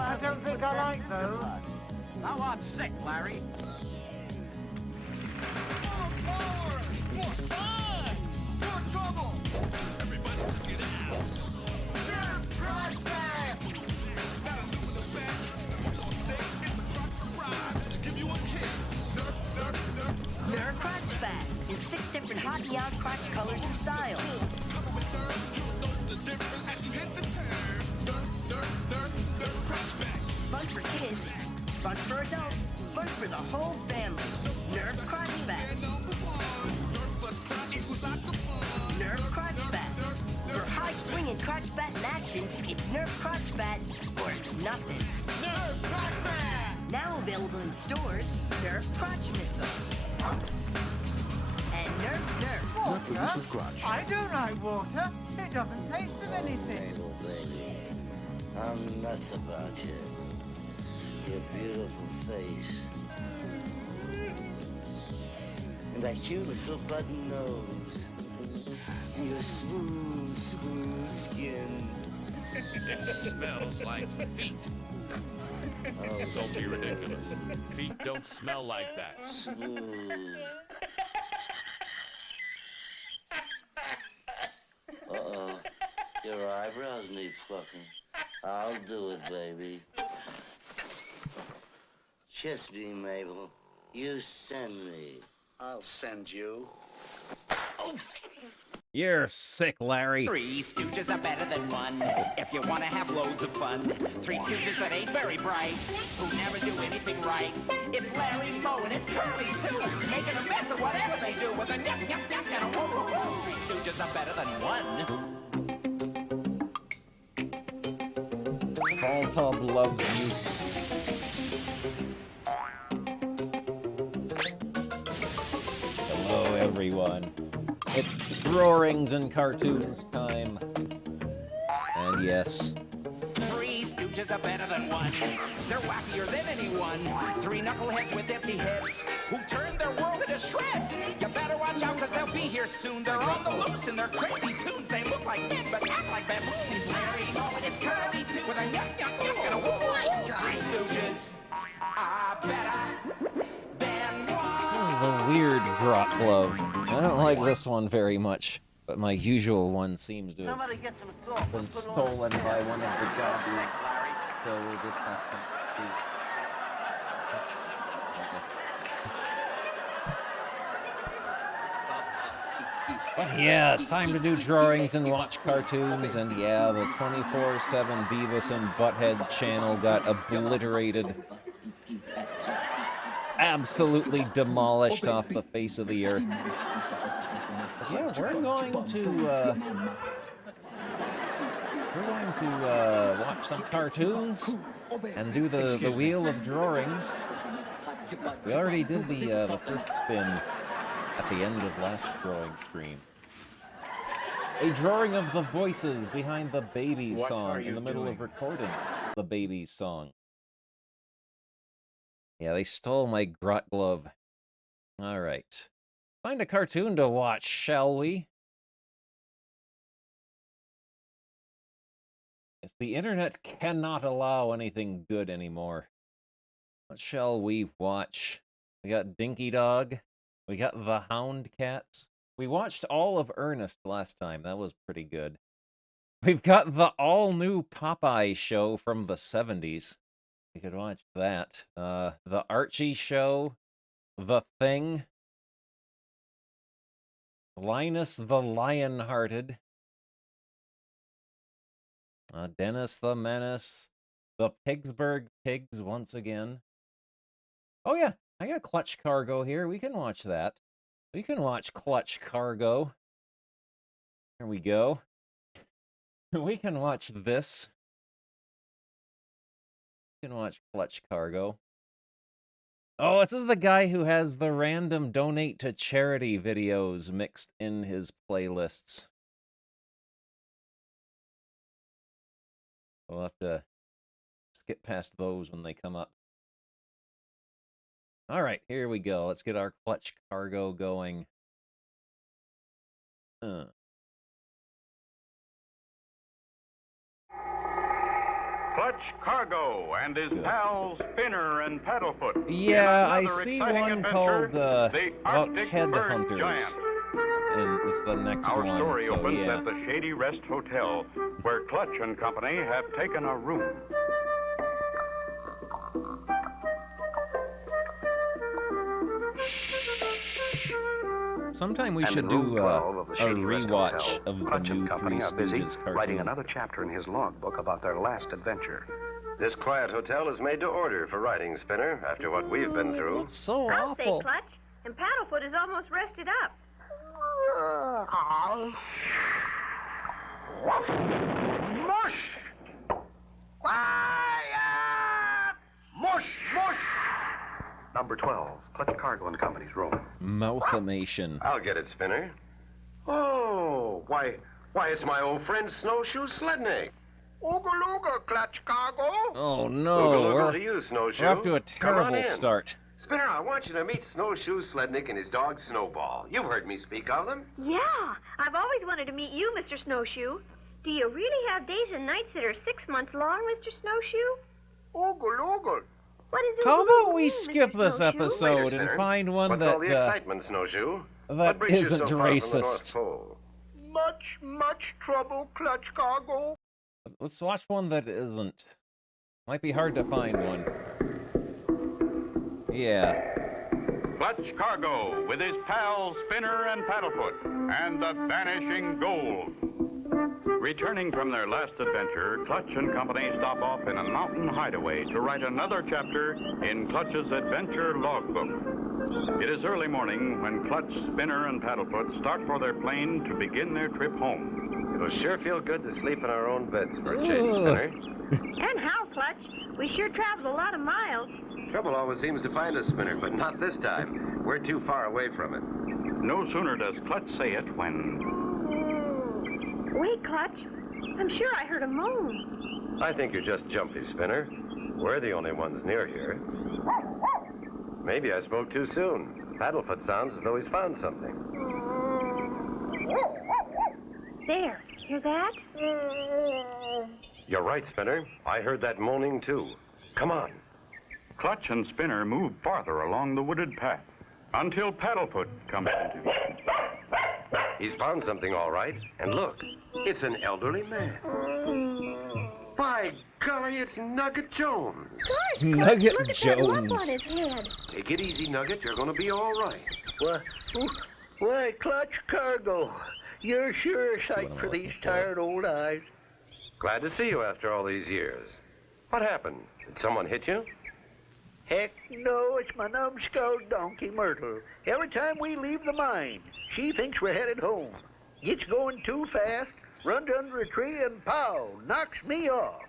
I don't think I like those. Now I'm sick, Larry. More power! More fun! More trouble! Everybody check it out! Nerf Crush Bag! Not aluminum bag, no mistake, it's a crunch surprise. Give you a kick. Nerf, nerf, nerf. Nerf Crotch Bags in 6 different hot neon crotch colors and styles. Coming with nerf, you'll know the difference as you hit the turn. Nerf, nerf, nerf, nerf Crush Bags. Fun for kids, fun for adults, fun for the whole family. Nerf Crotch Bags. Number one, nerf plus crunch equals lots of fun. Nerf Crotch Bags. For high swinging crotch batten action, it's Nerf Crotch Bat or it's nothing. Nerf Crush Bag! Now available in stores, Nerf Crotch Missile. And Nerf Nerf. Water? I don't like water. It doesn't taste of anything. Mabel, baby, I'm nuts about you. Your beautiful face. And that cute little button nose. And your smooth, smooth skin. It smells like feet. Oh, Don't be ridiculous. Feet don't smell like that. smooth. Uh-oh. Your eyebrows need fucking. I'll do it, baby. Kiss me, Mabel. You send me. I'll send you. Oh! You're sick, Larry. 3 stooges are better than 1 if you want to have loads of fun. 3 stooges that ain't very bright, who never do anything right. It's Larry, Moe, and it's Curly, too, making a mess of whatever they do with a yuck, yuck, yuck, and a whoa, whoa, whoa. 3 stooges are better than 1. Paul Tubb loves you. Hello, everyone. It's Drawerings and Cartoons time. And yes, 3 stooges are better than 1. They're wackier than anyone. 3 knuckleheads with empty heads who turn their world into shreds. You better watch out because they'll be here soon. They're on the loose and they're crazy tunes. They look like men but act like baboons. Larry, Moe, and it's Curly too with a yuck, yuck, yuck, and a woo, woo, woo. 3 stooges are better than 1. this is the weird grot glove. I don't like this one very much, but my usual one seems to have Somebody get some salt. been Put on stolen the by one of the goblins. So we'll just have to see. But yeah, it's time to do drawings and watch cartoons, and yeah, the 24/7 Beavis and Butthead channel got obliterated. Absolutely demolished off the face of the earth. But yeah, we're going to watch some cartoons and do the wheel of drawings. We already did the first spin at the end of last drawing stream. A drawing of the voices behind the Babies song in the middle of recording the Babies song. Yeah, they stole my grot glove. All right. Find a cartoon to watch, shall we? Yes, the internet cannot allow anything good anymore. What shall we watch? We got Dinky Dog. We got The Hound Cats. We watched all of Ernest last time. That was pretty good. We've got the all-new Popeye show from the 70s. We could watch that. The Archie show. The Thing. Linus the Lionhearted. Dennis the Menace. The Pittsburgh Pigs once again. Oh yeah, I got Clutch Cargo here. We can watch that. We can watch Clutch Cargo. There we go. We can watch this. We can watch Clutch Cargo. Oh, this is the guy who has the random donate to charity videos mixed in his playlists. We'll have to skip past those when they come up. All right, here we go. Let's get our Clutch Cargo going. Clutch Clutch Cargo and his pals Spinner and Paddlefoot. Yeah, in I another see exciting one adventure, called the about Arctic Headhunters, Bird Giant. and it's the next Our one. story So opens yeah. at the Shady Rest Hotel, where Clutch and company have taken a room. Sometime we And should in room do 12 of a the Shady Rest rewatch Hotel, of the Clutch new and company Three are busy Stooges writing cartoon. another chapter in his logbook about their last adventure. This quiet hotel is made to order for writing, Spinner, after what we've been through. Looks so I'll say awful. Clutch, and Paddlefoot is almost rested up. Mush! Quiet! Mush! Mush! Number 12, Clutch Cargo and Company's room. Mouthimation. I'll get it, Spinner. Oh, why, it's my old friend Snowshoe Slednik. Ooga looga, Clutch Cargo. Oh no, Ooga-looga we're, to you, Snowshoe. we're off to a Come on terrible in. start. Spinner, I want you to meet Snowshoe Slednik and his dog Snowball. You've heard me speak of them. Yeah, I've always wanted to meet you, Mr. Snowshoe. Do you really have days and nights that are 6 months long, Mr. Snowshoe? Ooga looga. What is How ooga about we Mr. skip this Snowshoe? episode Later, and Spinner. find one What's that all the excitement, Snowshoe? that What brings you isn't so far from the North racist? Pole? Much trouble, Clutch Cargo. Let's watch one that isn't. Might be hard to find one. Yeah. Clutch Cargo with his pals Spinner and Paddlefoot and the vanishing gold. Returning from their last adventure, Clutch and company stop off in a mountain hideaway to write another chapter in Clutch's adventure logbook. It is early morning when Clutch, Spinner, and Paddlefoot start for their plane to begin their trip home. It'll sure feel good to sleep in our own beds for a change, Spinner. And how, Clutch? We sure traveled a lot of miles. Trouble always seems to find us, Spinner, but not this time. We're too far away from it. No sooner does Clutch say it when... Wait, Clutch. I'm sure I heard a moan. I think you're just jumpy, Spinner. We're the only ones near here. Maybe I spoke too soon. Paddlefoot sounds as though he's found something. There. Hear that? You're right, Spinner. I heard that moaning, too. Come on. Clutch and Spinner move farther along the wooded path until Paddlefoot comes into view. He's found something, all right. And look, it's an elderly man. By golly, it's Nugget Jones. Gosh, Nugget look at that lump Jones. on his head. Take it easy, Nugget. You're going to be all right. Why, Clutch Cargo, you're sure a sight for these tired old eyes. Glad to see you after all these years. What happened? Did someone hit you? Heck no, it's my numbskull donkey Myrtle. Every time we leave the mine, she thinks we're headed home. Gets going too fast, runs under a tree, and pow, knocks me off.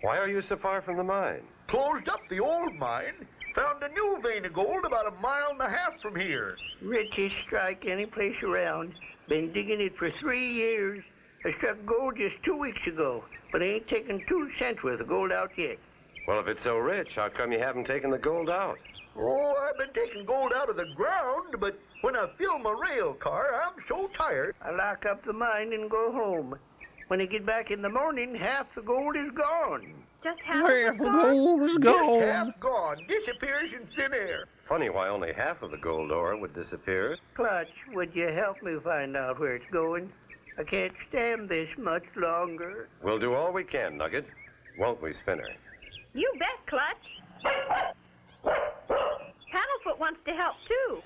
Why are you so far from the mine? Closed up the old mine. Found a new vein of gold about 1.5 miles from here. Richest strike any place around. Been digging it for 3 years. I struck gold just 2 weeks ago, but I ain't taken 2 cents worth of gold out yet. Well, if it's so rich, how come you haven't taken the gold out? Oh, I've been taking gold out of the ground, but when I fill my rail car, I'm so tired. I lock up the mine and go home. When I get back in the morning, half the gold is gone. Just half Where the of it gone? gold is Just gone. half gone, disappears in thin air. Funny why only half of the gold ore would disappear. Clutch, would you help me find out where it's going? I can't stand this much longer. We'll do all we can, Nugget. Won't we, Spinner? You bet, Clutch. Paddlefoot wants to help, too.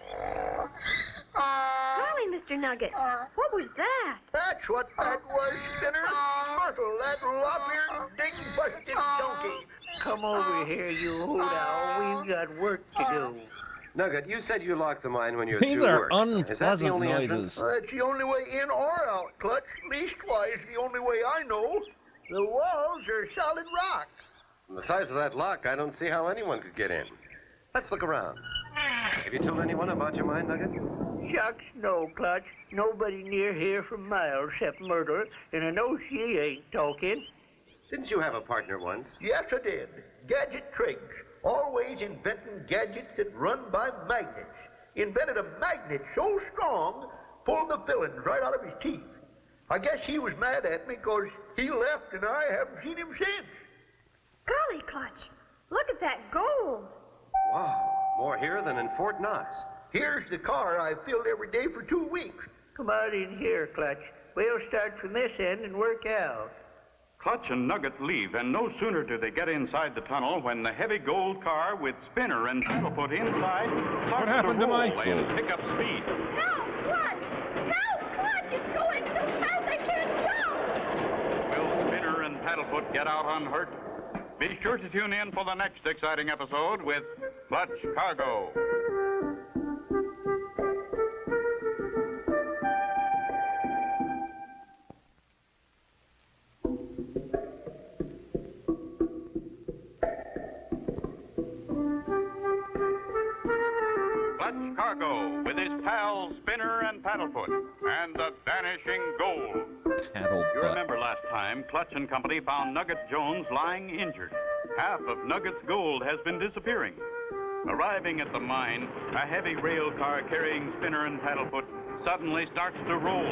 Golly, Mr. Nugget, what was that? That's what that was, Spinner. Myrtle, that lop-eared, ding-busted donkey. Come over here, you old owl. We've got work to do. Nugget, you said you locked the mine when you're These through are work. Is that the unpleasant only noises. entrance? That's the only way in or out, Clutch. Leastwise, the only way I know. The walls are solid rock. From the size of that lock, I don't see how anyone could get in. Let's look around. Have you told anyone about your mine, Nugget? Shucks, no, Clutch. Nobody near here for miles except Myrtle, and I know she ain't talking. Didn't you have a partner once? Yes, I did. Gadget Triggs. Always inventing gadgets that run by magnets. Invented a magnet so strong, pulled the fillings right out of his teeth. I guess he was mad at me because he left and I haven't seen him since. Golly, Clutch, look at that gold. Wow, more here than in Fort Knox. Here's the car I've filled every day for 2 weeks. Come on in here, Clutch. We'll start from this end and work out. Clutch and Nugget leave, and no sooner do they get inside the tunnel when the heavy gold car with Spinner and Paddlefoot inside starts happened to to roll my and pick up speed. Help, Clutch! Help, Clutch! It's going so fast I can't jump! Will Spinner and Paddlefoot get out unhurt? Be sure to tune in for the next exciting episode with Clutch Cargo. Clutch Cargo with his pals Spinner and Paddlefoot and the vanishing gold. Paddle You butt. remember last time Clutch and Company found Nugget Jones lying injured. Half of Nugget's gold has been disappearing. Arriving at the mine, a heavy rail car carrying Spinner and Paddlefoot suddenly starts to roll.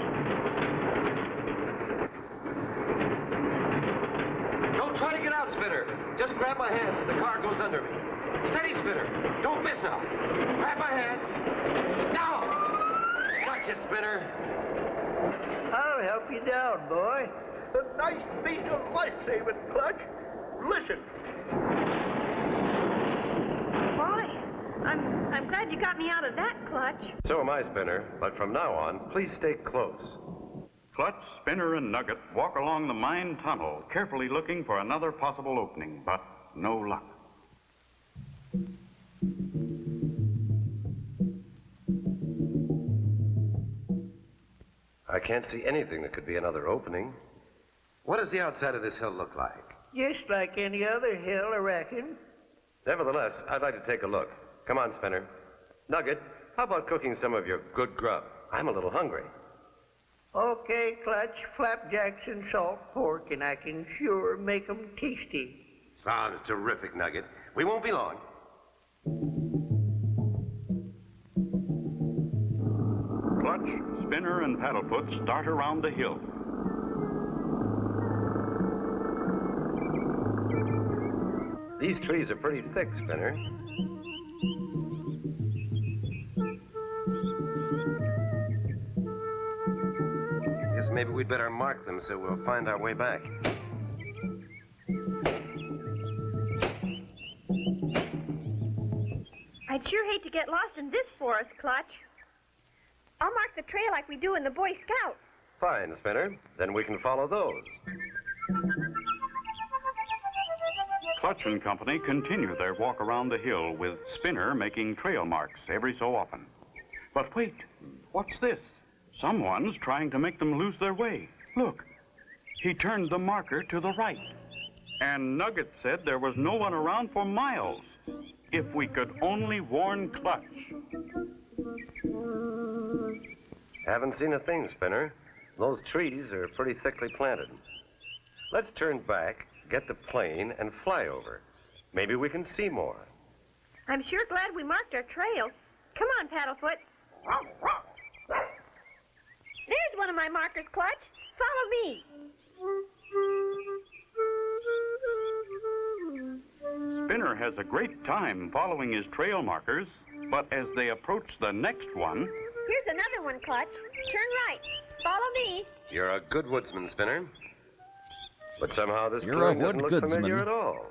Don't try to get out, Spinner. Just grab my hands as the car goes under me. Steady, Spinner. Don't miss now. Grab my hands. Now! Gotcha, Spinner. I'll help you down, boy. A nice piece of life-saving, Clutch. Listen. Boy, I'm glad you got me out of that, Clutch. So am I, Spinner. But from now on, please stay close. Clutch, Spinner, and Nugget walk along the mine tunnel, carefully looking for another possible opening, but no luck. I can't see anything that could be another opening. What does the outside of this hill look like? Just like any other hill, I reckon. Nevertheless, I'd like to take a look. Come on, Spinner. Nugget, how about cooking some of your good grub? I'm a little hungry. Okay, Clutch, flapjacks and salt pork, and I can sure make 'em tasty. Sounds terrific, Nugget. We won't be long. Clutch, Spinner, and Paddlefoot start around the hill. These trees are pretty thick, Spinner. Guess maybe we'd better mark them so we'll find our way back. I'd sure hate to get lost in this forest, Clutch. I'll mark the trail like we do in the Boy Scouts. Fine, Spinner. Then we can follow those. Clutch and Company continue their walk around the hill with Spinner making trail marks every so often. But wait, what's this? Someone's trying to make them lose their way. Look, he turned the marker to the right. And Nugget said there was no one around for miles. If we could only warn Clutch. Haven't seen a thing, Spinner. Those trees are pretty thickly planted. Let's turn back, get the plane, and fly over. Maybe we can see more. I'm sure glad we marked our trail. Come on, Paddlefoot. There's one of my markers, Clutch. Follow me. Spinner has a great time following his trail markers, but as they approach the next one, Here's another one, Clutch. Turn right. Follow me. You're a good woodsman, Spinner. But somehow this You're a clearing doesn't look wood-goodsman. familiar at all.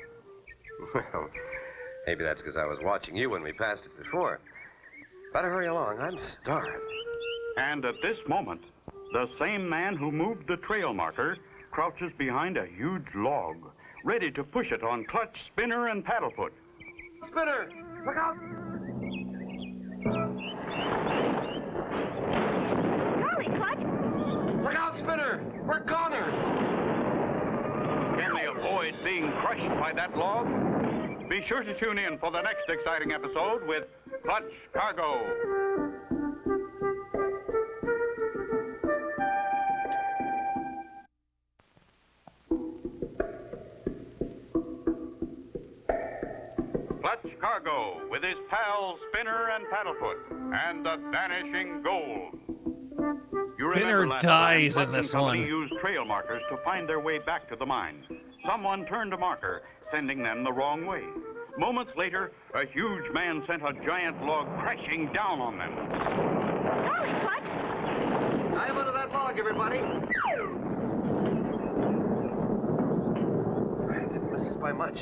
Well, maybe that's because I was watching you when we passed it before. Better hurry along. I'm starved. and at this moment, the same man who moved the trail marker crouches behind a huge log, ready to push it on Clutch, Spinner, and Paddlefoot. Spinner, look out! Golly, Clutch! Look out, Spinner! We're goners! Can they avoid being crushed by that log? Be sure to tune in for the next exciting episode with Clutch Cargo. Clutch Cargo with his pals Spinner and Paddlefoot and the vanishing gold. You remember Spinner last dies time, in Clutch this and Company one. used trail markers to find their way back to the mine. Someone turned a marker, sending them the wrong way. Moments later, a huge man sent a giant log crashing down on them. Golly, Clutch! Dive under that log, everybody. I didn't miss us by much.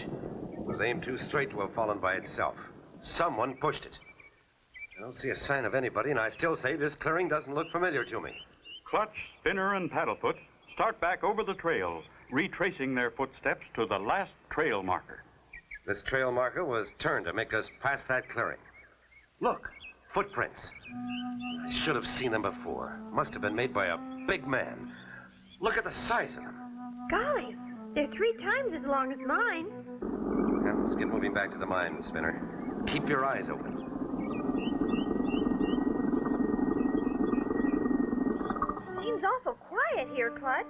It was aimed too straight to have fallen by itself. Someone pushed it. I don't see a sign of anybody, and I still say this clearing doesn't look familiar to me. Clutch, Spinner, and Paddlefoot start back over the trail, retracing their footsteps to the last trail marker. This trail marker was turned to make us pass that clearing. Look, footprints. I should have seen them before. Must have been made by a big man. Look at the size of them. Golly, they're 3 times as long as mine. Now, let's get moving back to the mine, Spinner. Keep your eyes open. Seems awful quiet here, Clutch.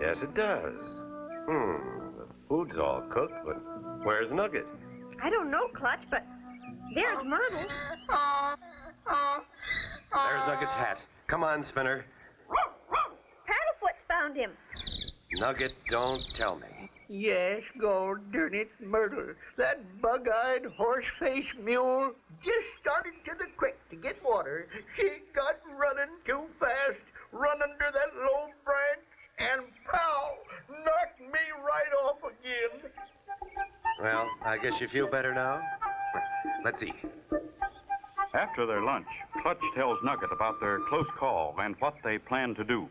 Yes, it does. The food's all cooked, but where's Nugget? I don't know, Clutch, but there's Myrtle. There's Nugget's hat. Come on, Spinner. Paddlefoot's found him. Nugget, don't tell me. Yes, God darn it, Myrtle. That bug-eyed, horse-faced mule just started to the creek to get water. She got running too fast, run under that low branch, and pow! Knocked me right off again. Well, I guess you feel better now? Let's eat. After their lunch, Clutch tells Nugget about their close call and what they plan to do.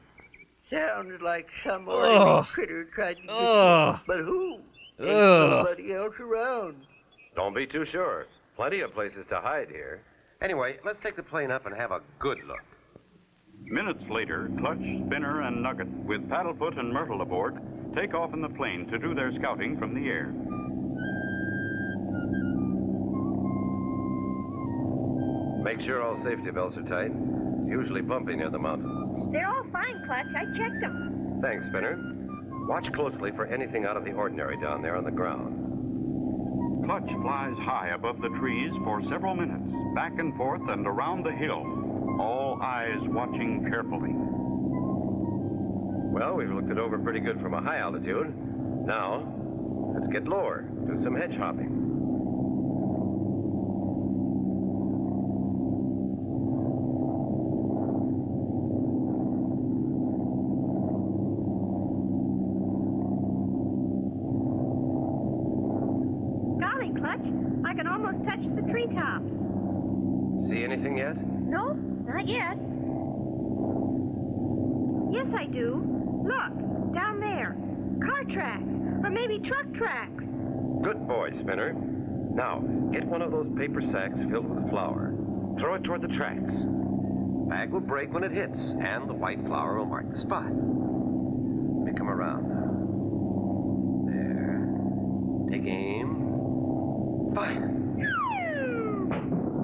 Sounds like some oily critter tried to get you. But who? There's nobody else around. Don't be too sure. Plenty of places to hide here. Anyway, let's take the plane up and have a good look. Minutes later, Clutch, Spinner, and Nugget, with Paddlefoot and Myrtle aboard, take off in the plane to do their scouting from the air. Make sure all safety belts are tight. It's usually bumpy near the mountains. They're all fine, Clutch. I checked them. Thanks, Spinner. Watch closely for anything out of the ordinary down there on the ground. Clutch flies high above the trees for several minutes, back and forth and around the hill, all eyes watching carefully. Well, we've looked it over pretty good from a high altitude. Now, let's get lower, do some hedge hopping. Golly, Clutch, I can almost touch the treetops. See anything yet? No, not yet. Yes, I do. Look, down there. Car tracks, or maybe truck tracks. Good boy, Spinner. Now, get one of those paper sacks filled with flour. Throw it toward the tracks. Bag will break when it hits, and the white flour will mark the spot. Let me come around now. There. Take aim. Fire. Boom.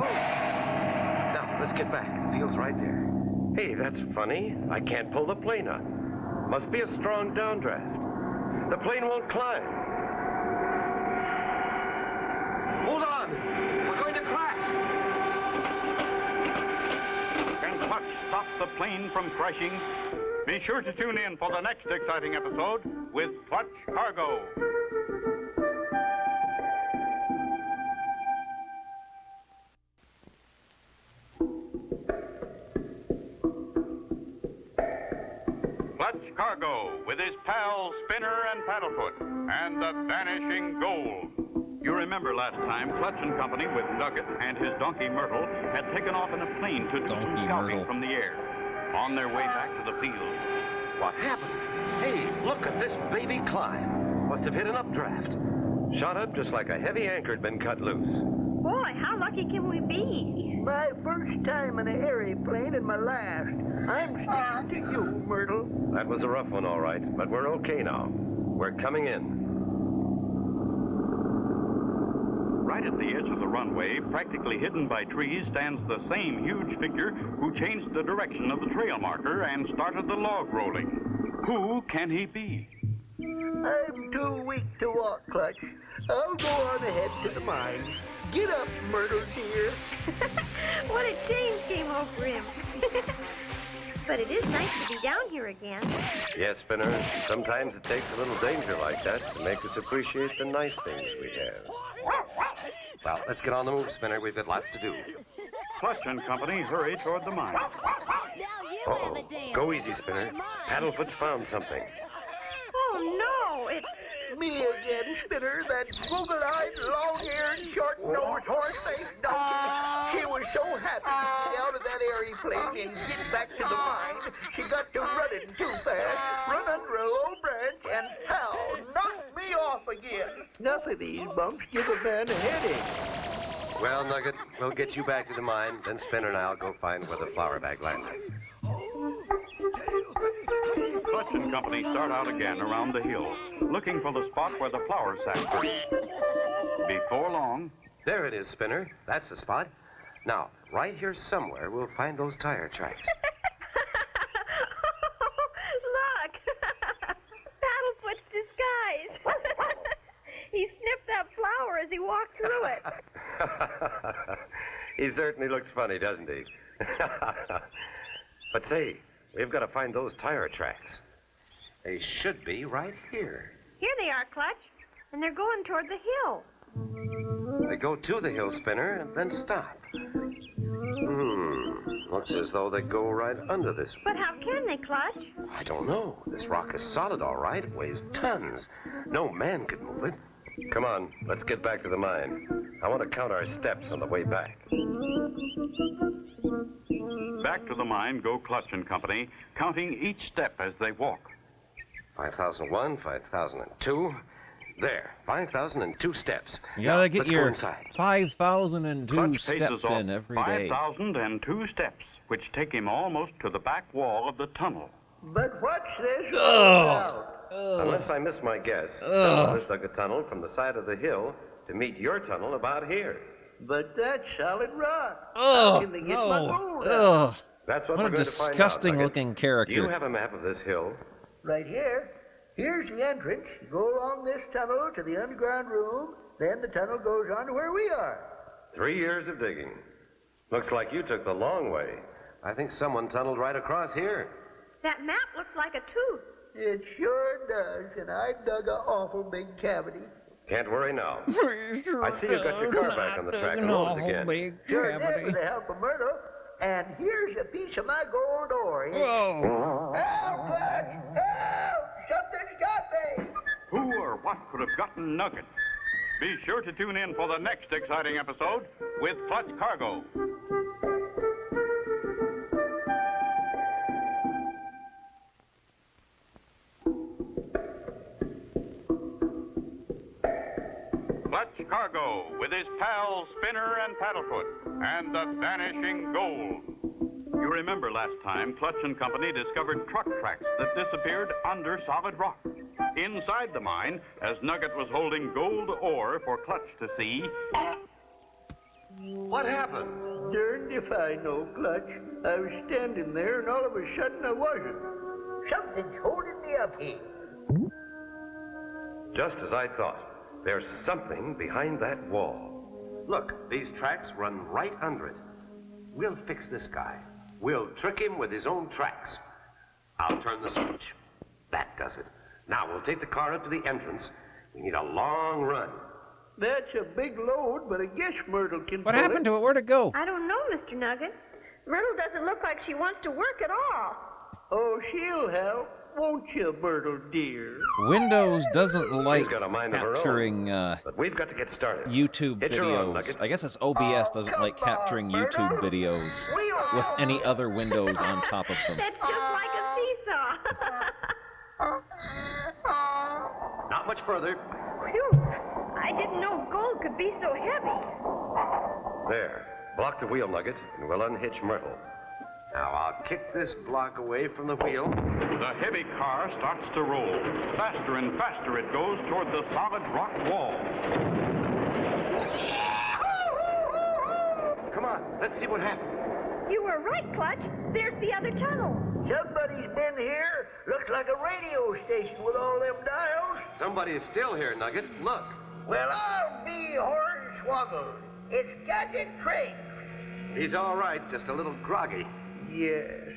Now, let's get back. The field's right there. Hey, that's funny. I can't pull the plane up. Must be a strong downdraft. The plane won't climb. Hold on. We're going to crash. Can Clutch stop the plane from crashing? Be sure to tune in for the next exciting episode with Clutch Cargo. Clutch Cargo with his pals Spinner and Paddlefoot and the Vanishing Gold. You remember last time Clutch and Company with Nugget and his donkey Myrtle had taken off in a plane to do some scouting from the air. On their way back to the field. What happened? Hey, look at this baby climb. Must have hit an updraft. Shot up just like a heavy anchor had been cut loose. Boy, how lucky can we be? My first time in an airplane and my last. I'm sticking to you, Myrtle. That was a rough one, all right, but we're okay now. We're coming in. Right at the edge of the runway, practically hidden by trees, stands the same huge figure who changed the direction of the trail marker and started the log rolling. Who can he be? I'm too weak to walk, Clutch. I'll go on ahead to the mine. Get up, Myrtle dear. What a change came over him. But it is nice to be down here again. Yes, Spinner. Sometimes it takes a little danger like that to make us appreciate the nice things we have. Well, let's get on the move, Spinner. We've got lots to do. Clutch and Company hurry toward the mine. Uh-oh. Go easy, Spinner. Paddlefoot's found something. Oh, no, it's... Me again, Spinner, that google-eyed, long-haired, short-nosed, horse-faced donkey. She was so happy to get out of that aeroplane and get back to the mine, she got to running too fast, run under a low branch, and pow, knocked me off again. Enough of these bumps give a man a headache. Well, Nugget, we'll get you back to the mine, then Spinner and I'll go find where the flour bag landed. Clutch and Company start out again around the hill, looking for the spot where the flour sack burst. Before long... There it is, Spinner. That's the spot. Now, right here somewhere, we'll find those tire tracks. Look! Paddlefoot's disguise. He sniffed that flour as he walked through it. He certainly looks funny, doesn't he? But say, we've got to find those tire tracks. They should be right here. Here they are, Clutch. And they're going toward the hill. They go to the hill, Spinner, and then stop. Looks as though they go right under this. But how can they, Clutch? I don't know. This rock is solid, all right. It weighs tons. No man could move it. Come on, let's get back to the mine. I want to count our steps on the way back. Back to the mine go Clutch and Company, counting each step as they walk. 5,001, 5,002. There, 5,002 steps. You gotta get let's go your inside. 5,002 Clutch steps paces off in every day. 5,002 steps, which take him almost to the back wall of the tunnel. But what's this all about? Unless I miss my guess, some of us dug a tunnel from the side of the hill to meet your tunnel about here. But that's solid rock. How can they get my gold out? That's what What we're a going to find out, disgusting Nugget. looking character. Do you have a map of this hill? Right here. Here's the entrance. You go along this tunnel to the underground room, then the tunnel goes on to where we are. 3 years of digging. Looks like you took the long way. I think someone tunneled right across here. That map looks like a tooth. It sure does, and I dug an awful big cavity. Can't worry now. I see you got your car back on the track and loaded again. Sure did with the help of Myrtle. And here's a piece of my gold ore. Whoa! Help, Clutch! Help! Something's got me! Who or what could have gotten Nugget? Be sure to tune in for the next exciting episode with Clutch Cargo. Clutch Cargo with his pals Spinner and Paddlefoot and the vanishing gold. You remember last time Clutch and Company discovered truck tracks that disappeared under solid rock. Inside the mine, as Nugget was holding gold ore for Clutch to see. What happened? Darned if I know, Clutch. I was standing there, and all of a sudden I wasn't. Something's holding me up here. Just as I thought. There's something behind that wall. Look, these tracks run right under it. We'll fix this guy. We'll trick him with his own tracks. I'll turn the switch. That does it. Now, we'll take the car up to the entrance. We need a long run. That's a big load, but I guess Myrtle can What pull happened it. to it? Where'd it go? I don't know, Mr. Nugget. Myrtle doesn't look like she wants to work at all. Oh, she'll help, won't you, Myrtle dear? Windows doesn't like got a mind of her own, capturing But we've got to get started. YouTube Hit your own, videos. Nugget. I guess it's OBS doesn't like capturing YouTube videos with any other windows on top of them. That's just like a seesaw. Not much further. Phew. I didn't know gold could be so heavy. There. Block the wheel, Nugget, and we'll unhitch Myrtle. Now, I'll kick this block away from the wheel. The heavy car starts to roll. Faster and faster it goes toward the solid rock wall. Come on, let's see what happens. You were right, Clutch. There's the other tunnel. Somebody's been here. Looks like a radio station with all them dials. Somebody is still here, Nugget. Look. Well, I'll be hornswoggled. It's Gadget Trace. He's all right, just a little groggy. Yes.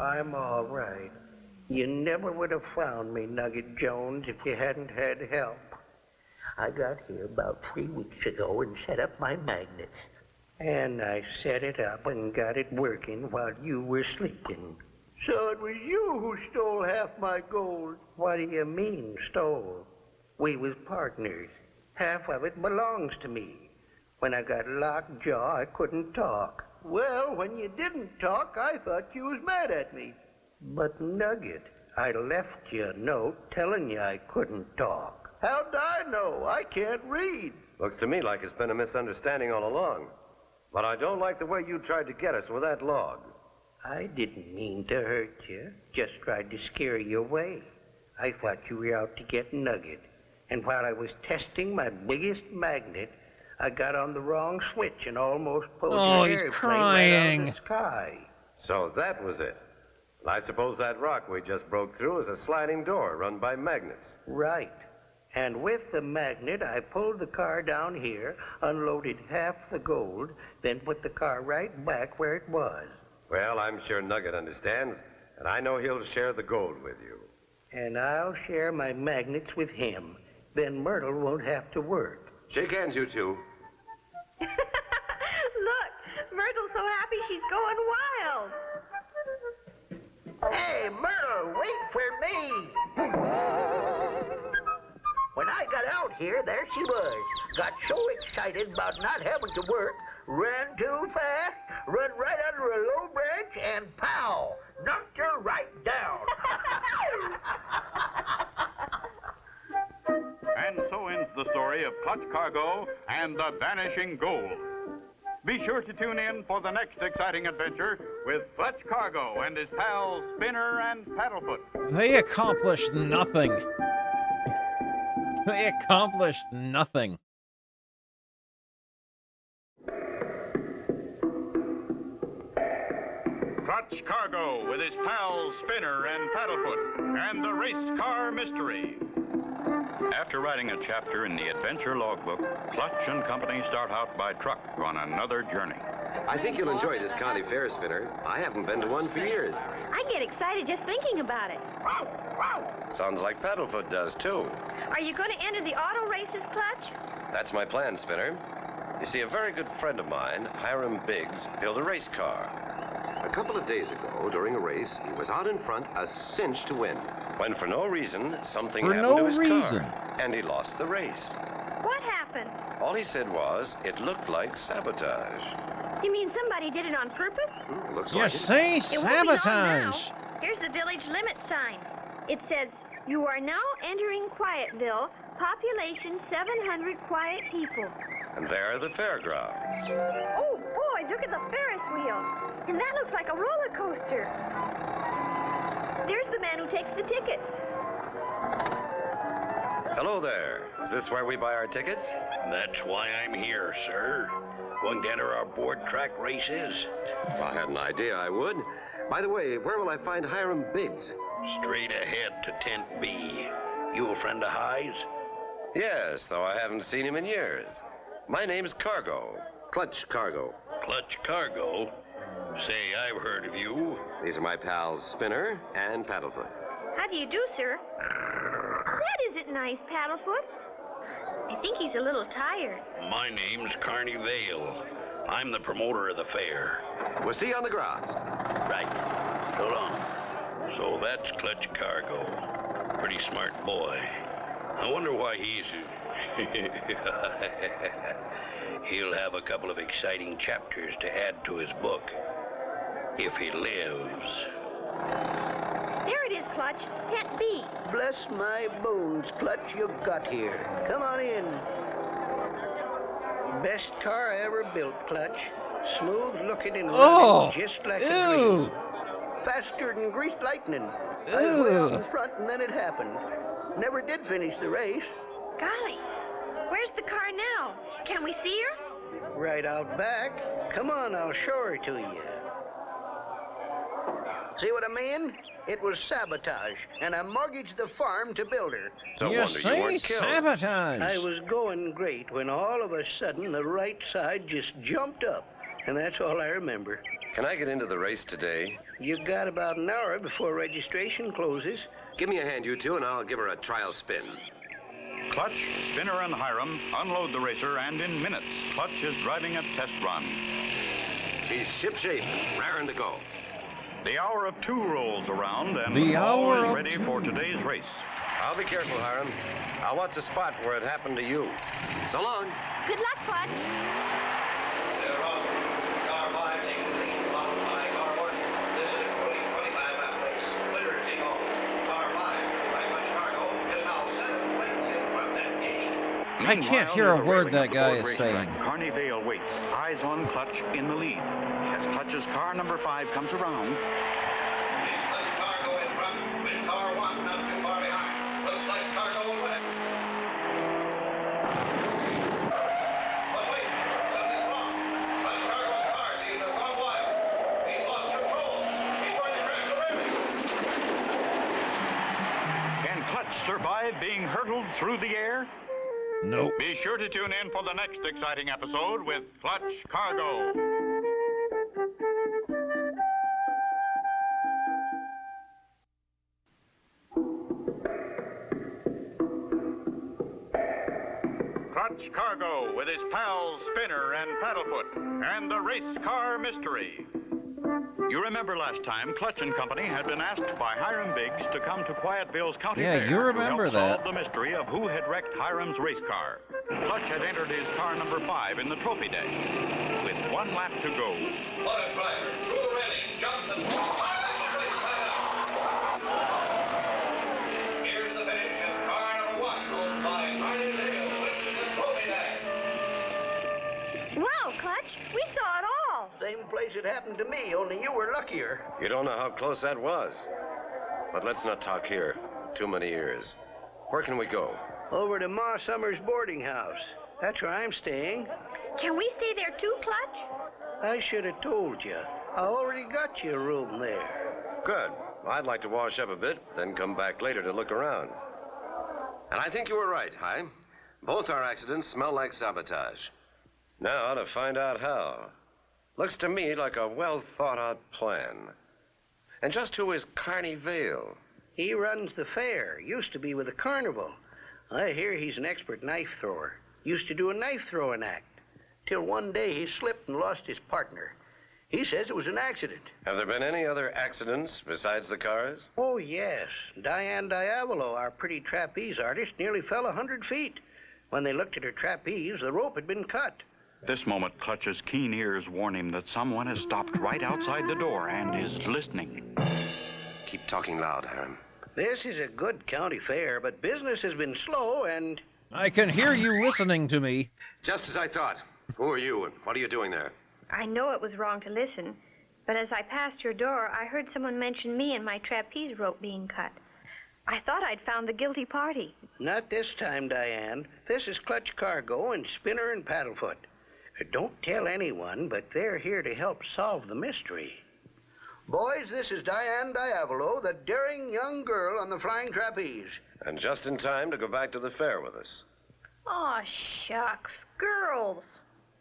I'm all right. You never would have found me, Nugget Jones, if you hadn't had help. I got here about 3 weeks ago and set up my magnets. And I set it up and got it working while you were sleeping. So it was you who stole half my gold. What do you mean, stole? We was partners. Half of it belongs to me. When I got lockjaw, I couldn't talk. Well, when you didn't talk, I thought you was mad at me. But, Nugget, I left you a note telling you I couldn't talk. How'd I know? I can't read. Looks to me like it's been a misunderstanding all along. But I don't like the way you tried to get us with that log. I didn't mean to hurt you. Just tried to scare you away. I thought you were out to get Nugget. And while I was testing my biggest magnet, I got on the wrong switch and almost pulled your he's airplane right out crying. of the sky. So that was it. And I suppose that rock we just broke through is a sliding door run by magnets. Right. And with the magnet, I pulled the car down here, unloaded half the gold, then put the car right back where it was. Well, I'm sure Nugget understands, and I know he'll share the gold with you. And I'll share my magnets with him. Then Myrtle won't have to work. Shake hands, you two. Look, Myrtle's so happy she's going wild. Hey, Myrtle, wait for me! When I got out here, there she was. Got so excited about not having to work, ran too fast, run right under a low branch, and pow! Knocked her right down. And so ends the story of Clutch Cargo and the Vanishing Gold. Be sure to tune in for the next exciting adventure with Clutch Cargo and his pals Spinner and Paddlefoot. They accomplished nothing. They accomplished nothing. Clutch Cargo with his pals Spinner and Paddlefoot and the Race Car Mystery. After writing a chapter in the adventure logbook, Clutch and Company start out by truck on another journey. I think you'll enjoy this county fair, Spinner. I haven't been to one for years. I get excited just thinking about it. Sounds like Paddlefoot does, too. Are you going to enter the auto races, Clutch? That's my plan, Spinner. You see, a very good friend of mine, Hiram Biggs, built a race car. A couple of days ago, during a race, he was out in front, a cinch to win. When for no reason, something happened to his car, and he lost the race. What happened? All he said was, it looked like sabotage. You mean somebody did it on purpose? Looks You like say It won't be long sabotage. now. Here's the village limit sign. It says, "You are now entering Quietville, population 700 quiet people." And there are the fairgrounds. Oh, boy, look at the Ferris wheel. And that looks like a roller coaster. There's the man who takes the tickets. Hello there. Is this where we buy our tickets? That's why I'm here, sir. Going to enter our board track races? Well, I had an idea I would. By the way, where will I find Hiram Biggs? Straight ahead to Tent B. You a friend of High's? Yes, though I haven't seen him in years. My name's Cargo. Clutch Cargo. Clutch Cargo? Say, I've heard of you. These are my pals Spinner and Paddlefoot. How do you do, sir? That isn't nice, Paddlefoot. I think he's a little tired. My name's Carney Vale. I'm the promoter of the fair. We'll see you on the grounds. Right. So long. So that's Clutch Cargo. Pretty smart boy. I wonder why he's... He'll have a couple of exciting chapters to add to his book. If he lives. There it is, Clutch. Tent B. Bless my bones, Clutch, you got here. Come on in. Best car I ever built, Clutch. Smooth looking and running just like a dream. Faster than greased lightning. I was way out in front and then it happened. Never did finish the race. Golly, where's the car now? Can we see her? Right out back. Come on, I'll show her to you. See what I mean? It was sabotage, and I mortgaged the farm to build her. You say sabotage. I was going great when all of a sudden the right side just jumped up, and that's all I remember. Can I get into the race today? You've got about an hour before registration closes. Give me a hand, you two, and I'll give her a trial spin. Clutch, Spinner, and Hiram unload the racer, and in minutes, Clutch is driving a test run. She's shipshape, raring to go. The hour of 2 rolls around, and The all hour is of ready 2. for today's race. I'll be careful, Hiram. I'll watch the spot where it happened to you. So long. Good luck, Clutch. They're on. Car 5 taking the lead, followed by Car 1. This is a 25 lap race. Winner take all. Car 5, by much cargo, is now 7 lengths in front at 8. I can't hear a word that guy is saying. Carney Vale waits, eyes on Clutch in the lead. As Clutch's car number 5 comes around, It's Clutch Cargo in front, with Car 1 not too far behind. Looks like Cargo will win it. But wait, something's wrong. Clutch Cargo's car seems to have gone wild. He's lost control. He's going to crash the railing. can Clutch survive being hurtled through the air? Nope. Be sure to tune in for the next exciting episode with Clutch Cargo. Clutch Cargo with his pals Spinner and Paddlefoot and the race car mystery. You remember last time Clutch and Company had been asked by Hiram Biggs to come to Quietville's county Yeah, fair you remember to help that. solve the mystery of who had wrecked Hiram's race car. Clutch had entered his car number 5 in the trophy dash with 1 lap to go. What a driver. Through the railing, jumps and here's the finish, and car number 1 goes by Carney Vale, which is the trophy dash. Wow, Clutch, we saw it all. Same place it happened to me, only you were luckier. You don't know how close that was. But let's not talk here. Too many ears. Where can we go? Over to Ma Summers' boarding house. That's where I'm staying. Can we stay there too, Clutch? I should have told you. I already got you a room there. Good. I'd like to wash up a bit, then come back later to look around. And I think you were right, Hi. Both our accidents smell like sabotage. Now to find out how. Looks to me like a well-thought-out plan. And just who is Carney Vale? He runs the fair. Used to be with the carnival. I hear he's an expert knife thrower. Used to do a knife throwing act. Till one day he slipped and lost his partner. He says it was an accident. Have there been any other accidents besides the cars? Oh, yes. Diane Diavolo, our pretty trapeze artist, nearly fell 100 feet. When they looked at her trapeze, the rope had been cut. This moment, Clutch's keen ears warn him that someone has stopped right outside the door and is listening. Keep talking loud, Hiram. This is a good county fair, but business has been slow and... I can hear you listening to me. Just as I thought. Who are you and what are you doing there? I know it was wrong to listen, but as I passed your door, I heard someone mention me and my trapeze rope being cut. I thought I'd found the guilty party. Not this time, Diane. This is Clutch Cargo and Spinner and Paddlefoot. Don't tell anyone, but they're here to help solve the mystery. Boys, this is Diane Diavolo, the daring young girl on the flying trapeze. And just in time to go back to the fair with us. Aw, shucks. Girls.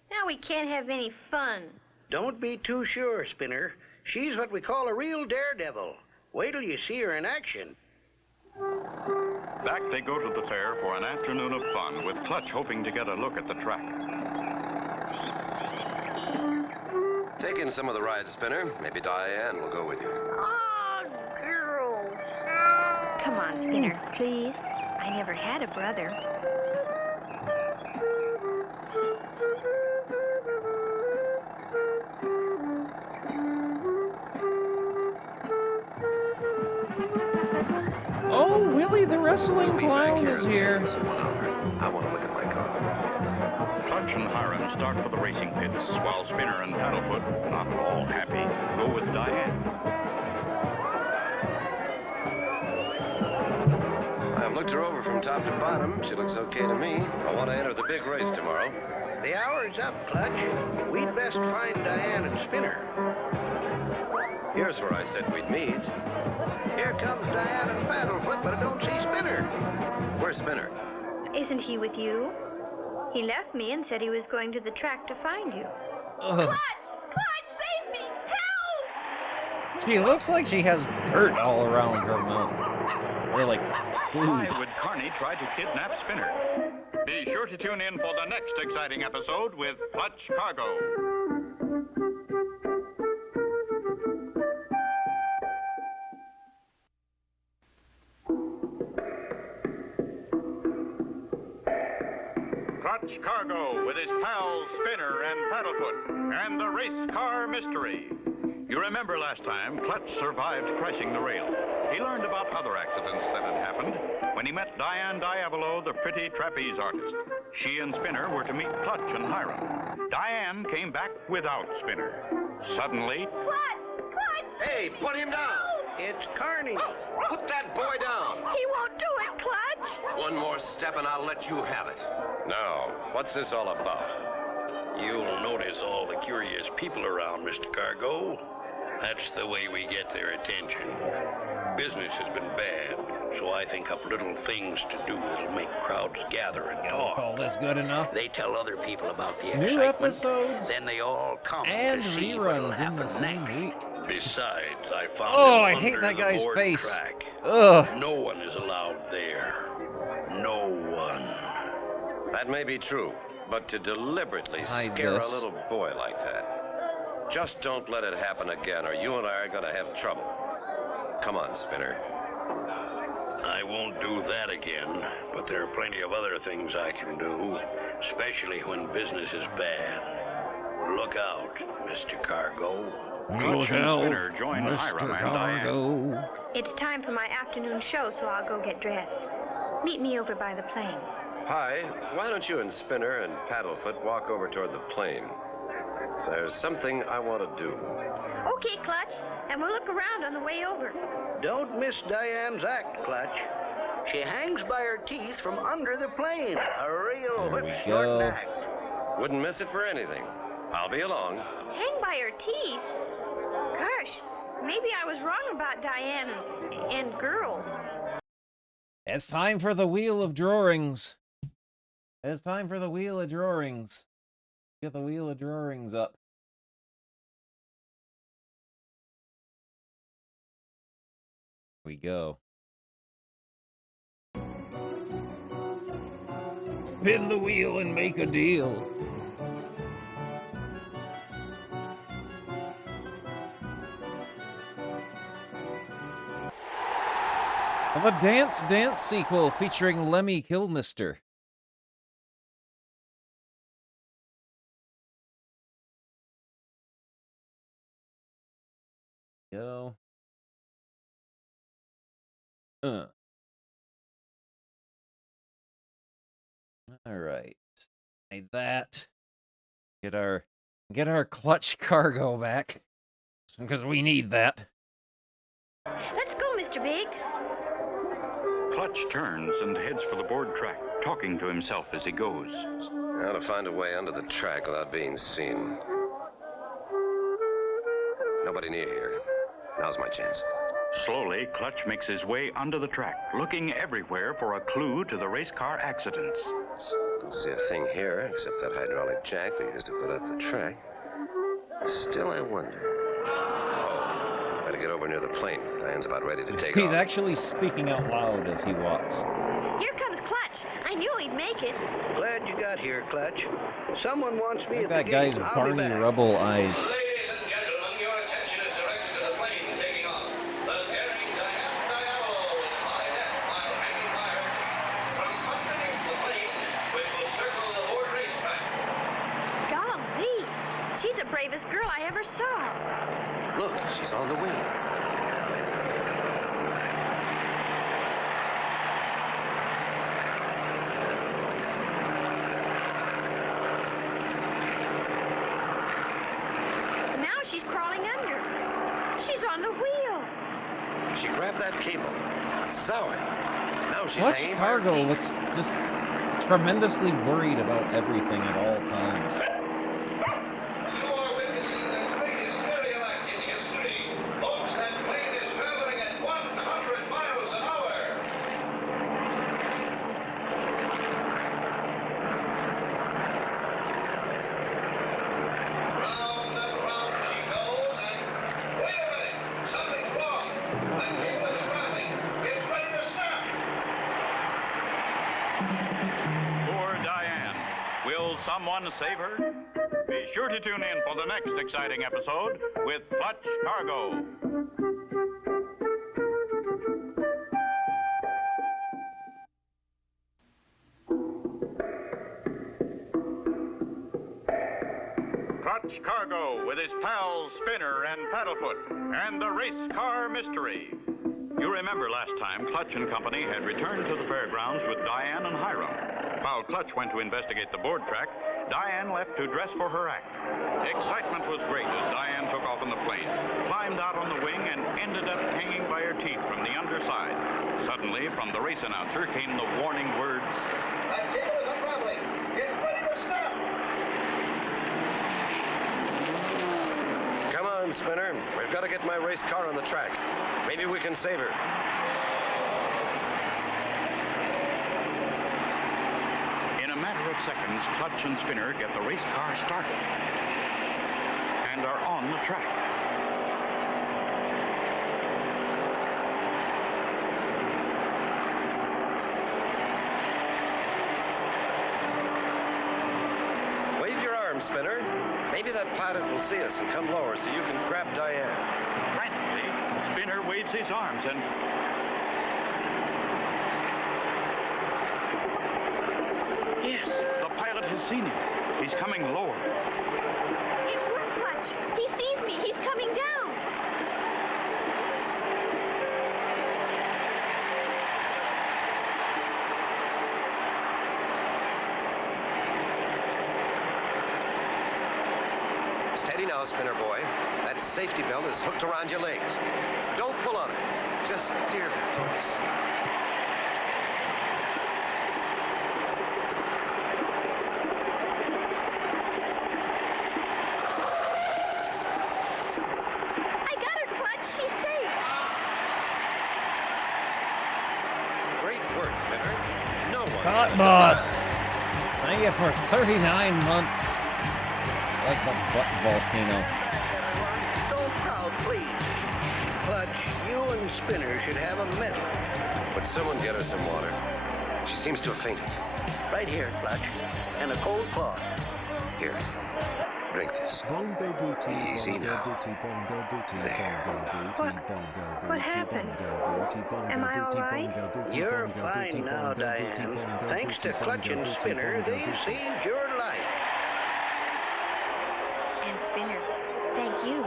Now we can't have any fun. Don't be too sure, Spinner. She's what we call a real daredevil. Wait till you see her in action. Back they go to the fair for an afternoon of fun, with Clutch hoping to get a look at the track. Take in some of the rides, Spinner. Maybe Diane will go with you. Oh, girls. Come on, Spinner, please. I never had a brother. Oh, Willie the wrestling clown is here. I want to look at my car. Clutch and Hiram start for the racing pits, while Spinner and Paddlefoot, not all happy, go with Diane. I've looked her over from top to bottom. She looks okay to me. I want to enter the big race tomorrow. The hour's up, Clutch. We'd best find Diane and Spinner. Here's where I said we'd meet. Here comes Diane and Paddlefoot, but I don't see Spinner. Where's Spinner? Isn't he with you? He left me and said he was going to the track to find you. Ugh. Clutch! Clutch, save me! Help! She looks like she has dirt all around her mouth. Or like food. Why would Carney try to kidnap Spinner? Be sure to tune in for the next exciting episode with Clutch Cargo. Clutch Cargo with his pals Spinner and Paddlefoot and the race car mystery. You remember last time, Clutch survived crashing the rail. He learned about other accidents that had happened when he met Diane Diavolo, the pretty trapeze artist. She and Spinner were to meet Clutch and Hiram. Diane came back without Spinner. Suddenly... Clutch! Hey, put him down! It's Carney. Put that boy down! He won't do it, Clutch. One more step and I'll let you have it. Now, what's this all about? You'll notice all the curious people around, Mr. Cargo. That's the way we get their attention. Business has been bad, so I think up little things to do that'll make crowds gather and talk. Call this good enough? They tell other people about the New excitement, episodes then they all come and to see what'll reruns in the happen same next. week. Besides, I found Oh, him I hate under that the guy's board face. track. Ugh. No one is allowed there. No one. That may be true, but to deliberately Hide scare this. a little boy like that, just don't let it happen again, or you and I are going to have trouble. Come on, Spinner. I won't do that again, but there are plenty of other things I can do, especially when business is bad. Look out, Mr. Cargo. Clutch and Spinner join Hiram and Diane. It's time for my afternoon show, so I'll go get dressed. Meet me over by the plane. Hi, why don't you and Spinner and Paddlefoot walk over toward the plane? There's something I want to do. Okay, Clutch, and we'll look around on the way over. Don't miss Diane's act, Clutch. She hangs by her teeth from under the plane. A real whip-snorting act. Wouldn't miss it for anything. I'll be along. Hang by her teeth? Gosh, maybe I was wrong about Diane and girls. It's time for the Wheel of Drawerings. It's time for the Wheel of Drawerings. Get the Wheel of Drawerings up. Here we go. Spin the wheel and make a deal. Of a Dance Dance sequel featuring Lemmy Kilmister. Go. All right. Made that. Get our clutch cargo back. Because we need that. Let's go, Mr. Biggs. Clutch turns and heads for the board track, talking to himself as he goes. How to find a way under the track without being seen. Nobody near here. Now's my chance. Slowly, Clutch makes his way under the track, looking everywhere for a clue to the race car accidents. Don't see a thing here except that hydraulic jack they used to put up the track. Still, I wonder. Oh, better get over near the plane. Diane's about ready to take He's off. actually speaking out loud as he walks. Here comes Clutch. I knew he'd make it. Glad you got here, Clutch. Someone wants me Look at at the that gate. guy's I'll be Barney back. Rubble eyes. Ladies and gentlemen, your attention is directed to the plane taking off. The daring Diane Diavolo will fly that while hanging fire from underneath the plane, which will circle the board racetrack. Golly, she's the bravest girl I ever saw. Look, she's on the wing. Now she's crawling under. She's on the wheel. She grabbed that cable. Sorry. Now she's Clutch hanging by her Cargo feet. looks just tremendously worried about everything at all times. You are witnessing the greatest aerial act in history. Folks, that plane is traveling at 100 miles an hour. Round and round she goes, and wait a minute. someone save her? Be sure to tune in for the next exciting episode with Clutch Cargo. Clutch Cargo with his pals Spinner and Paddlefoot and the race car mystery. You remember last time Clutch and Company had returned to the fairgrounds with Diane and Hiram. While Clutch went to investigate the board track, Diane left to dress for her act. Excitement was great as Diane took off in the plane, climbed out on the wing, and ended up hanging by her teeth from the underside. Suddenly, from the race announcer came the warning words, That cable is unraveling. Get ready to stop. Come on, Spinner. We've got to get my race car on the track. Maybe we can save her. in a matter of seconds, Clutch and Spinner get the race car started and are on the track. Wave your arm, Spinner. Maybe that pilot will see us and come lower so you can grab Diane. Frantically, Spinner waves his arms and... Yes, the pilot has seen him. He's coming lower. It worked, Clutch. He sees me. He's coming down. Steady now, Spinner boy. That safety belt is hooked around your legs. Don't pull on it. Just steer toward the side. I got her, Clutch. She's safe. Great work, Spinner. No one... Hot boss! Thank you for 39 months. Like the butt volcano. So proud, please. Clutch, you and Spinner should have a medal. Would someone get her some water? She seems to have fainted. Right here, Clutch. And a cold cloth. Here. Drink this. Bongo booty, Easy bongo now. booty, bongo booty, There. bongo booty, What- bongo what booty, happened? bongo booty, bongo Am I all booty, right? bongo booty, You're bongo fine booty, now, bongo booty, Diane. bongo Thanks booty, to Clutch bongo and booty, Spinner, bongo they've booty. saved your life. And Spinner, thank you.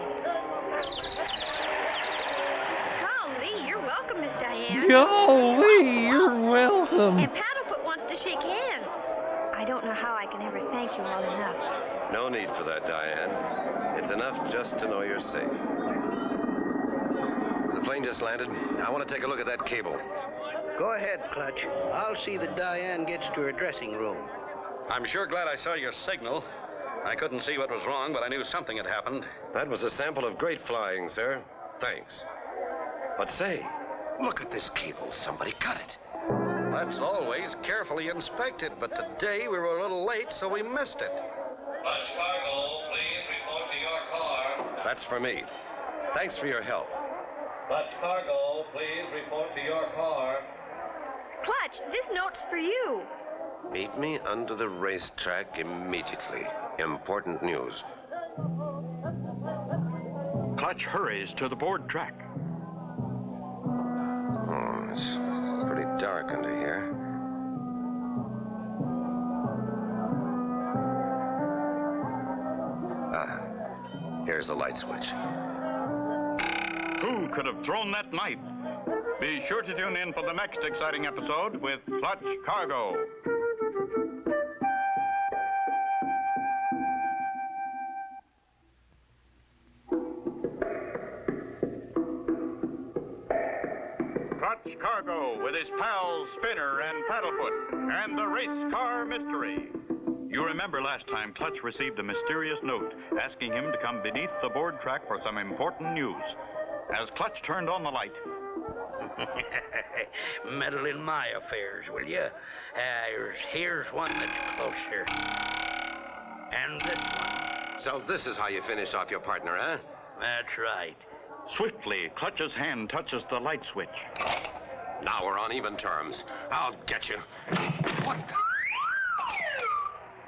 Golly, you're welcome, Miss Diane. Golly, you're welcome. And Paddlefoot wants to shake hands. I don't know how I can ever thank you all enough. No need for that, Diane. It's enough just to know you're safe. The plane just landed. I want to take a look at that cable. Go ahead, Clutch. I'll see that Diane gets to her dressing room. I'm sure glad I saw your signal. I couldn't see what was wrong, but I knew something had happened. That was a sample of great flying, sir. Thanks. But say, look at this cable. Somebody cut it. That's always carefully inspected, but today we were a little late, so we missed it. Clutch Cargo, please report to your car. That's for me. Thanks for your help. Clutch Cargo, please report to your car. Clutch, this note's for you. Meet me under the racetrack immediately. Important news. Clutch hurries to the board track. Oh, it's pretty dark under here. Here's the light switch. Who could have thrown that knife? Be sure to tune in for the next exciting episode with Clutch Cargo. Clutch Cargo with his pals Spinner and Paddlefoot and the race car mystery. You remember last time Clutch received a mysterious note asking him to come beneath the board track for some important news. As Clutch turned on the light, Meddle in my affairs, will you? Here's one that's closer. And this one. So this is how you finished off your partner, huh? That's right. swiftly, Clutch's hand touches the light switch. Now we're on even terms. I'll get you. What the...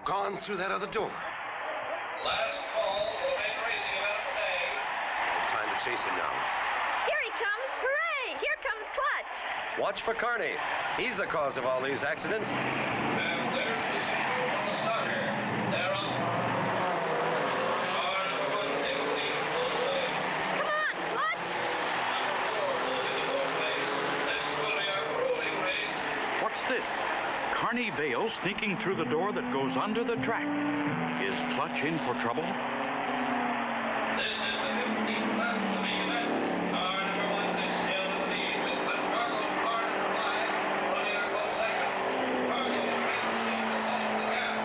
gone through that other door. Last call for the main racing event of the day. No time to chase him now. Here he comes! Hooray! Here comes Clutch! Watch for Carney. He's the cause of all these accidents. And there's the signal from the starter. They're off. Car number 1 takes the lead in full swing. Come on, Clutch! This will be our rolling race. What's this? Carney Vale sneaking through the door that goes under the track. Is Clutch in for trouble? This is the 15th lap of the main event. Car number 1 takes still the lead with Clutch Cargo and car number 5 running a close second. Cargo races the gap.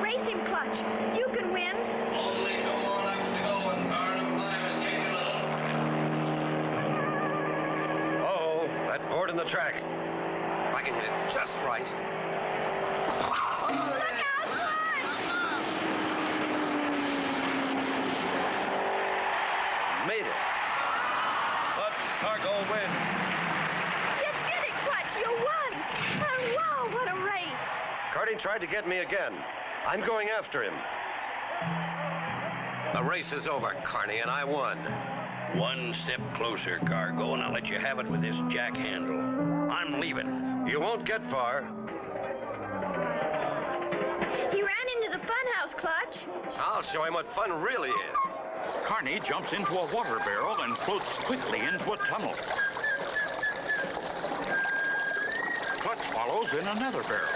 Race him, Clutch. You can win. Only 2 more laps to go and car number 5 is gaining a little. Oh, that board in the track. If I can hit it just right. Made it. Clutch Cargo wins. You did it, Clutch. You won. Oh, wow, what a race. Carney tried to get me again. I'm going after him. The race is over, Carney, and I won. One step closer, Cargo, and I'll let you have it with this jack handle. I'm leaving. You won't get far. He ran into the funhouse, Clutch. I'll show him what fun really is. Carney jumps into a water barrel and floats quickly into a tunnel. Clutch follows in another barrel.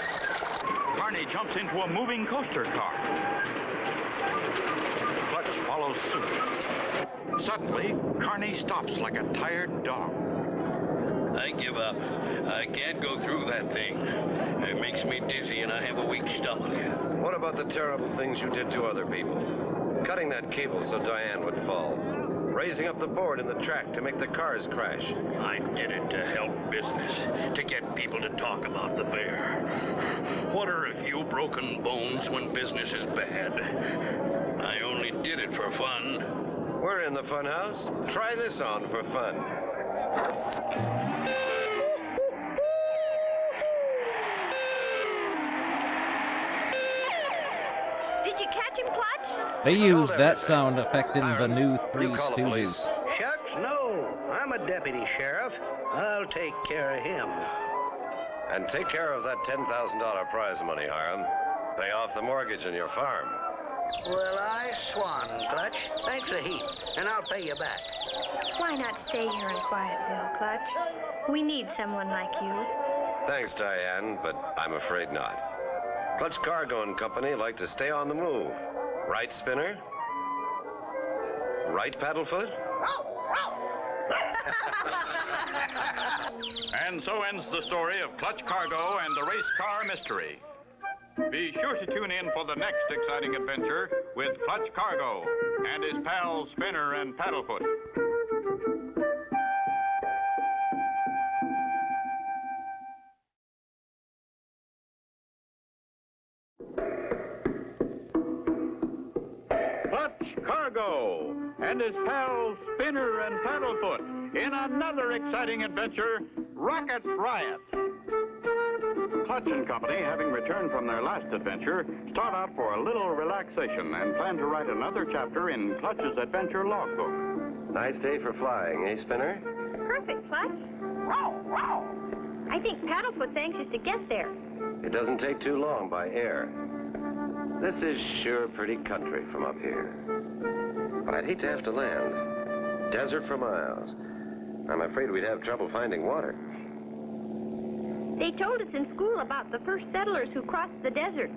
Carney jumps into a moving coaster car. Clutch follows suit. Suddenly, Carney stops like a tired dog. I give up. I can't go through that thing. It makes me dizzy and I have a weak stomach. What about the terrible things you did to other people? Cutting that cable so Diane would fall. Raising up the board in the track to make the cars crash. I did it to help business, to get people to talk about the fair. What are a few broken bones when business is bad? I only did it for fun. We're in the fun house. Try this on for fun. Did you catch him, Clutch? They used that sound effect in the new Three Stooges. Shucks, no. I'm a deputy sheriff. I'll take care of him. And take care of that $10,000 prize money, Hiram. Pay off the mortgage on your farm. Well, I swan, Clutch. Thanks a heap, and I'll pay you back. Why not stay here in Quietville, Clutch? We need someone like you. Thanks, Diane, but I'm afraid not. Clutch Cargo and Company like to stay on the move. Right, Spinner? Right, Paddlefoot? And so ends the story of Clutch Cargo and the race car mystery. Be sure to tune in for the next exciting adventure with Clutch Cargo and his pals Spinner and Paddlefoot. Clutch Cargo and his pals Spinner and Paddlefoot in another exciting adventure, Rocket Riot. Clutch and Company, having returned from their last adventure, start out for a little relaxation and plan to write another chapter in Clutch's adventure logbook. Nice day for flying, eh, Spinner? Perfect, Clutch. I think Paddlefoot's anxious to get there. It doesn't take too long by air. This is sure pretty country from up here. But I'd hate to have to land. Desert for miles. I'm afraid we'd have trouble finding water. They told us in school about the first settlers who crossed the desert.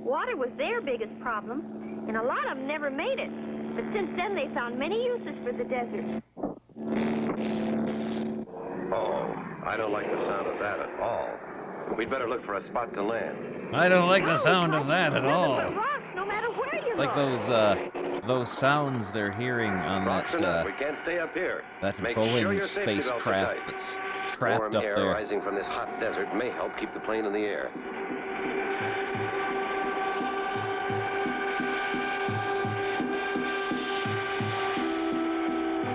Water was their biggest problem, and a lot of them never made it. But since then, they found many uses for the desert. Oh, I don't like the sound of that at all. We'd better look for a spot to land. I don't like the sound of that at all. Rocks, no matter where you Like those sounds they're hearing on Rocks that enough. We can't stay up here. that Make Boeing sure your safety belts are spacecraft tight. that's trapped Warm up air there. rising from this hot desert may help keep the plane in the air.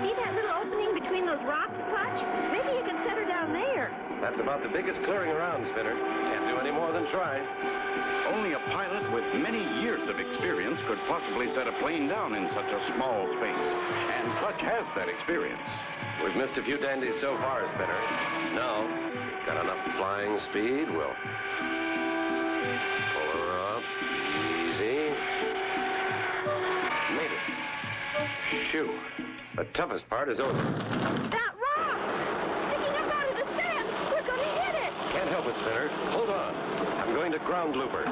See that little opening between those rocks, Clutch? Maybe you can set her down there. That's about the biggest clearing around, Spinner. Can't do any more than try. Only a pilot with many years of experience could possibly set a plane down in such a small space. And Clutch has that experience. We've missed a few dandies so far, Spinner. Now, got enough flying speed, we'll pull her up. Easy. Made it. Shoo. The toughest part is over. That rock! Sticking up out of the sand! We're going to hit it! Can't help it, Spinner. Hold on. I'm going to ground looper.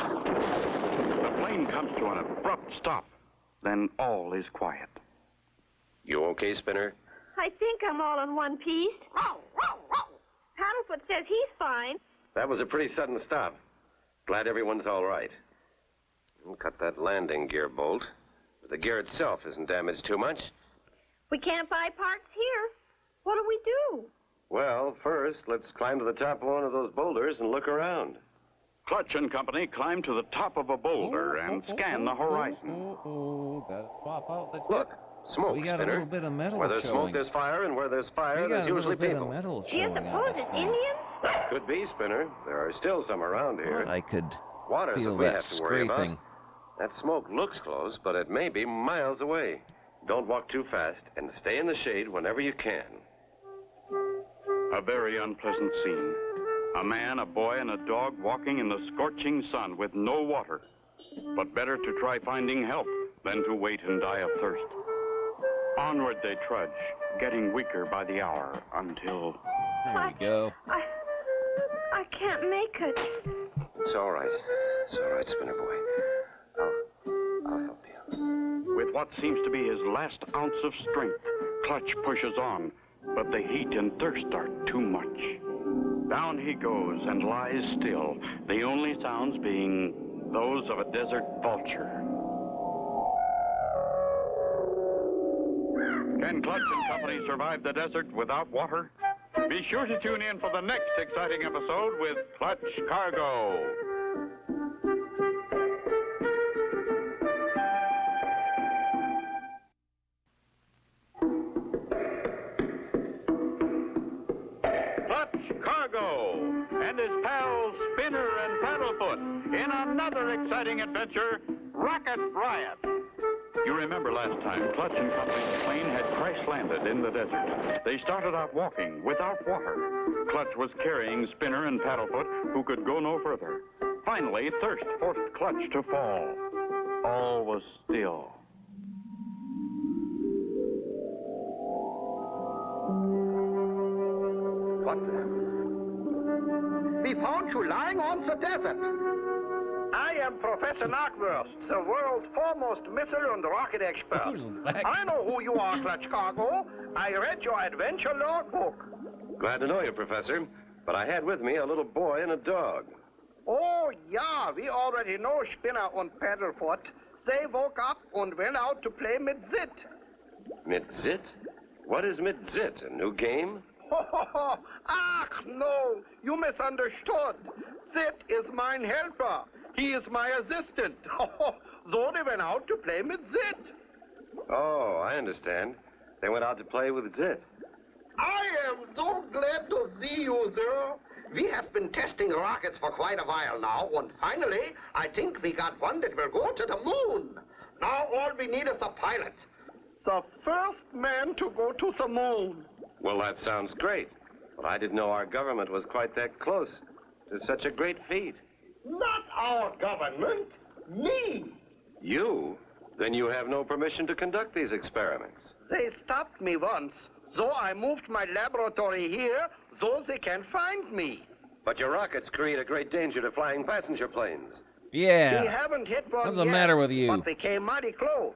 The plane comes to an abrupt stop. Then all is quiet. You okay, Spinner? I think I'm all in one piece. Paddlefoot says he's fine. That was a pretty sudden stop. Glad everyone's all right. We'll cut that landing gear bolt. But the gear itself isn't damaged too much. We can't buy parts here. What do we do? Well, first, let's climb to the top of one of those boulders and look around. Clutch and company climb to the top of a boulder and scan the horizon. Gotta swap out the Look, smoke, We got Spinner. a little bit of metal Where there's showing. smoke, there's fire, and where there's fire, We got there's a usually little bit people. of metal Do you showing on suppose this it's thing. Indians? Could be, Spinner. There are still some around here. I could Water's feel what we that have to worry scraping. about. That smoke looks close, but it may be miles away. Don't walk too fast, and stay in the shade whenever you can. A very unpleasant scene. A man, a boy, and a dog walking in the scorching sun with no water. But better to try finding help than to wait and die of thirst. Onward they trudge, getting weaker by the hour until... There we go. I can't make it. It's all right. It's all right, Spinner boy. I'll help you. With what seems to be his last ounce of strength, Clutch pushes on, but the heat and thirst are too much. Down he goes and lies still, the only sounds being those of a desert vulture. Can Clutch and company survive the desert without water? Be sure to tune in for the next exciting episode with Clutch Cargo. Clutch Cargo and his pals Spinner and Paddlefoot in another exciting adventure, Rocket Riot. You remember last time, Clutch and Company's plane had crash-landed in the desert. They started out walking without water. Clutch was carrying Spinner and Paddlefoot, who could go no further. Finally, thirst forced Clutch to fall. All was still. What? We found you lying on the desert. I am Professor Knockwurst, the world's foremost missile and rocket expert. Who's that? I know who you are, Clutch Cargo. I read your adventure logbook. Glad to know you, Professor. But I had with me a little boy and a dog. Oh, yeah, we already know Spinner and Paddlefoot. They woke up and went out to play Mitzit. Mitzit? What is Mitzit? A new game? Ach, no, you misunderstood. Zit is mine helper. He is my assistant. So they went out to play with Zit. Oh, I understand. They went out to play with Zit. I am so glad to see you, sir. We have been testing rockets for quite a while now, and finally, I think we got one that will go to the moon. Now all we need is a pilot. The first man to go to the moon. Well, that sounds great. But I didn't know our government was quite that close to such a great feat. Not our government, me. You? Then you have no permission to conduct these experiments. They stopped me once, so I moved my laboratory here so they can find me. But your rockets create a great danger to flying passenger planes. Yeah. We haven't hit one What's yet, the matter with you? But we came mighty close.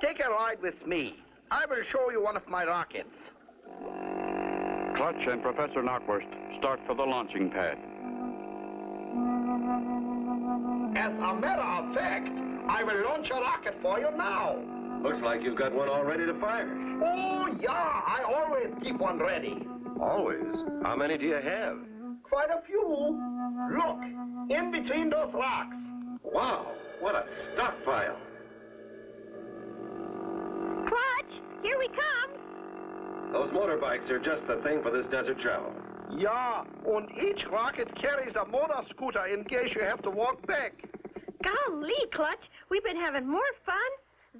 Take a ride with me. I will show you one of my rockets. Clutch and Professor Knockwurst start for the launching pad. As a matter of fact, I will launch a rocket for you now. Looks like you've got one all ready to fire. Oh, yeah, I always keep one ready. Always? How many do you have? Quite a few. Look, in between those rocks. Wow, What a stockpile. Clutch, here we come. Those motorbikes are just the thing for this desert travel. Ja, und each rocket carries a motor scooter in case you have to walk back. Golly, Clutch, we've been having more fun.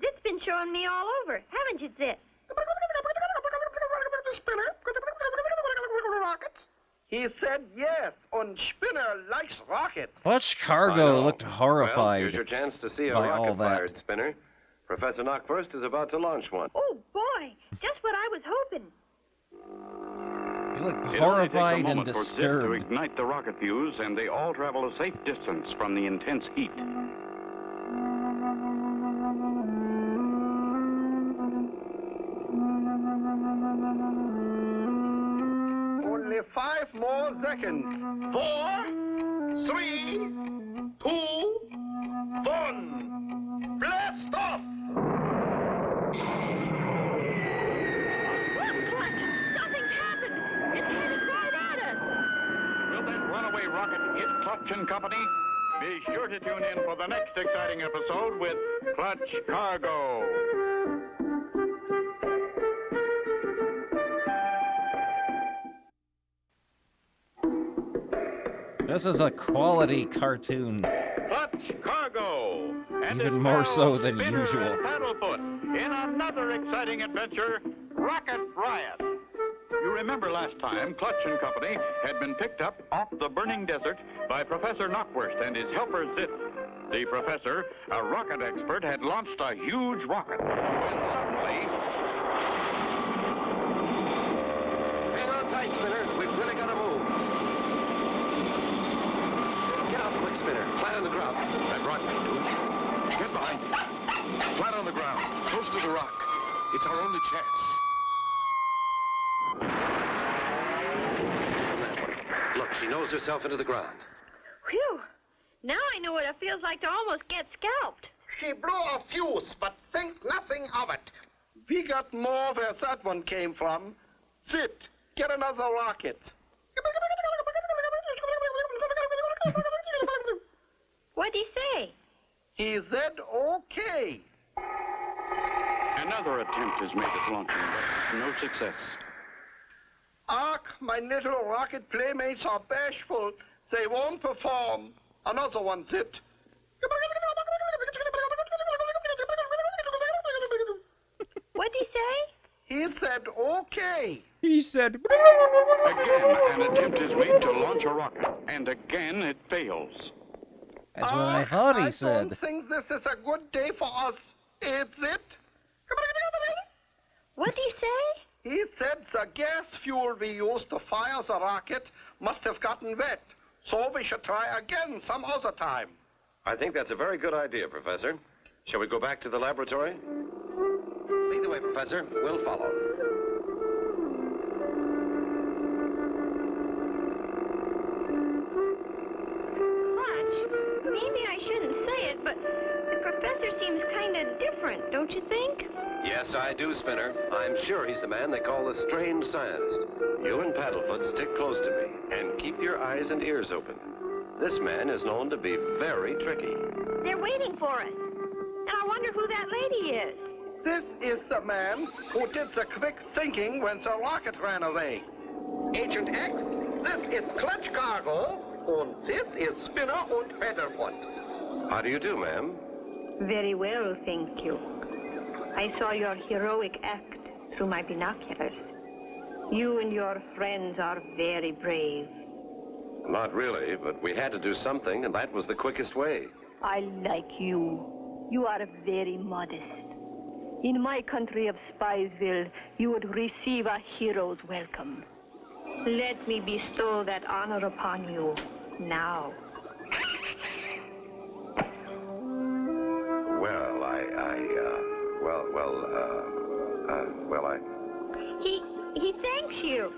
Zit's been showing me all over, haven't you, Zit? He said yes, and Spinner likes rockets. Clutch I Cargo know. looked Well, horrified here's your chance to see a by all rocket-fired that. spinner. Professor Knockfirst is about to launch one. Oh, boy, just what I was hoping. He looked It only takes a horrified and moment for Zip to disturbed. ignite the rocket fuse, and they all travel a safe distance from the intense heat. Only 5 more seconds. 4, 3, 2, 1. Blast off! Look, Clutch, something's happened. It's headed right at us. Will that runaway rocket hit Clutch and Company? Be sure to tune in for the next exciting episode with Clutch Cargo. This is a quality cartoon. Clutch Cargo. And Even its more pals so than Spinner usual. and Paddlefoot in another exciting adventure, Rocket Riot. You remember last time Clutch and Company had been picked up off the burning desert by Professor Knockwurst and his helper Zip. The professor, a rocket expert, had launched a huge rocket. When suddenly, Hang on tight, Spinner. We've really got to move. Get out quick, Spinner. Flat on the ground. That rock may do. Get behind it. Flat on the ground, close to the rock. It's our only chance. Look, she knows herself into the ground. Whew. Now I know what it feels like to almost get scalped. She blew a fuse, but think nothing of it. We got more where that one came from. Zit, get another rocket. What'd he say? He said okay. another attempt is made at launching, but no success. Ach, my little rocket playmates are bashful. They won't perform. Another one, Zit. What'd he say? He said okay. He said... Again, an attempt is made to launch a rocket, and again it fails. That's what I thought he I said. don't think this is a good day for us. Is it? What'd he say? He said the gas fuel we used to fire the rocket must have gotten wet. So we should try again some other time. I think that's a very good idea, Professor. Shall we go back to the laboratory? Lead the way, Professor. We'll follow. Clutch, maybe I shouldn't say it, but the professor seems kind of different, don't you think? Yes, I do, Spinner. I'm sure he's the man they call the strange scientist. You and Paddlefoot stick close to me and keep your eyes and ears open. This man is known to be very tricky. They're waiting for us. And I wonder who that lady is. This is the man who did the quick thinking when the rocket ran away. Agent X, this is Clutch Cargo, and this is Spinner and Paddlefoot. How do you do, ma'am? Very well, thank you. I saw your heroic act through my binoculars. You and your friends are very brave. Not really, but we had to do something, and that was the quickest way. I like you. You are very modest. In my country of Spiesville, you would receive a hero's welcome. Let me bestow that honor upon you now. Well, He thanks you.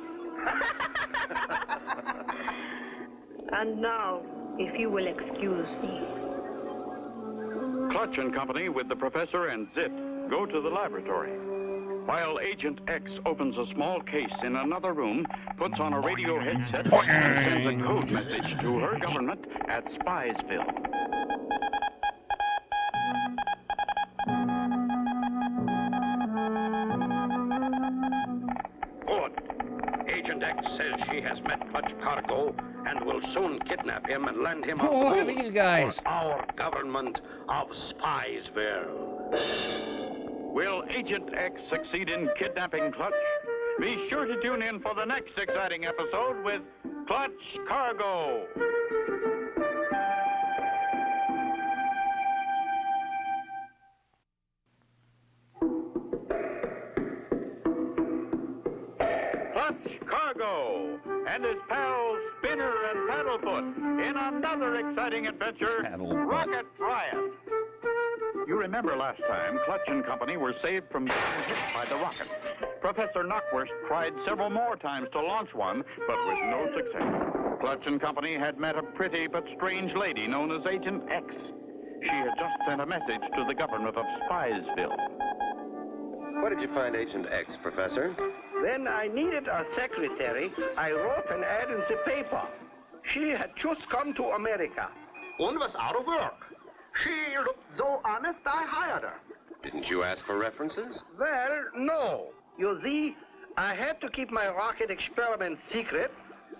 And now, if you will excuse me. Clutch and Company with the professor and Zip go to the laboratory. While Agent X opens a small case in another room, puts on a radio headset, and sends a code message to her government at Spiesville. Agent X says she has met Clutch Cargo and will soon kidnap him and land him Oh, on look at these guys. for our government of Spiceville. Will Agent X succeed in kidnapping Clutch? Be sure to tune in for the next exciting episode with Clutch Cargo. Clutch Cargo and his pals Spinner and Paddlefoot in another exciting adventure, Paddlefoot. Rocket Riot. You remember last time Clutch and Company were saved from being hit by the rocket. Professor Knockwurst tried several more times to launch one, but with no success. Clutch and Company had met a pretty but strange lady known as Agent X. She had just sent a message to the government of Spiceville. What did you find Agent X, Professor? When I needed a secretary, I wrote an ad in the paper. She had just come to America and was out of work. She looked so honest, I hired her. Didn't you ask for references? Well, no. You see, I had to keep my rocket experiment secret,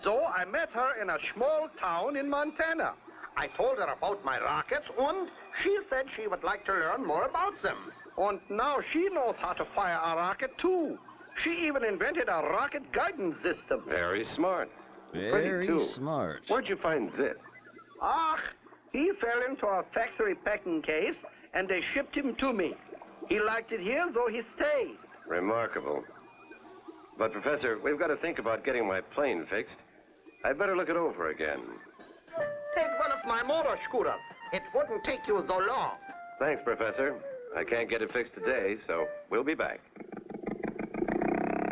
so I met her in a small town in Montana. I told her about my rockets, and she said she would like to learn more about them. And now she knows how to fire a rocket, too. She even invented a rocket guidance system. Very smart. Very Pretty, too. smart. Where'd you find Zit? Ah, he fell into a factory packing case, and they shipped him to me. He liked it here, so he stayed. Remarkable. But, Professor, we've got to think about getting my plane fixed. I'd better look it over again. Take one of my motor scooters. It wouldn't take you so long. Thanks, Professor. I can't get it fixed today, so we'll be back.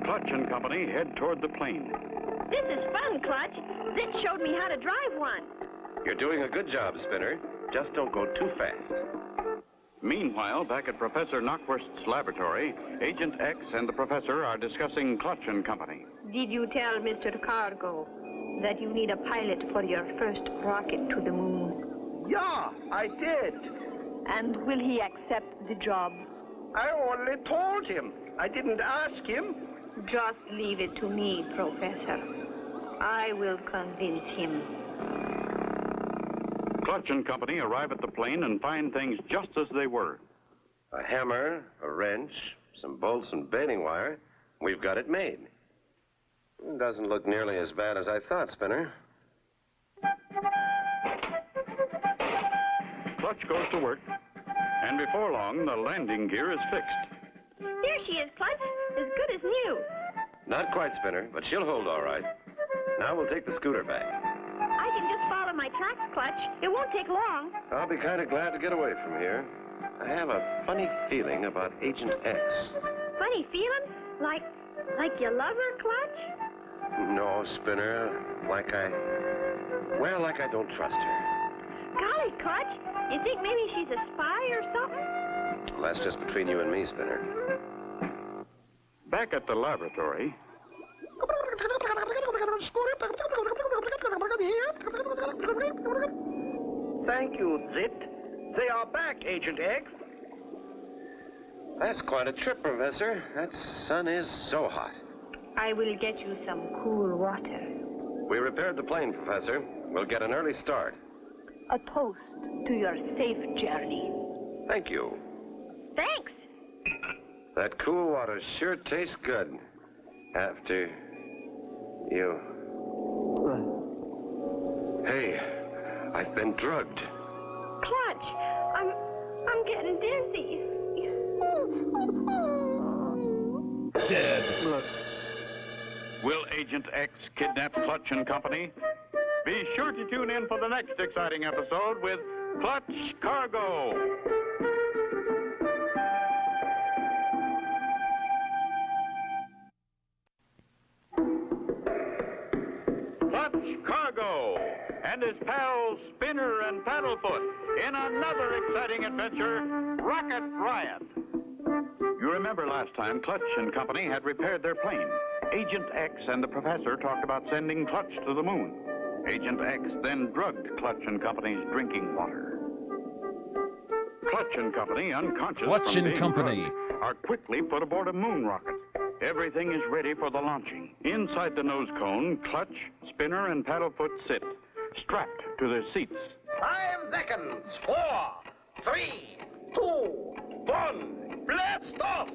Clutch and Company head toward the plane. This is fun, Clutch. Zit showed me how to drive one. You're doing a good job, Spinner. Just don't go too fast. Meanwhile, back at Professor Knockwurst's laboratory, Agent X and the professor are discussing Clutch and Company. Did you tell Mr. Cargo that you need a pilot for your first rocket to the moon? Yeah, I did. And will he accept the job? I only told him. I didn't ask him. Just leave it to me, Professor. I will convince him. Clutch and Company arrive at the plane and find things just as they were. A hammer, a wrench, some bolts and baling wire. We've got it made. It doesn't look nearly as bad as I thought, Spinner. Clutch goes to work, and before long, the landing gear is fixed. Here she is, Clutch. As good as new. Not quite, Spinner, but she'll hold all right. Now we'll take the scooter back. I can just follow my tracks, Clutch. It won't take long. I'll be kind of glad to get away from here. I have a funny feeling about Agent X. Funny feeling? Like you love her, Clutch? No, Spinner, like I don't trust her. Golly, Clutch. You think maybe she's a spy or something? Well, that's just between you and me, Spinner. Back at the laboratory, Thank you, Zit. They are back, Agent X. That's quite a trip, Professor. That sun is so hot. I will get you some cool water. We repaired the plane, Professor. We'll get an early start. A toast to your safe journey. Thank you. Thanks. That cool water sure tastes good. After you... Hey, I've been drugged. Clutch, I'm getting dizzy. Dead. Look. Will Agent X kidnap Clutch and Company? Be sure to tune in for the next exciting episode with Clutch Cargo. Clutch Cargo and his pals Spinner and Paddlefoot in another exciting adventure, Rocket Riot. You remember last time Clutch and Company had repaired their plane. Agent X and the professor talked about sending Clutch to the moon. Agent X then drugged Clutch and Company's drinking water. Clutch and Company, unconscious Clutch from and being Company. drugged, are quickly put aboard a moon rocket. Everything is ready for the launching. Inside the nose cone, clutch, spinner, and paddlefoot sit, strapped to their seats. 5 seconds. 4, 3, 2, 1. Blast off!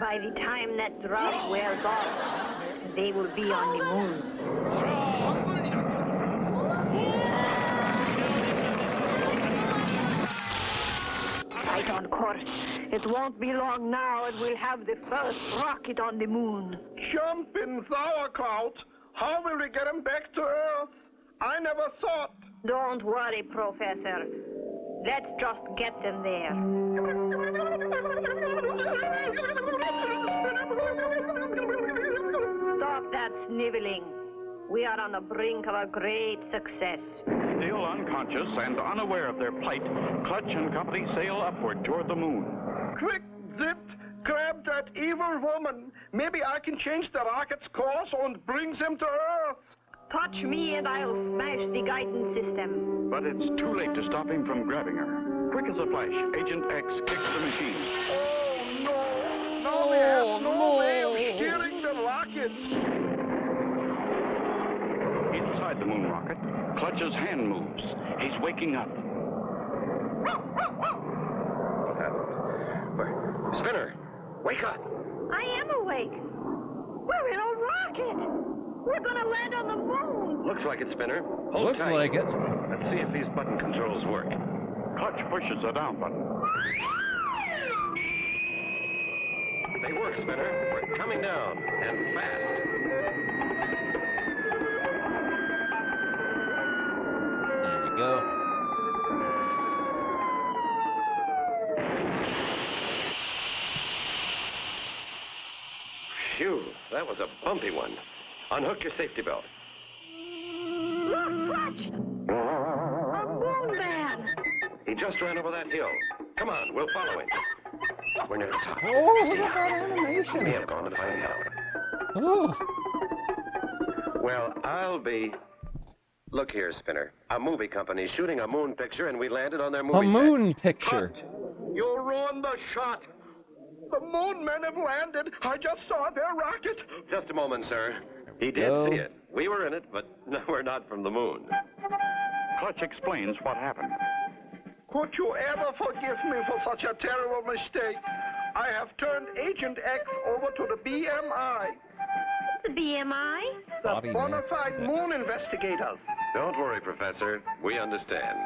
By the time that drought wears off, they will be on the moon. Right on course. It won't be long now and we'll have the first rocket on the moon. Jumping sauerkraut. How will we get him back to Earth? I never thought. Don't worry, Professor. Let's just get them there. Stop that sniveling. We are on the brink of a great success. Still unconscious and unaware of their plight, Clutch and company sail upward toward the moon. Quick, Zit, grab that evil woman. Maybe I can change the rocket's course and bring them to Earth. Touch me and I'll smash the guidance system. But it's too late to stop him from grabbing her. Quick as a flash, Agent X kicks the machine. Oh, no. Now we have no way of steering the rockets. Inside the moon rocket, Clutch's hand moves. He's waking up. Spinner, wake up. I am awake. We're in a rocket. We're gonna land on the moon. Looks like it, Spinner. Hold Looks tight. like it. Let's see if these button controls work. Clutch pushes the down button. They work, Spinner. We're coming down, and fast. There we go. Phew, that was a bumpy one. Unhook your safety belt. Look, Clutch! A moon man! He just ran over that hill. Come on, we'll follow him. We're near the top. Oh, look at that animation. We have gone to find help. Oh. Well, I'll be... Look here, Spinner. A movie company shooting a moon picture, and we landed on their movie A set. moon picture. You ruined the shot. The moon men have landed. I just saw their rocket. Just a moment, sir. He did Go. see it. We were in it, but no, we're not from the moon. Clutch explains what happened. Could you ever forgive me for such a terrible mistake? I have turned Agent X over to the BMI. The BMI? The Body bona mass fide index. moon investigators. Don't worry, Professor. We understand.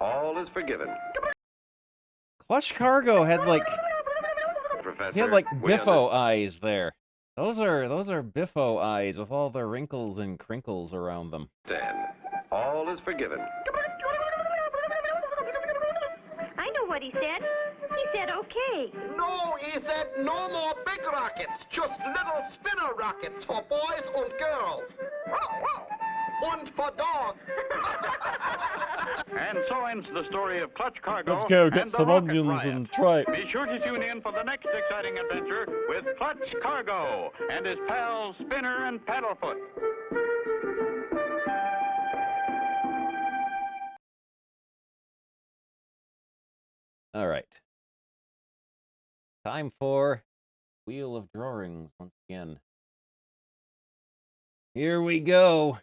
All is forgiven. Clutch Cargo had like Professor, he had like we Biffo eyes there. Those are Biffo eyes with all the wrinkles and crinkles around them. understand. All is forgiven. I know what he said. He said okay. No, he said no more big rockets, just little spinner rockets for boys and girls. And for dogs. And so ends the story of Clutch Cargo. Let's go get and the some Rocket onions Riot. and try it. Be sure to tune in for the next exciting adventure with Clutch Cargo and his pals Spinner and Paddlefoot. All right. Time for Wheel of Drawings once again. Here we go.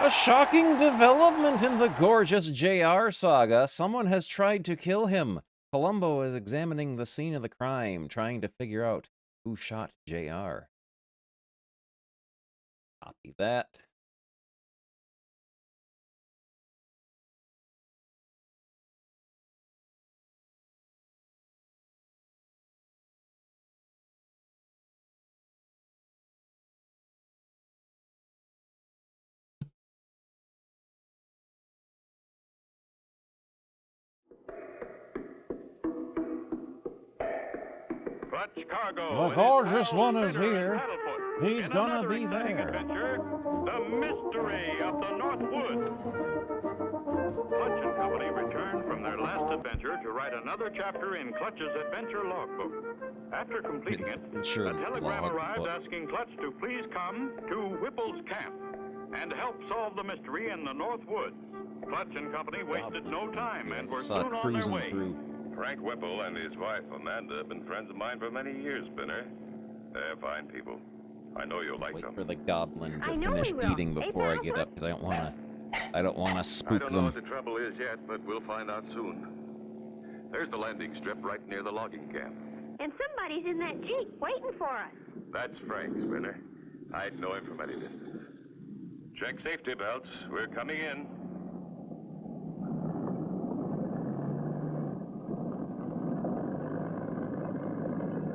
A shocking development in the gorgeous JR saga. Someone has tried to kill him. Columbo is examining the scene of the crime, trying to figure out who shot JR. Copy that. Clutch Cargo. The and his gorgeous pals one is Spinner and here. Paddlefoot He's In gonna another be exciting there. adventure, the mystery of the North Woods. Clutch and Company returned from their last adventure to write another chapter in Clutch's adventure logbook. After completing it, Adventure a telegram arrived logbook. asking Clutch to please come to Whipple's camp and help solve the mystery in the North Woods. Clutch and Company wasted no time and were Saw soon on their cruising way. through. Frank Whipple and his wife, Amanda, have been friends of mine for many years, Spinner. They're fine people. I know you'll like Wait them. for the goblin to I know finish we will. eating Hey, before I get Paddlefoot. up because I don't wanna I spook don't know them. what the trouble is yet, but we'll find out soon. There's the landing strip right near the logging camp. And somebody's in that Jeep waiting for us. That's Frank, Spinner. I'd know him from any distance. Check safety belts. We're coming in.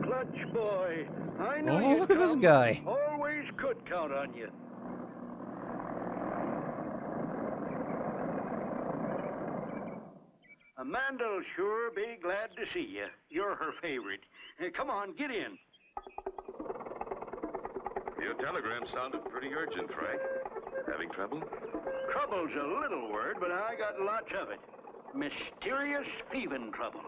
Clutch boy, I know Oh, you'd look at this come. guy. Always could count on you. Amanda'll sure be glad to see you. You're her favorite. Come on, get in. Your telegram sounded pretty urgent, Frank. Having trouble? Trouble's a little word, but I got lots of it. Mysterious thieving trouble.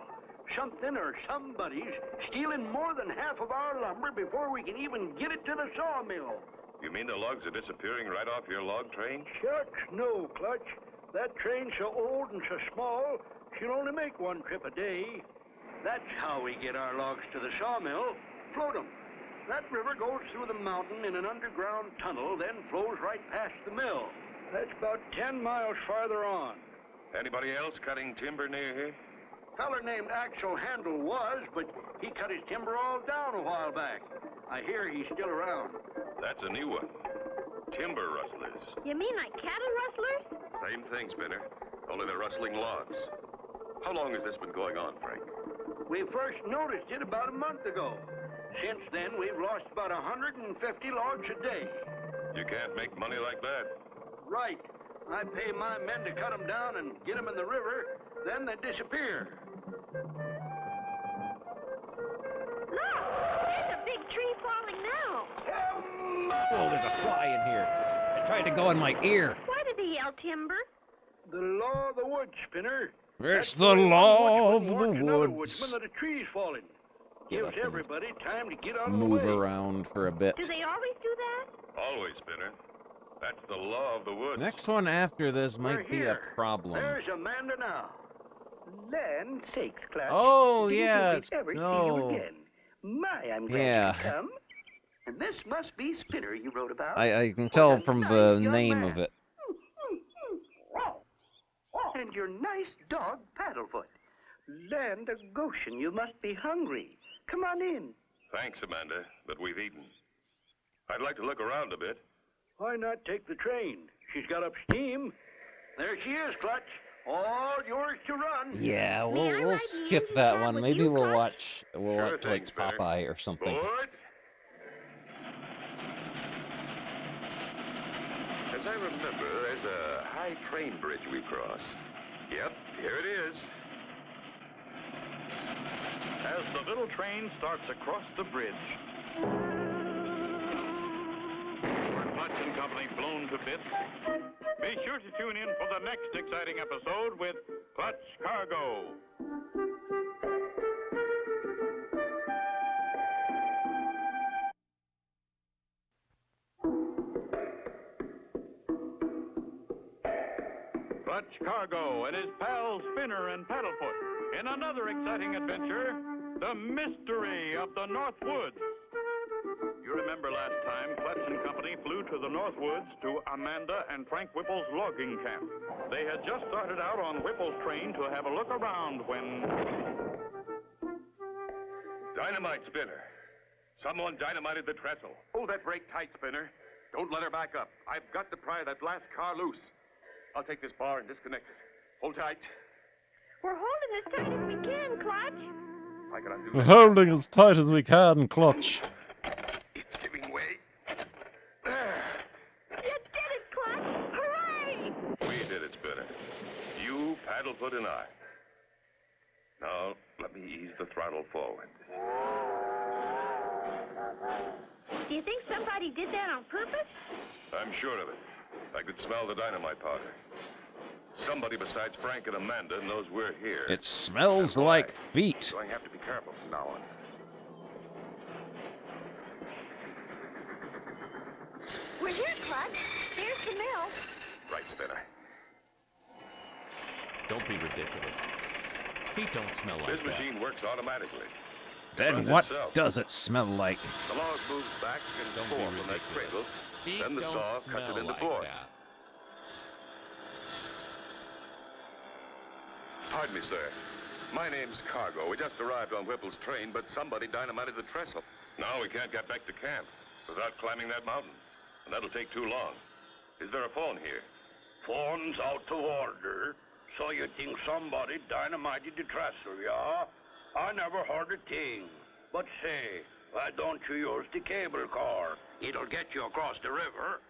Something or somebody's stealing more than half of our lumber before we can even get it to the sawmill. You mean the logs are disappearing right off your log train? Shucks, no, Clutch. That train's so old and so small, she'll only make one trip a day. That's how we get our logs to the sawmill. Float 'em. That river goes through the mountain in an underground tunnel, then flows right past the mill. That's about 10 miles farther on. Anybody else cutting timber near here? Feller named Axel Handel was, but he cut his timber all down a while back. I hear he's still around. That's a new one. Timber rustlers. You mean like cattle rustlers? Same thing, Spinner. Only they're rustling logs. How long has this been going on, Frank? We first noticed it about a month ago. Since then, we've lost about 150 logs a day. You can't make money like that. Right. I pay my men to cut 'em down and get 'em in the river, then they disappear. Look! There's a big tree falling now. Oh, there's a fly in here. It tried to go in my ear. Why did he yell timber? The law of the woods, Spinner. It's That's the way one law of woodsman the warns another woods. woodsman that a tree's falling. Get Gives up and everybody time to get out of the Move way. around for a bit. Do they always do that? Always, Spinner. That's the law of the woods. Next one after this We're might be a here. problem. There's Amanda now. Land sakes, Clutch. Oh, Didn't yeah, we it's- ever see no. you again? My, I'm glad Yeah. you could come. And this must be Spinner you wrote about. I can tell What a from nice the young name man. of it. And your nice dog, Paddlefoot. Land of Goshen, you must be hungry. Come on in. Thanks, Amanda, but we've eaten. I'd like to look around a bit. Why not take the train? She's got up steam. There she is, Clutch. All yours to run. Yeah, Man, we'll I'd skip love that that one. with Maybe you, we'll Clutch. watch Sure like thing, Spinner. Popeye or something. Board. As I remember, there's a high train bridge we cross. Yep, here it is. As the little train starts across the bridge, were Clutch and Company blown to bits? Be sure to tune in for the next exciting episode with Clutch Cargo. Clutch Cargo and his pals Spinner and Paddlefoot in another exciting adventure, the mystery of the North Woods. You remember last time Clutch and Company flew to the North Woods to Amanda and Frank Whipple's logging camp. They had just started out on Whipple's train to have a look around when... Dynamite, Spinner. Someone dynamited the trestle. Hold that brake tight, Spinner. Don't let her back up. I've got to pry that last car loose. I'll take this bar and disconnect it. Hold tight. We're holding as tight as we can, Clutch. I can undo We're that. holding as tight as we can, Clutch. It's giving way. You did it, Clutch! Hooray! We did it, Spinner. You, Paddlefoot, and I. Now, let me ease the throttle forward. Do you think somebody did that on purpose? I'm sure of it. I could smell the dynamite powder. Somebody besides Frank and Amanda knows we're here. It smells like feet. So I have to be careful from now on. We're here, Clutch. There's the mill. Right, Spinner. Don't be ridiculous. Feet don't smell like This that. machine works automatically. Then Runs what itself. does it smell like? The log moves back and Don't be forth on that cradle. ridiculous. Feet Then the don't saw cuts smell it into like boards. that. Pardon me, sir. My name's Cargo. We just arrived on Whipple's train, but somebody dynamited the trestle. Now we can't get back to camp without climbing that mountain. And that'll take too long. Is there a phone here? Phone's out to order. So you think somebody dynamited the trestle, yeah? I never heard a thing. But say, why don't you use the cable car? It'll get you across the river.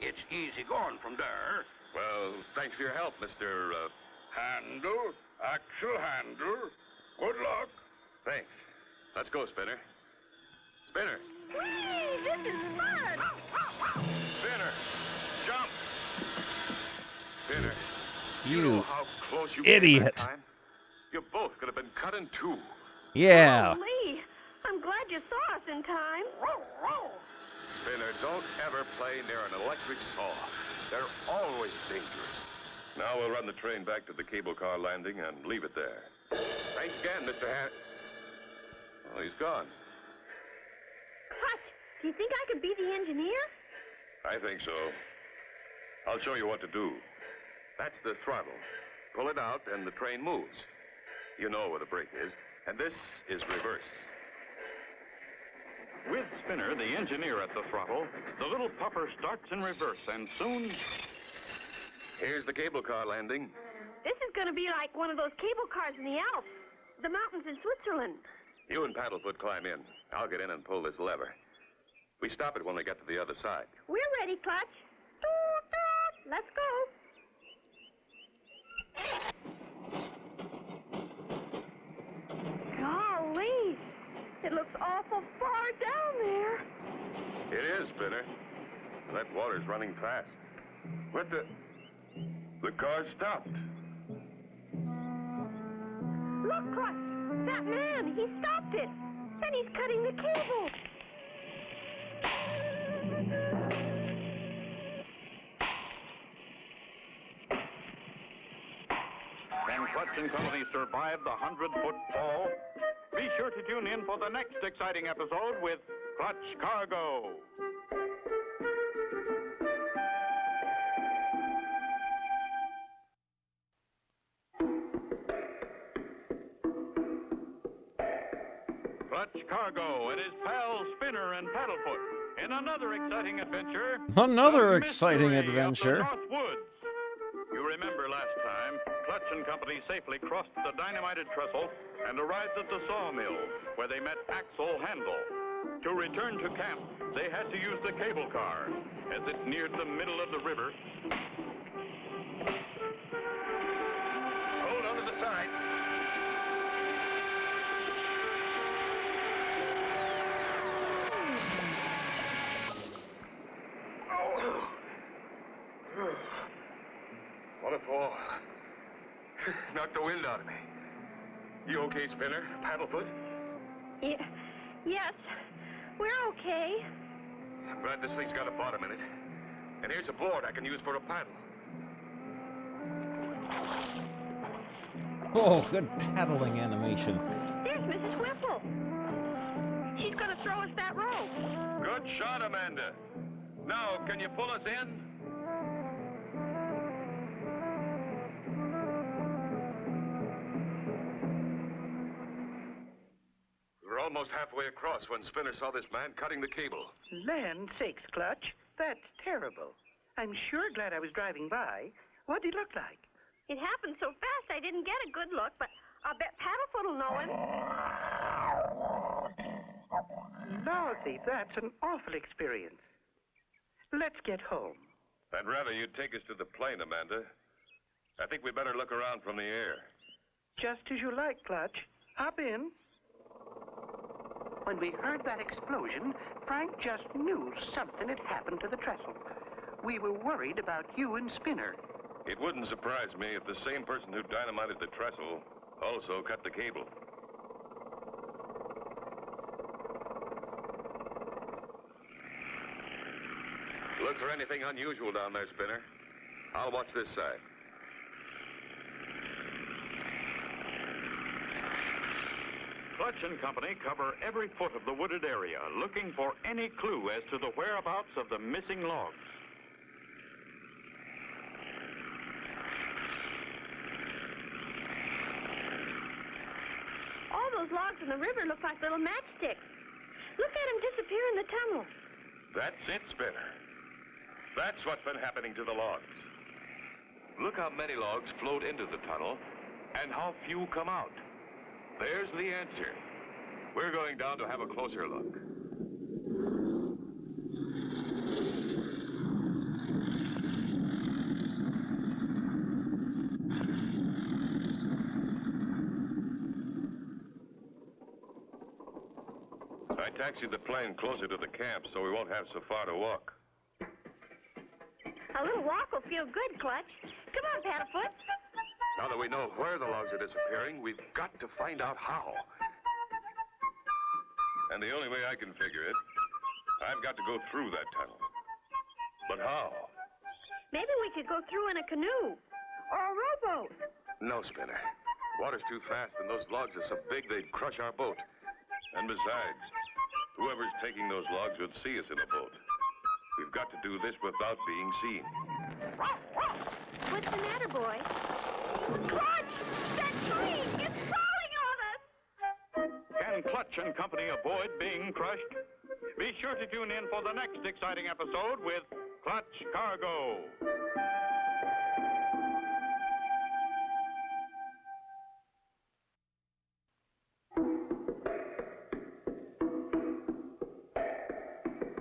It's easy going from there. Well, thanks for your help, Mr. Handle, axle handle. Good luck. Thanks. Let's go, Spinner. Spinner! Whee! This is fun! Spinner! Jump! Spinner! You know how close you came idiot. that time? You both could have been cut in two. Yeah. Lee, I'm glad you saw us in time. Spinner, don't ever play near an electric saw. They're always dangerous. Now we'll run the train back to the cable car landing and leave it there. Thanks again, Mr. Hat. Well, he's gone. Clutch, do you think I could be the engineer? I think so. I'll show you what to do. That's the throttle. Pull it out and the train moves. You know where the brake is. And this is reverse. With Spinner, the engineer at the throttle, the little puffer starts in reverse, and soon... Here's the cable car landing. This is going to be like one of those cable cars in the Alps, the mountains in Switzerland. You and Paddlefoot climb in. I'll get in and pull this lever. We stop it when we get to the other side. We're ready, Clutch. Toot, toot. Let's go. Golly, it looks awful far down there. It is, Spinner. That water's running fast. What the... The car stopped. Look, Clutch, that man, he stopped it. And he's cutting the cable. Can Clutch and Company survive the 100-foot fall? Be sure to tune in for the next exciting episode with Clutch Cargo. Clutch Cargo and his pals Spinner and Paddlefoot in another exciting adventure. Another The exciting Mystery of the adventure. North Woods. You remember last time, Clutch and Company safely crossed the dynamited trestle and arrived at the sawmill, where they met Axel Handel. To return to camp, they had to use the cable car. As it neared the middle of the river, Hold on to the sides. What a fall. Knocked the wind out of me. You okay, Spinner? Paddlefoot? Yes, we're okay. I'm glad this thing's got a bottom in it. And here's a board I can use for a paddle. Oh, good paddling animation. There's Mrs. Whipple. She's going to throw us that rope. Good shot, Amanda. Now, can you pull us in? We were almost halfway across when Spinner saw this man cutting the cable. Land sakes, Clutch. That's terrible. I'm sure glad I was driving by. What did he look like? It happened so fast I didn't get a good look, but I'll bet Paddlefoot will know him. Lordy, that's an awful experience. Let's get home. I'd rather you'd take us to the plane, Amanda. I think we better look around from the air. Just as you like, Clutch. Hop in. When we heard that explosion, Frank just knew something had happened to the trestle. We were worried about you and Spinner. It wouldn't surprise me if the same person who dynamited the trestle also cut the cable. Look for anything unusual down there, Spinner. I'll watch this side. Clutch and Company cover every foot of the wooded area, looking for any clue as to the whereabouts of the missing logs. All those logs in the river look like little matchsticks. Look at them disappear in the tunnel. That's it, Spinner. That's what's been happening to the logs. Look how many logs float into the tunnel and how few come out. There's the answer. We're going down to have a closer look. I taxied the plane closer to the camp so we won't have so far to walk. A little walk will feel good, Clutch. Come on, Paddlefoot. Now that we know where the logs are disappearing, we've got to find out how. And the only way I can figure it, I've got to go through that tunnel. But how? Maybe we could go through in a canoe or a rowboat. No, Spinner. Water's too fast and those logs are so big they'd crush our boat. And besides, whoever's taking those logs would see us in a boat. We've got to do this without being seen. What's the matter, boy? Clutch! That tree! It's falling on us! Can Clutch and Company avoid being crushed? Be sure to tune in for the next exciting episode with Clutch Cargo.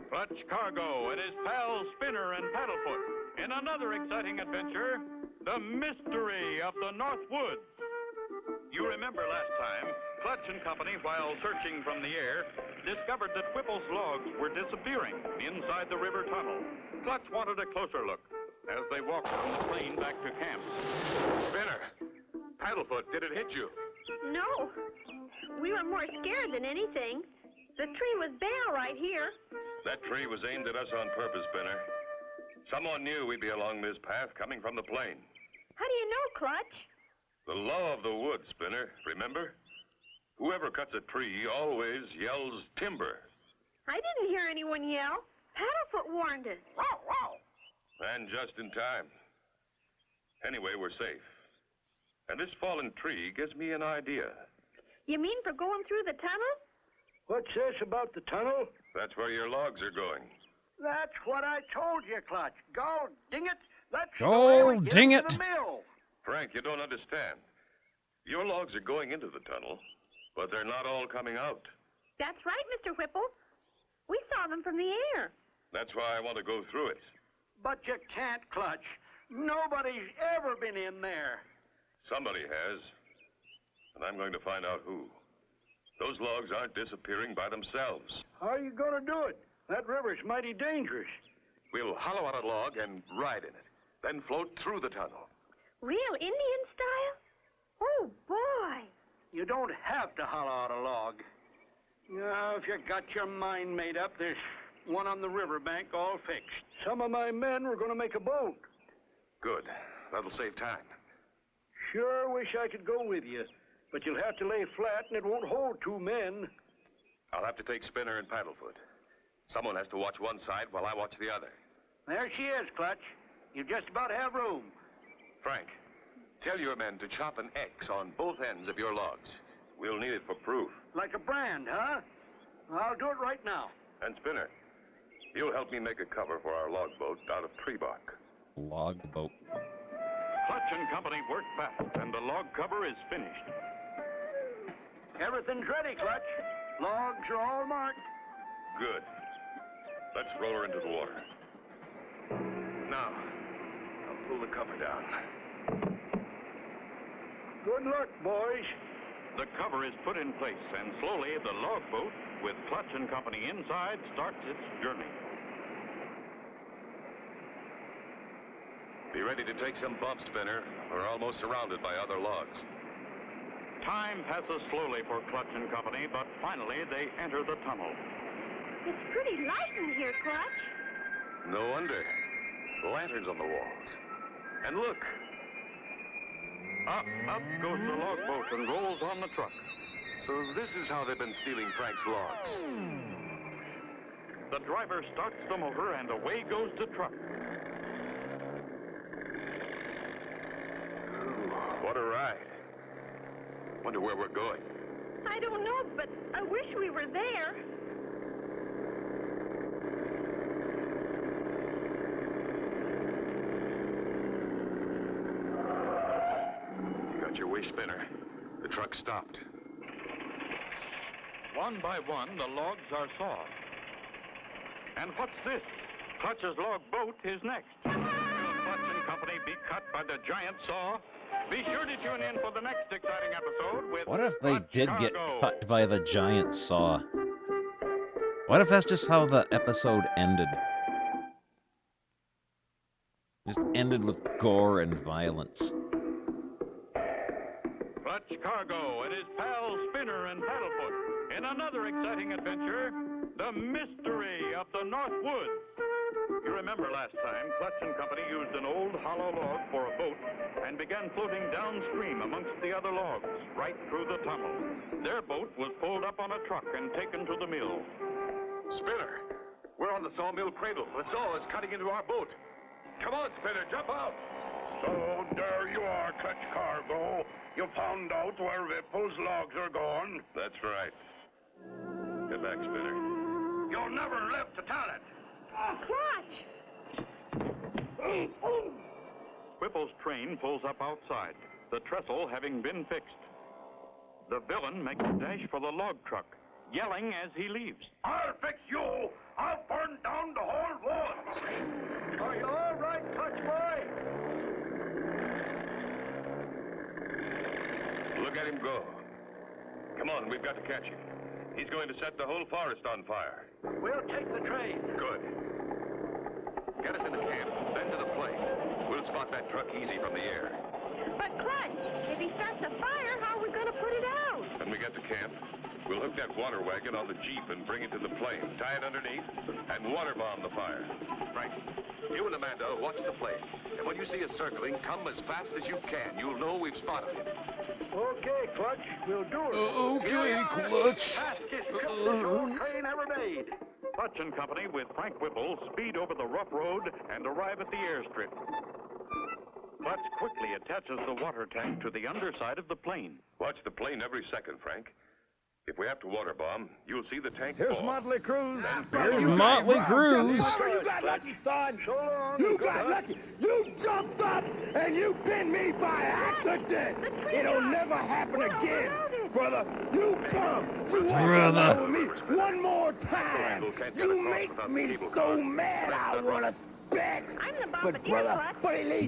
Clutch Cargo and his pals Spinner and Paddlefoot in another exciting adventure, The Mystery of the North Woods. You remember last time, Clutch and Company, while searching from the air, discovered that Whipple's logs were disappearing inside the river tunnel. Clutch wanted a closer look as they walked from the plane back to camp. Spinner! Paddlefoot, did it hit you? No. We were more scared than anything. The tree was bare right here. That tree was aimed at us on purpose, Spinner. Someone knew we'd be along this path coming from the plane. How do you know, Clutch? The law of the woods, Spinner, remember? Whoever cuts a tree always yells timber. I didn't hear anyone yell. Paddlefoot warned us. Wow, wow. And just in time. Anyway, we're safe. And this fallen tree gives me an idea. You mean for going through the tunnel? What's this about the tunnel? That's where your logs are going. That's what I told you, Clutch. Go, ding it. That's Go, the way we get ding to it. the mill. Frank, you don't understand. Your logs are going into the tunnel, but they're not all coming out. That's right, Mr. Whipple. We saw them from the air. That's why I want to go through it. But you can't, Clutch. Nobody's ever been in there. Somebody has. And I'm going to find out who. Those logs aren't disappearing by themselves. How are you going to do it? That river's mighty dangerous. We'll hollow out a log and ride in it, then float through the tunnel. Real Indian style? Oh, boy. You don't have to hollow out a log. Now, if you got your mind made up, there's one on the riverbank all fixed. Some of my men were going to make a boat. Good. That'll save time. Sure wish I could go with you, but you'll have to lay flat and it won't hold two men. I'll have to take Spinner and Paddlefoot. Someone has to watch one side while I watch the other. There she is, Clutch. You just about have room. Frank, tell your men to chop an X on both ends of your logs. We'll need it for proof. Like a brand, huh? I'll do it right now. And Spinner, you'll help me make a cover for our log boat out of tree bark. Log boat. Clutch and Company worked fast, and the log cover is finished. Everything's ready, Clutch. Logs are all marked. Good. Let's roll her into the water. Now, I'll pull the cover down. Good luck, boys. The cover is put in place, and slowly the log boat with Clutch and Company inside, starts its journey. Be ready to take some bumps, Spinner. We're almost surrounded by other logs. Time passes slowly for Clutch and Company, but finally they enter the tunnel. It's pretty light in here, Clutch. No wonder. Lanterns on the walls. And look. Up goes the log boat and rolls on the truck. So this is how they've been stealing Frank's logs. The driver starts the motor and away goes the truck. Ooh, what a ride. Wonder where we're going. I don't know, but I wish we were there. You got your wish, Spinner. The truck stopped. One by one, the logs are sawed. And what's this? Clutch's log boat is next. Will Clutch and Company be cut by the giant saw? Be sure to tune in for the next exciting episode with What if they Clutch did get Cargo. cut by the giant saw? What if that's just how the episode ended? Just ended with gore and violence. Clutch Cargo and his pals Spinner and Paddlefoot in another exciting adventure, the mystery of the North Woods. You remember last time, Clutch and Company used an old hollow log for a boat and began floating downstream amongst the other logs, right through the tunnel. Their boat was pulled up on a truck and taken to the mill. Spinner, we're on the sawmill cradle. The saw is cutting into our boat. Come on, Spinner, jump out. So there you are, Clutch Cargo. You found out where Whipple's logs are gone. That's right. Get back, Spinner. You'll never live to tell it. Clutch! Whipple's train pulls up outside, the trestle having been fixed. The villain makes a dash for the log truck, yelling as he leaves. I'll fix you. I'll burn down the whole woods. Are you all right, Clutch boy? Look at him go. Come on, we've got to catch him. He's going to set the whole forest on fire. We'll take the train. Good. Get us into camp, then to the plane. We'll spot that truck easy from the air. But Clutch, if he starts a fire, how are we going to put it out? When we get to camp, we'll hook that water wagon on the Jeep and bring it to the plane, tie it underneath, and water bomb the fire. Frank, you and Amanda watch the plane. And when you see us circling, come as fast as you can. You'll know we've spotted him. Okay, Clutch, we'll do it. Okay, Clutch. Fastest trip this old train ever made. Clutch and Company with Frank Whipple speed over the rough road and arrive at the airstrip. Clutch quickly attaches the water tank to the underside of the plane. Watch the plane every second, Frank. If we have to water bomb, you'll see the tank Here's fall. Motley Crue. Here's Motley Crue. You got lucky, son. You got lucky. You jumped up and you pinned me by accident. It'll never happen again, brother. You come. You Brother. with me one more time. You make me so mad I want to spec. But brother,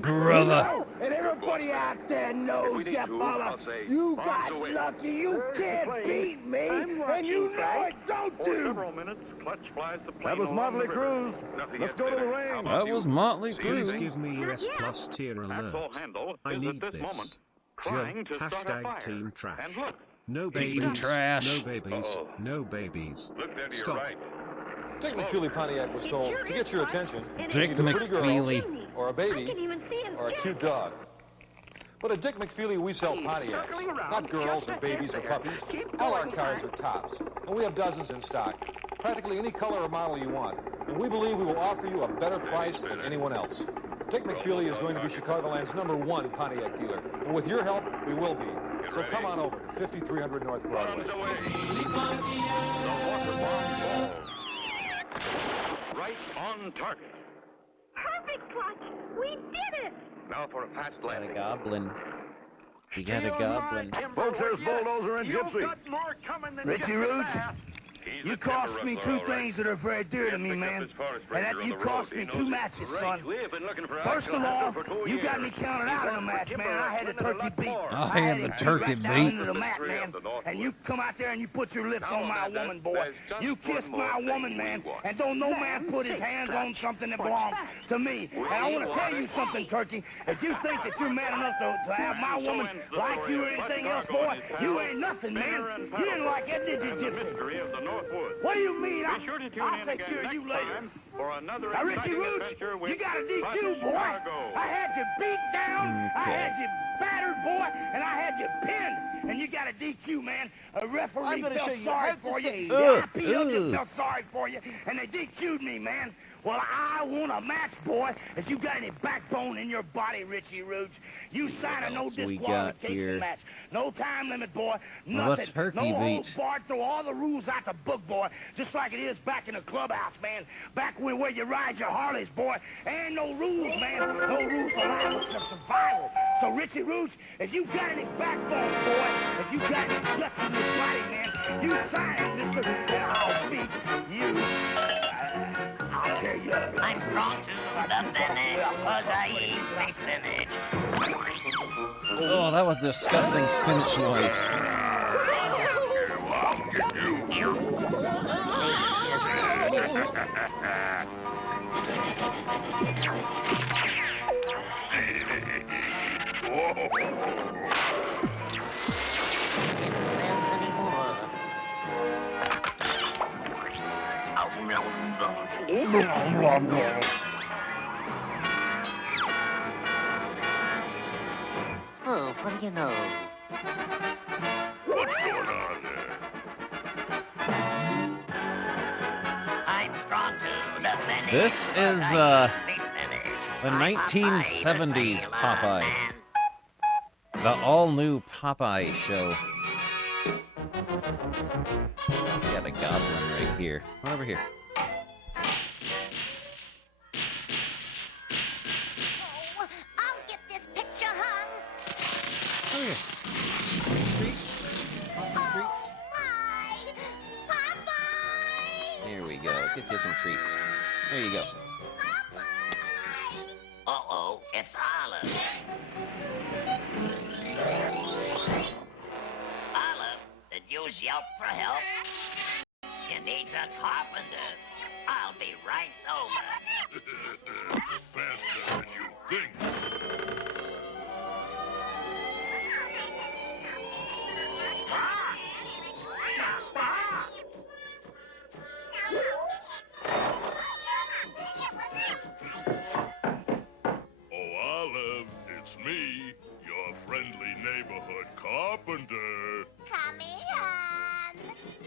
Brother. and everybody out there knows, Jeff Fowler, you got lucky. You can't beat me, and you know it, don't For you? several minutes, Clutch flies the plane That was along Motley the river. Crue. Let's go to the ring. That was Motley Please Crue. give me US Plus tier alert. Axel Handel I is need at this this. moment trying to start a Hashtag fire. Team Trash. And look, No Team babies. Trash. No babies. Uh-oh. No babies. Look there to your Stop. right. Dick McFeely Pontiac was told to get your attention, Dick either a pretty girl, McFeely. or a baby, or a cute dog. But at Dick McFeely, we sell Pontiacs, not girls or babies or puppies. All our cars are tops, and we have dozens in stock. Practically any color or model you want, and we believe we will offer you a better price than anyone else. Dick McFeely is going to be Chicagoland's #1 Pontiac dealer, and with your help, we will be. So come on over to 5300 North Broadway. the water bomb falls. Right on target. Perfect, Clutch. We did it. Now for a fast Got a landing. goblin. We got a goblin. Folks, there's Bulldozer and You've Gypsy. got more coming than Richie just Roots, that. You cost me two things that are very dear to me, man. And that you cost me two matches, son. First of all, you got me counted out in a match, man. I had the turkey beat. I had the turkey right down beat. into the mat, man. And you come out there and you put your lips on my woman, boy. You kissed my woman, man. And don't no man put his hands on something that belongs to me. And I want to tell you something, Turkey. If you think that you're man enough to have my woman like you or anything else, boy, you ain't nothing, man. You didn't like that, did you, Gypsy? What do you mean? I'll take care of you later. Now, Richie Rooch, you got a DQ, boy. I had you beat down, I had you battered, boy, and I had you pinned. And you got a DQ, man. A referee felt sorry for you. The IPW felt sorry for you, and they DQ'd me, man. Well, I want a match, boy. If you got any backbone in your body, Richie Rooch, you sign a no disqualification match. No time limit, boy. Nothing. No holds barred. Throw all the rules out the book, boy. Just like it is back in the clubhouse, man. Back where you ride your Harleys, boy. Ain't no rules, man. No rules for life except survival. So, Richie Rooch, if you got any backbone, boy, if you got any guts in this body, man, you sign it, mister, and I'll beat you. I'll tell you. I'm strong to the finish, cause I eat spinach. Oh, that was disgusting spinach noise. Oh, what do you know? What's going on there? I'm strong to the finish. This is the 1970s Popeye. The all-new Popeye show. Got a goblin right here. Come over here. Oh, I'll get this picture hung. Over here. Treat. Oh, my. Popeye! Here we go. Let's get you some treats. There you go. Uh-oh, it's Olive. Olive, did you yelp for help? You need a carpenter. I'll be right over. Faster than you think. Oh, Olive, it's me, your friendly neighborhood carpenter. Come in.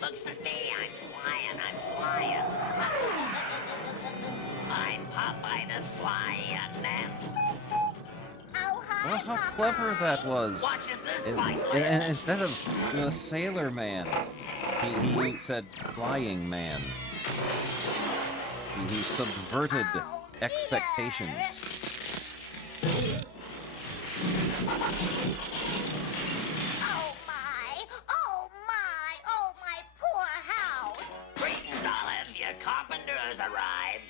Looks at me, I'm flying. I'm Popeye the Flying Man. Oh, hi, Well, how clever that was. Watch as this Instead of the Sailor Man, he said Flying Man. He subverted expectations. Oh, my poor house. Greetings, Olive. Your carpenter has arrived.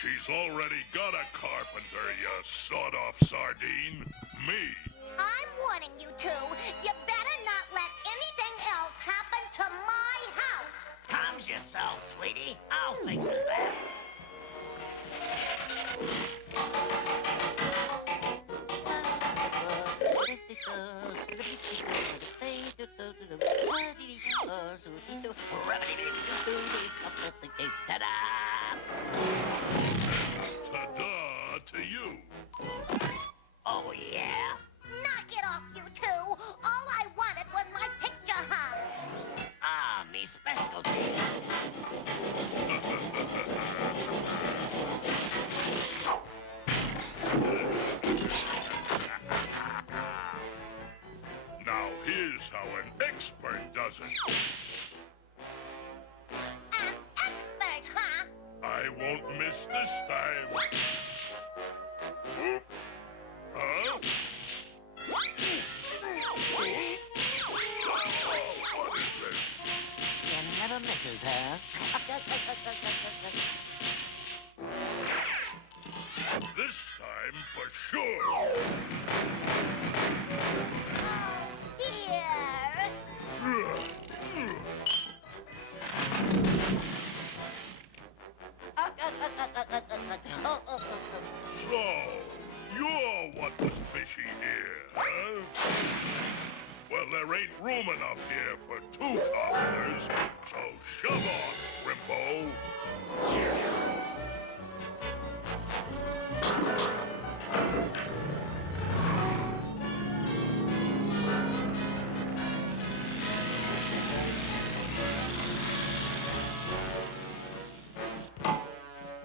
She's already got a carpenter, you sawed-off sardine. Me. I'm warning you two. You better not let anything else happen to my house. Calm yourself, sweetie. I'll fix that. Ta-da! Ta-da to you. Oh, yeah? Knock it off, you two. All I wanted was my picture hung. Ah, me specialty. Now here's how an expert does it. An expert, huh? I won't miss this time. Huh? Oh, what is this? horses, huh? This time for sure. So, you're what was fishy here, huh? Well, there ain't room enough here for 2 cobblers, so shove off, Rimpo.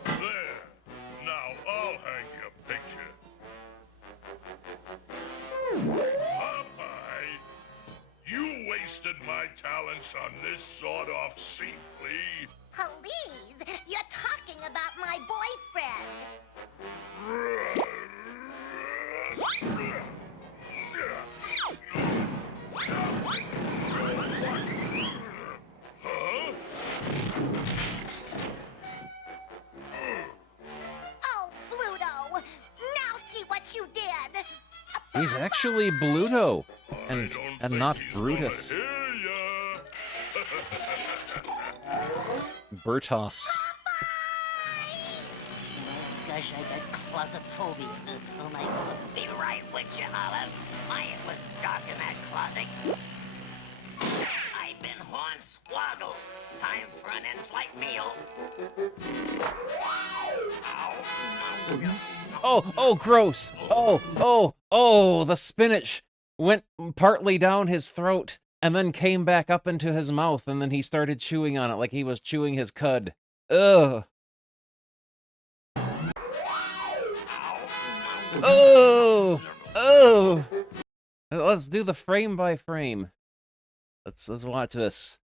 There. Now I'll hang your picture. Popeye, you wasted my talents on this sawed-off sea flea. Please, you're talking about my boyfriend. Huh? Oh, Bluto, now see what you did. He's actually Bluto, and not Brutus. Bertos. Gosh, I got claustrophobia. Oh my God. Be right with you, Olive. It was dark in that closet. I've been hornswoggled. Time for an in-flight meal. Oh, gross. Oh, the spinach went partly down his throat and then came back up into his mouth, and then he started chewing on it like he was chewing his cud. Ugh. Oh. Let's do the frame by frame. Let's watch this.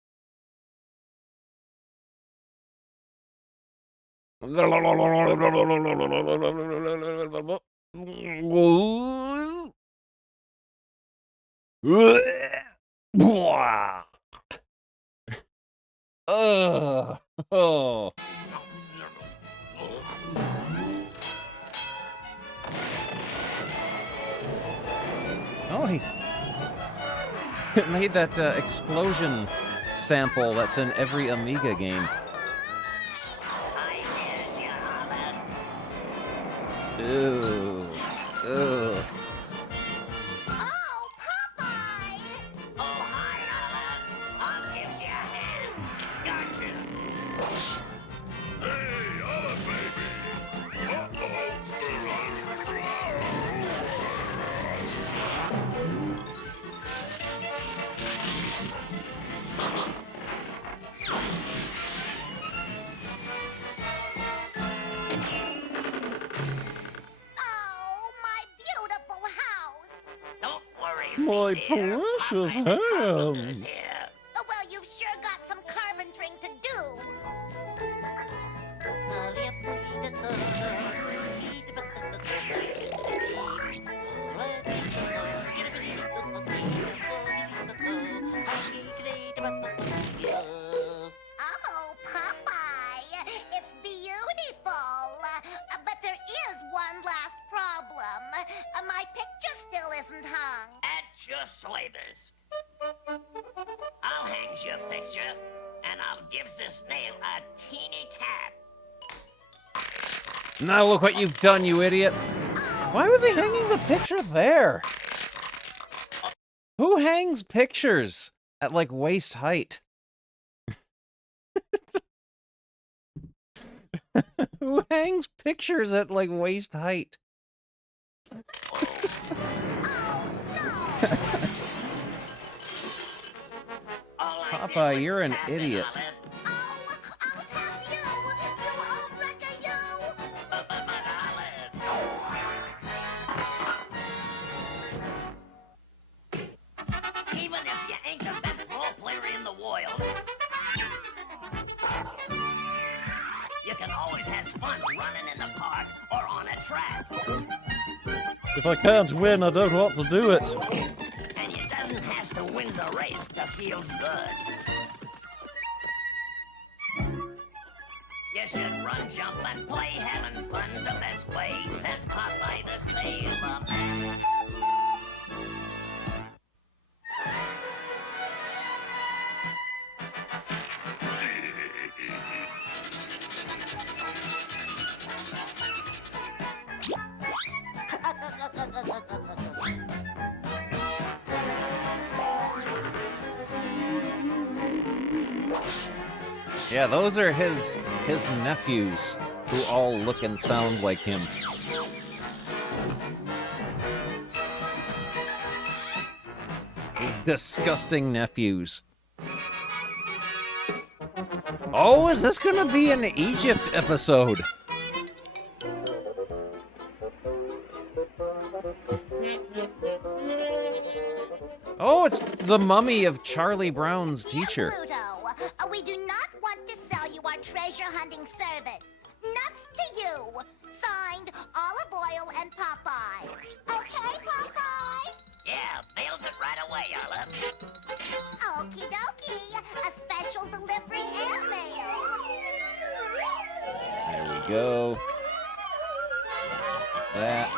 Oh. Oh, he made that explosion sample that's in every Amiga game. Ew. Ugh. My precious hands. Well, you've sure got some carpentering to do. Oh, Popeye, it's beautiful. But there is one last problem. My picture still isn't hung. At your service. I'll hang your picture, and I'll give this nail a teeny tap. Now look what you've done, you idiot. Why was he hanging the picture there? Who hangs pictures at, like, waist height? Who hangs pictures at, like, waist height? Papa, you're an idiot. Even if you ain't the best role player in the world, you can always have fun running in the park or on a track. If I can't win, I don't want to do it. And you doesn't have to win the race to feels good. You should run, jump, and play. Having fun's the best way, says Popeye the Sailor Man. Yeah, those are his nephews, who all look and sound like him. Disgusting nephews. Oh, is this gonna be an Egypt episode? Oh, it's the mummy of Charlie Brown's teacher. Pluto, we do not want to sell you our treasure hunting service. Nuts to you. Signed, Olive Oil and Popeye. Okay, Popeye? Yeah, mails it right away, Olive. Okie dokie. A special delivery and mail. There we go. That.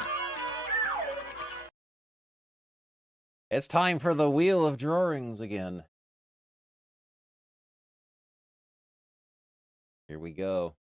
It's time for the Wheel of Drawerings again. Here we go.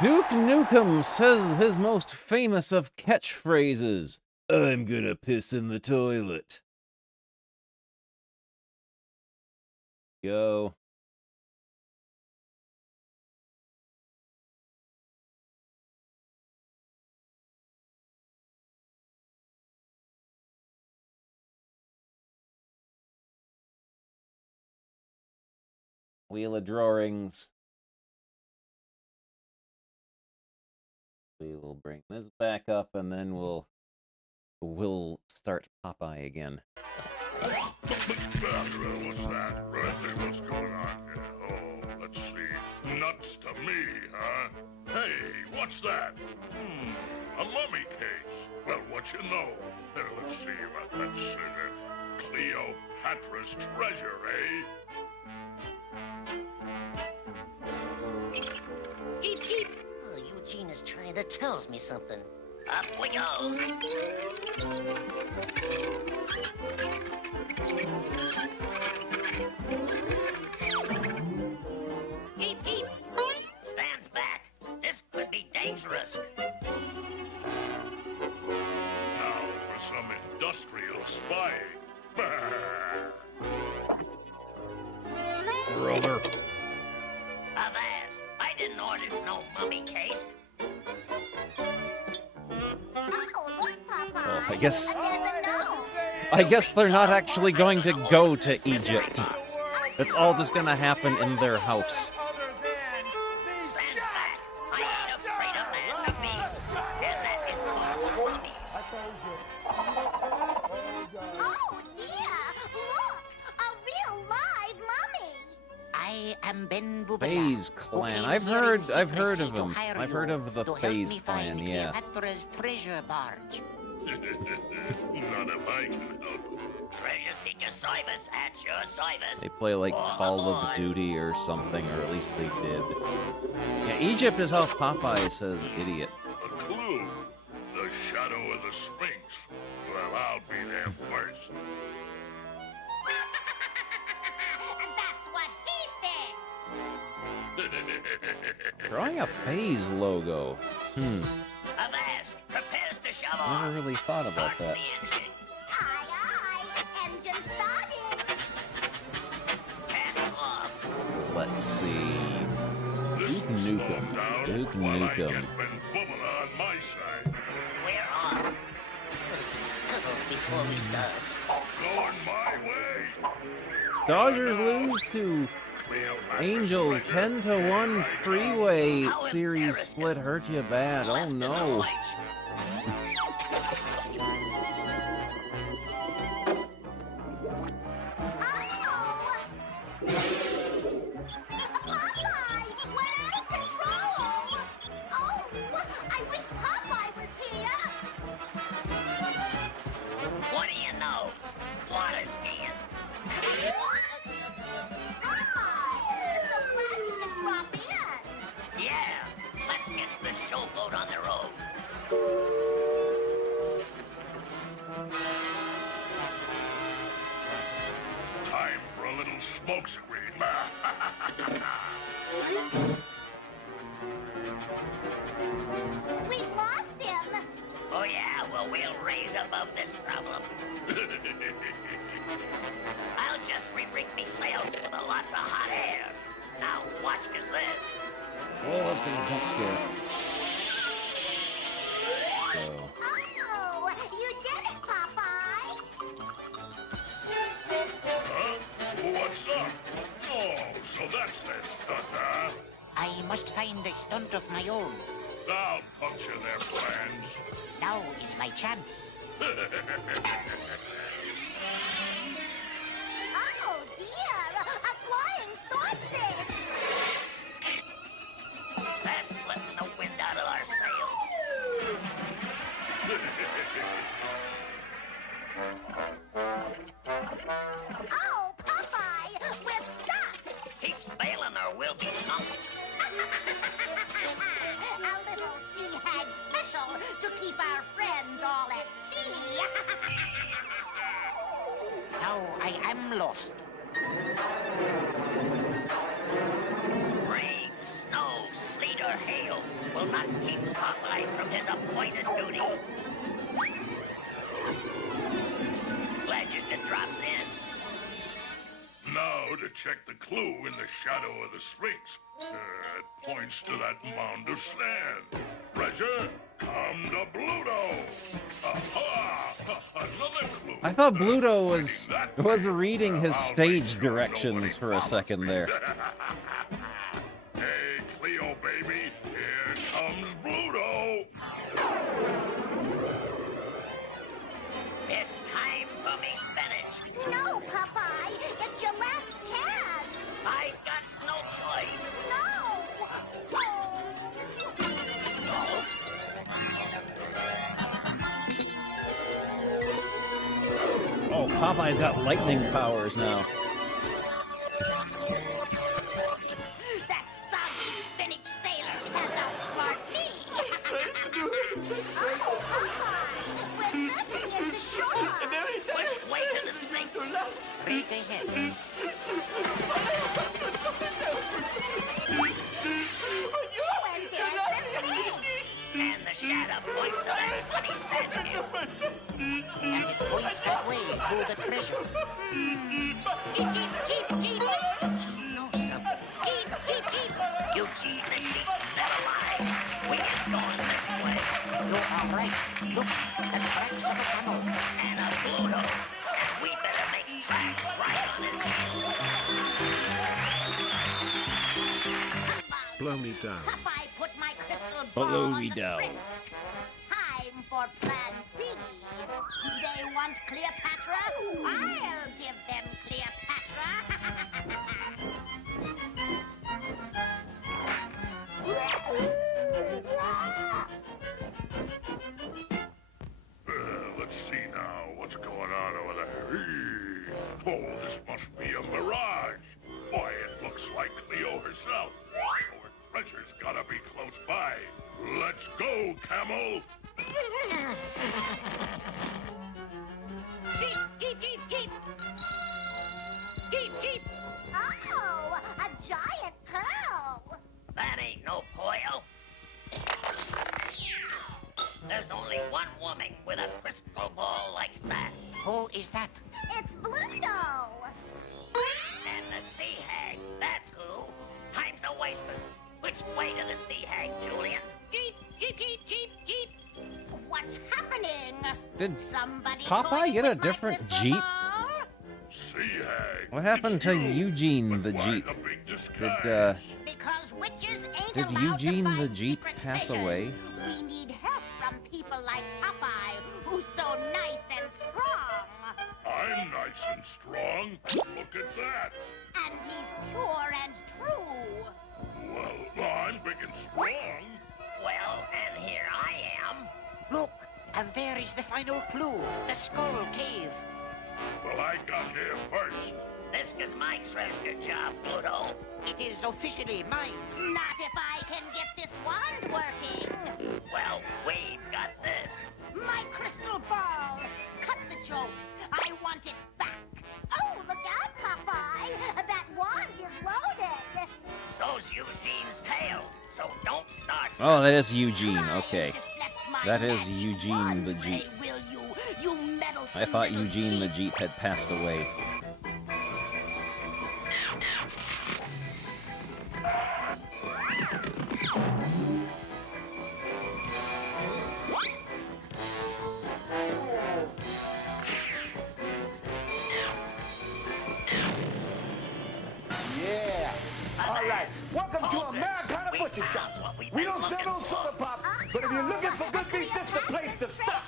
Duke Nukem says his most famous of catchphrases. I'm gonna piss in the toilet. Go. Wheel of Drawerings. We will bring this back up and then we'll start Popeye again. What's that? Right there, what's going on here? Oh, let's see. Nuts to me, huh? Hey, what's that? A mummy case. Well, what you know? Let's see about that sinner. Cleopatra's treasure, eh? Jeep, jeep. Oh, Eugene is trying to tell me something. Up we goes. Jeep, jeep. Stands back. This could be dangerous. Now for some industrial spying. Brother. Avast. I didn't order no mummy case. Well, I guess they're not actually going to go to Egypt. It's all just gonna happen in their house. Stands back. I ain't afraid of man or beast. And that includes mummies. Oh, yeah. Look, a real live mummy. I am Ben Bubala. FaZe Clan. I've heard of them. I've heard of the FaZe Clan, yeah. Cleopatra's treasure barge. Not if I can help. Treasure seeker service at your service. They play like Call of Duty or something, or at least they did. Yeah, Egypt is how Popeye says idiot. A clue. The shadow of the Sphinx. Well, I'll be there first. That's what he thinks. Drawing a FaZe logo. Avast. Prepares to shove off. Never really thought about that. Aye, aye. Engine started. Pass them off. Let's see. Duke Nukem. Duke Nukem. On my side. We're off. Scuttle before we start. Going my way. Dodgers lose to Angels 10-1 freeway series split hurt you bad. Oh no. Popeye, we're out of control. Oh, It's the showboat on the road. Time for a little smoke screen. We lost him. Oh yeah, well we'll raise above this problem. I'll just re-rig me sails with a lots of hot air. Now watch as this. Oh, that's gonna be a jump scare. So, Oh, you did it, Popeye. Huh? What's up? Oh, so that's their stunt, huh? I must find a stunt of my own. I'll puncture their plans. Now is my chance. Oh, dear. A flying swordfish. That's letting the wind out of our sails. Oh, Popeye, we're stuck. Keep bailing or we'll be sunk. A little sea hag special to keep our friends all at sea. Now I am lost. Rain, snow, sleet, or hail will not keep Popeye from his appointed duty. Legend that drops in. Now to check the clue in the shadow of the Sphinx. It points to that mound of sand. Treasure, come to Bluto. Aha! Another clue. I thought Bluto was reading his stage directions for a second there. Hey, Cleo, baby, here comes Bluto. It's time for me spinach. No, Popeye, it's your last can. I got no choice. No. Oh, Popeye's got lightning powers now. That soggy spinach sailor has outsmart me. Oh, Popeye, we're surfing in the shore. Which way to the Sphinx? Straight ahead. And the shadow points to that funny statue. And it points that way to the treasure. Keep. You know something. Keep. Eugene the cheat, never lie. We is going this way. You are right. Look, the tracks of a camel. And a Bluto. And we better make tracks right on his heels. Blow me down. Popeye put my crystal ball Blow on me the down. Sphinx. Time for plan B. They want Cleopatra? I'll give them Cleopatra. Let's see now. What's going on over there? Oh, this must be a mirage. Boy, it looks like Cleo herself. So her treasure's gotta be close by. Let's go, Camel. Keep. Oh, a giant pearl. That ain't no foil. There's only one woman with a crystal ball like that. Who is that? It's Bluto. And the sea hag, that's who. Time's a wasting. Which way to the sea hag, Julian? Keep. What's happening? Did Somebody Popeye get a toyed with my different crystal Jeep? ball? Sea hag. What happened to Eugene the Why Jeep? the big disguise? Because witches ain't Did allowed Eugene to the find Jeep secret pass treasures. away? We need help from people like Popeye, who's so nice and strong. I'm nice and strong. Look at that. And he's pure and true. Well, I'm big and strong. Well, and here I am. Look, and there is the final clue. The skull cave. Well, I got here first. This is my treasure job, Bluto. It is officially mine. Not if I can get this wand working. Well, we've got this. My crystal ball. Cut the jokes. I want it back. Oh, look out, Popeye. That wand is loaded. So's Eugene's tail. So don't start. Oh, that is Eugene. Okay. That is Eugene the Jeep. Will you? You meddlesome I thought little Eugene the Jeep. Jeep had passed away. Yeah. All right. Welcome to Americana Butcher Shop. We don't sell no soda pop, but if you're looking for good beef, this is the place to stop.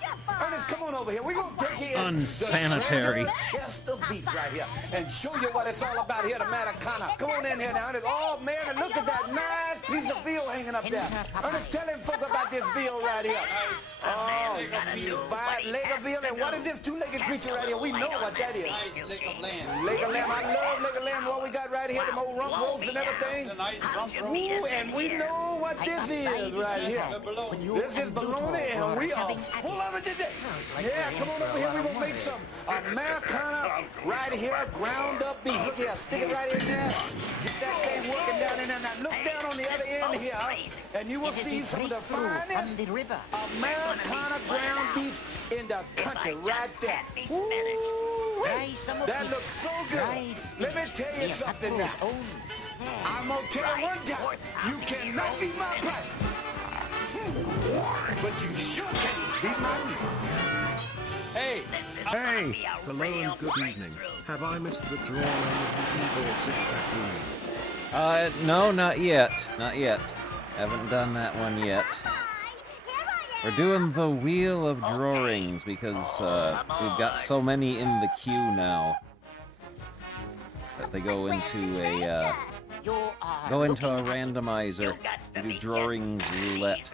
Ernest, come on over here. We're going to take you in Unsanitary. the treasure chest of beef right here and show you what it's all about here at Americana. Come on in here now, Ernest. Oh, man, and look at that nice piece of veal hanging up there. Ernest, tell him folk about this veal right here. Oh, leg of veal. And what is this two-legged creature right here? We know what that is. Leg of lamb. Leg of lamb. I love leg of lamb. What we got right here, the old rump roast and everything. Ooh, and we know what this is right here. This is bologna, and we are full of it today. Yeah, come on over here. We're going to make some Americana right here, ground up beef. Look here, stick it right in there. Get that thing working down in there. Now look down on the other end here, and you will see some of the finest Americana ground beef in the country right there. Ooh, that looks so good. Let me tell you something now. I'm going to tell you one time, you cannot beat my price. But you sure can't beat my meat. Hey, hello and good evening. Have I missed the drawing of the evil six-pack? No, not yet. Not yet. Haven't done that one yet. We're doing the Wheel of Drawerings because we've got so many in the queue now that they go into a randomizer. Do Drawerings roulette.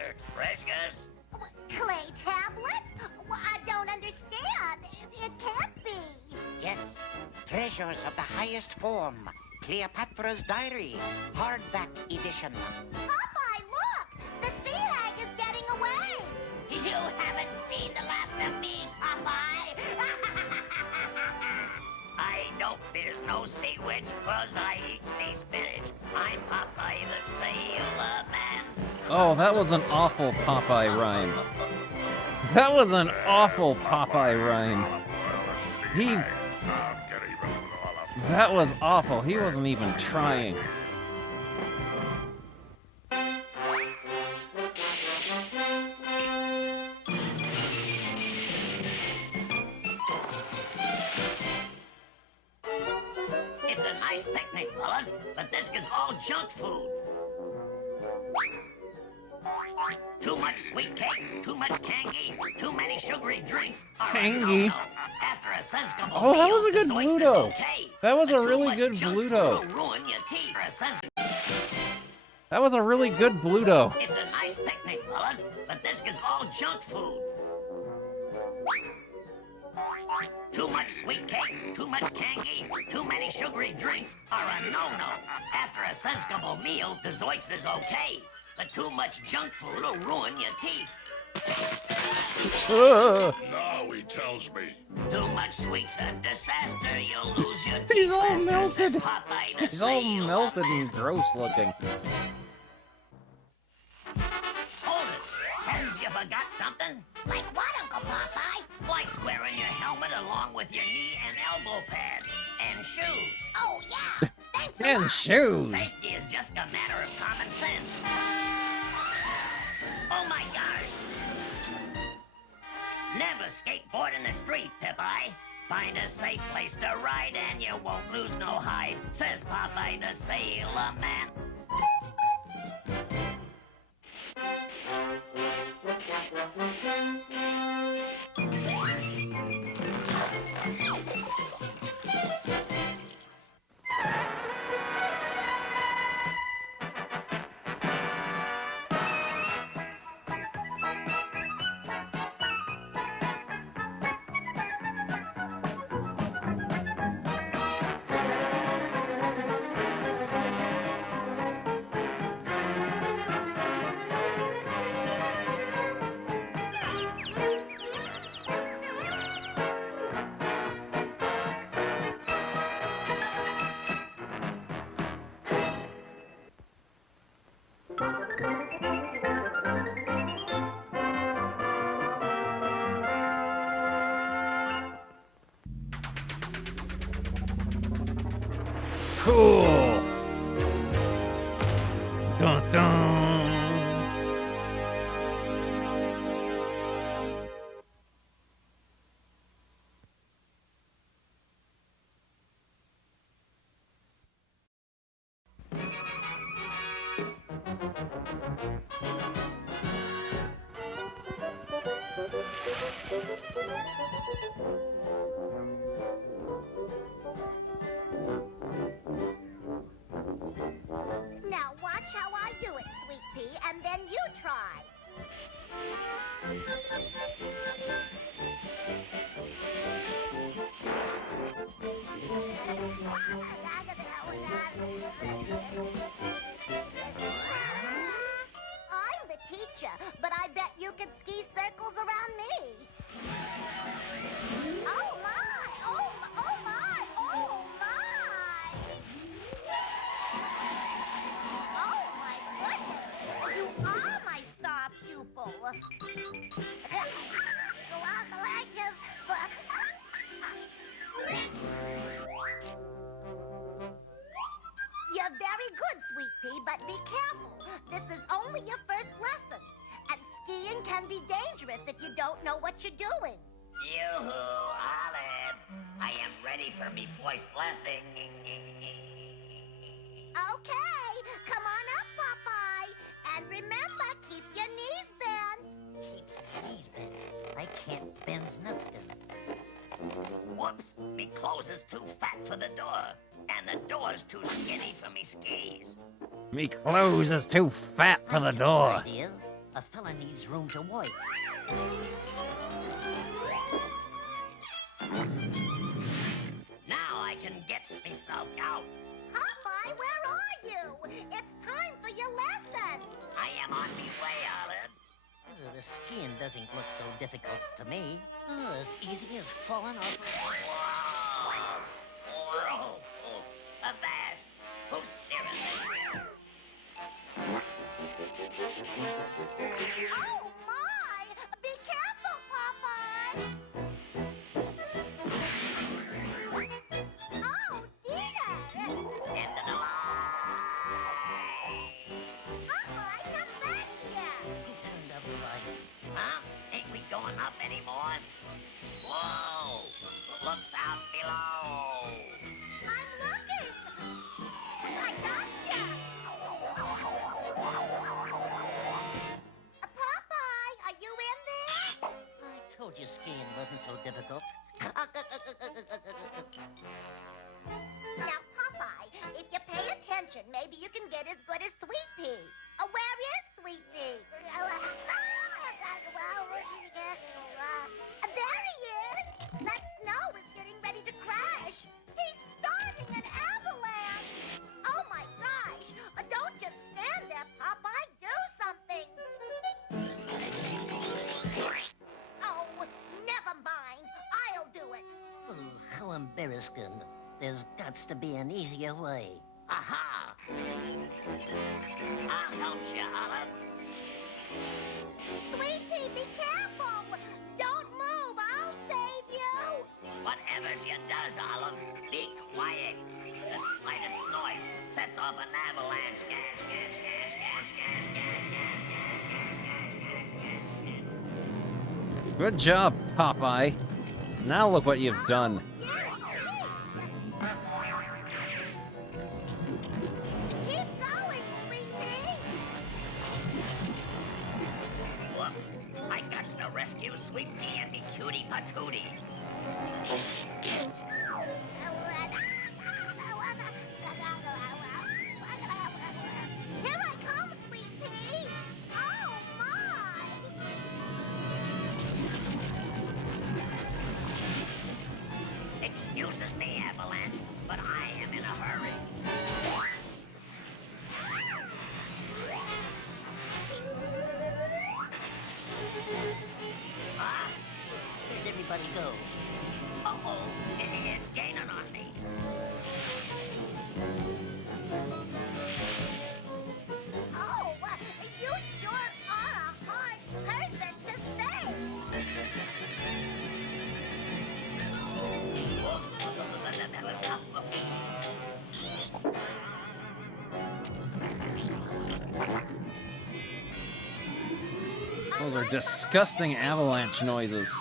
Clay tablets? Well, I don't understand. It can't be. Yes, treasures of the highest form. Cleopatra's Diary, hardback edition. Popeye, look! The sea hag is getting away! You haven't seen the last of me, Popeye! I don't, there's no sea witch, 'cause I eats me spinach. I'm Popeye the Sailor Man. Oh, that was an awful Popeye rhyme. That was an awful Popeye rhyme. That was awful. He wasn't even trying. It's a nice picnic, fellas, but this is all junk food. Too much sweet cake, too much candy, too many sugary drinks. Candy? After a sensible Oh, that was a good meal, the Bluto. Zoinks is okay, That was a but too really much good junk Bluto. food will ruin your teeth. For a sensible... That was a really good Bluto. It's a nice picnic, fellas, but this is all junk food. Too much sweet cake, too much candy, too many sugary drinks are a no-no. After a sensible meal, the Zoinks is okay, but too much junk food will ruin your teeth. Now he tells me. Too much sweet's a disaster, you'll lose your teeth. He's all faster, melted. says Popeye the He's all Sailor melted Man. and gross looking. Hold it. Haven't you forgot something? Like what, Uncle Popeye? Like squaring your helmet along with your knee and elbow pads. And shoes. Oh, yeah. Thanks a And lot. shoes. Safety is just a matter of common sense. Oh my gosh. Never skateboard in the street, Pip-Eye. Find a safe place to ride and you won't lose no hide, says Popeye the Sailor Man. Cool. Dun dun. Now watch how I do it, Sweet Pea, and then you try. I'm the teacher, but I bet you could ski circles around me. Oh my! Oh my! Oh my! Oh my goodness! You are my star pupil. You're very good, Sweet Pea, but be careful. This is only your first lesson. And skiing can be dangerous if you don't know what you're doing. Yoo-hoo, Olive. I am ready for me first lesson. Okay, come on up, Popeye. And remember, keep your knees bent. Keeps my knees bent. I can't bend nothing. Whoops, me clothes is too fat for the door. And the door's too skinny for me skis. Me clothes is too fat for the door. Idea. A fella needs room to work. Now I can get myself out. Popeye, where are you? It's time for your lesson. I am on me way, Olive. The skiing doesn't look so difficult to me. Oh, as easy as falling off. Whoa! Avast! Who's steering me? Oh, my! Be careful, Popeye! Oh, dear! End of the Popeye, come back here! Who turned up the lights? Huh? Ain't we going up anymore? Whoa! Looks out below! I'm looking! I gotcha! Popeye, are you in there? I told you skiing wasn't so difficult. Now, Popeye, if you pay attention, maybe you can get as good as Sweet Pea. Where is Sweet Pea? There he is! That snow is getting ready to crash. He's starting an avalanche. Oh, my gosh. Don't just stand there, Popeye. Do something. Oh, never mind. I'll do it. Oh, how embarrassing. There's got to be an easier way. Aha! I'll help you, Olive. Sweet Pea, be careful. Don't move. I'll save you. Whatever you does, Olive, be quiet. The slightest noise sets off an avalanche. Good job, Popeye. Now look what you've done. Keep going, Sweet Pea. Whoops! I got to rescue Sweet Pea and me cutie patootie. Here I come, Sweet Pea. Oh, my. Excuses me, Avalanche, but I am in a hurry. Huh? Where'd everybody go? Uh-oh, it's gaining on me. Oh, you sure are a hard person to save. Those are disgusting avalanche noises.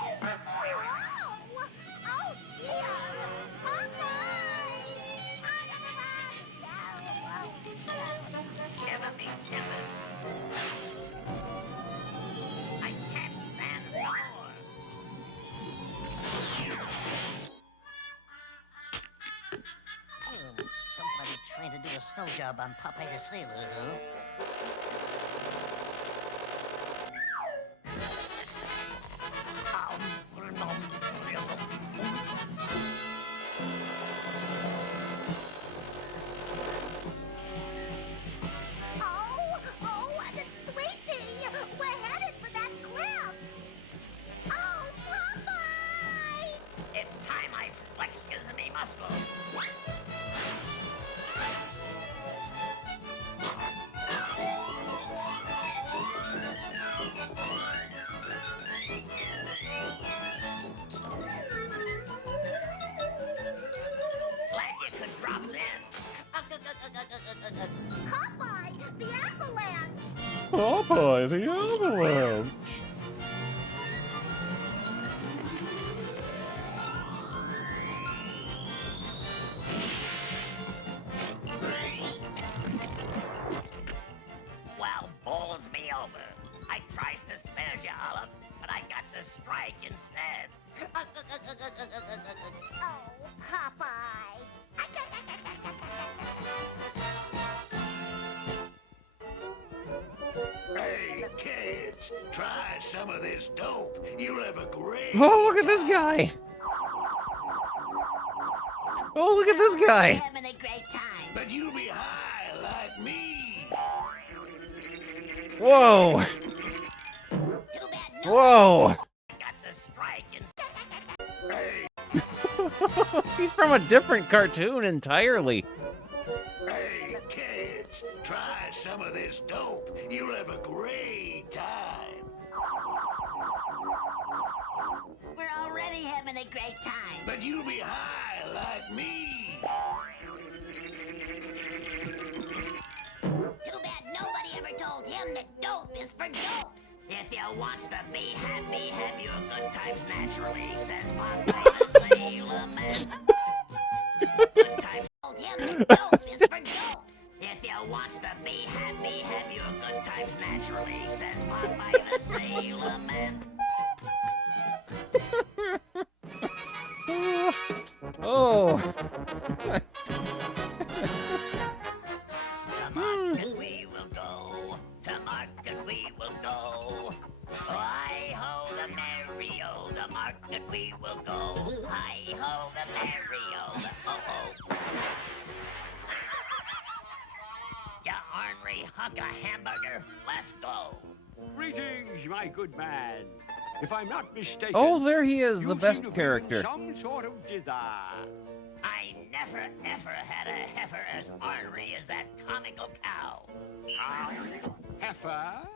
Somebody trying to do a snow job on Popeye the Sailor, huh? Oh, the sweetie! We're headed for that cliff! Oh, Popeye! It's time I flex me muscle. Glad you could drop in. Popeye, the avalanche! Popeye, the avalanche. Well, bowls me over. I tries to spare you, Olive, but I got to strike instead. Oh, Popeye! Hey, kids, try some of this dope. You'll have a great Oh, look at this guy. Oh, look at this guy. Having a great time. But you'll be high like me. Whoa. Whoa. Got to strike instead. He's from a different cartoon entirely. Hey, kids, try some of this dope. You'll have a great time. We're already having a great time. But you'll be high like me. Too bad nobody ever told him that dope is for dopes. If you wants to be happy, have your good times naturally, says Popeye the Sailor Man. Good times Told him that dope is for dopes. If you wants to be happy, have your good times naturally, says Popeye the Sailor Man. Oh. To market we will go. To market we will go. Hi-ho the merry-o, the market we will go. Hi-ho the merry-o, the oh-oh. Ya ornery hunk of hamburger, let's go. Greetings, my good man. If I'm not mistaken... Oh, there he is, you the seem best to be in character. Some sort of dither. I never ever had a heifer as ornery as that comical cow. Heifer?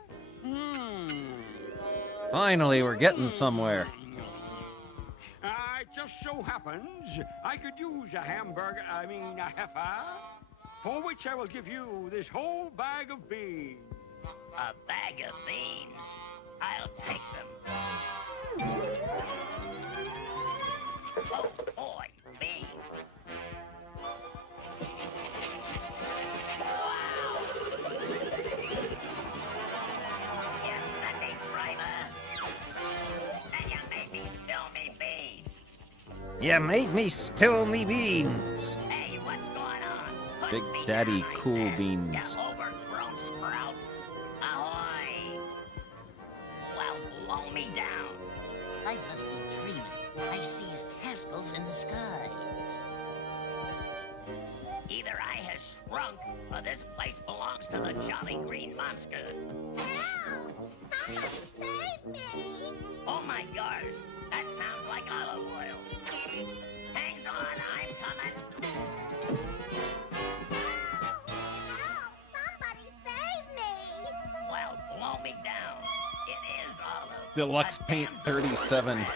Finally, we're getting somewhere. It just so happens I could use a heifer, for which I will give you this whole bag of beans. A bag of beans? I'll take some. Oh, boy, beans. Wow! You Sunday driver. And you made me spill me beans. You made me spill me beans. Hey, what's going on? Big Daddy Cool Beans. You overgrown sprout. Ahoy! Well, blow me down. I must be dreaming. I sees castles in the sky. Either I has shrunk, or this place belongs to the Jolly Green Monster. Oh my gosh, that sounds like olive oil. Hangs on, I'm coming. Somebody save me! Well, blow me down. It is olive. Deluxe Paint 37.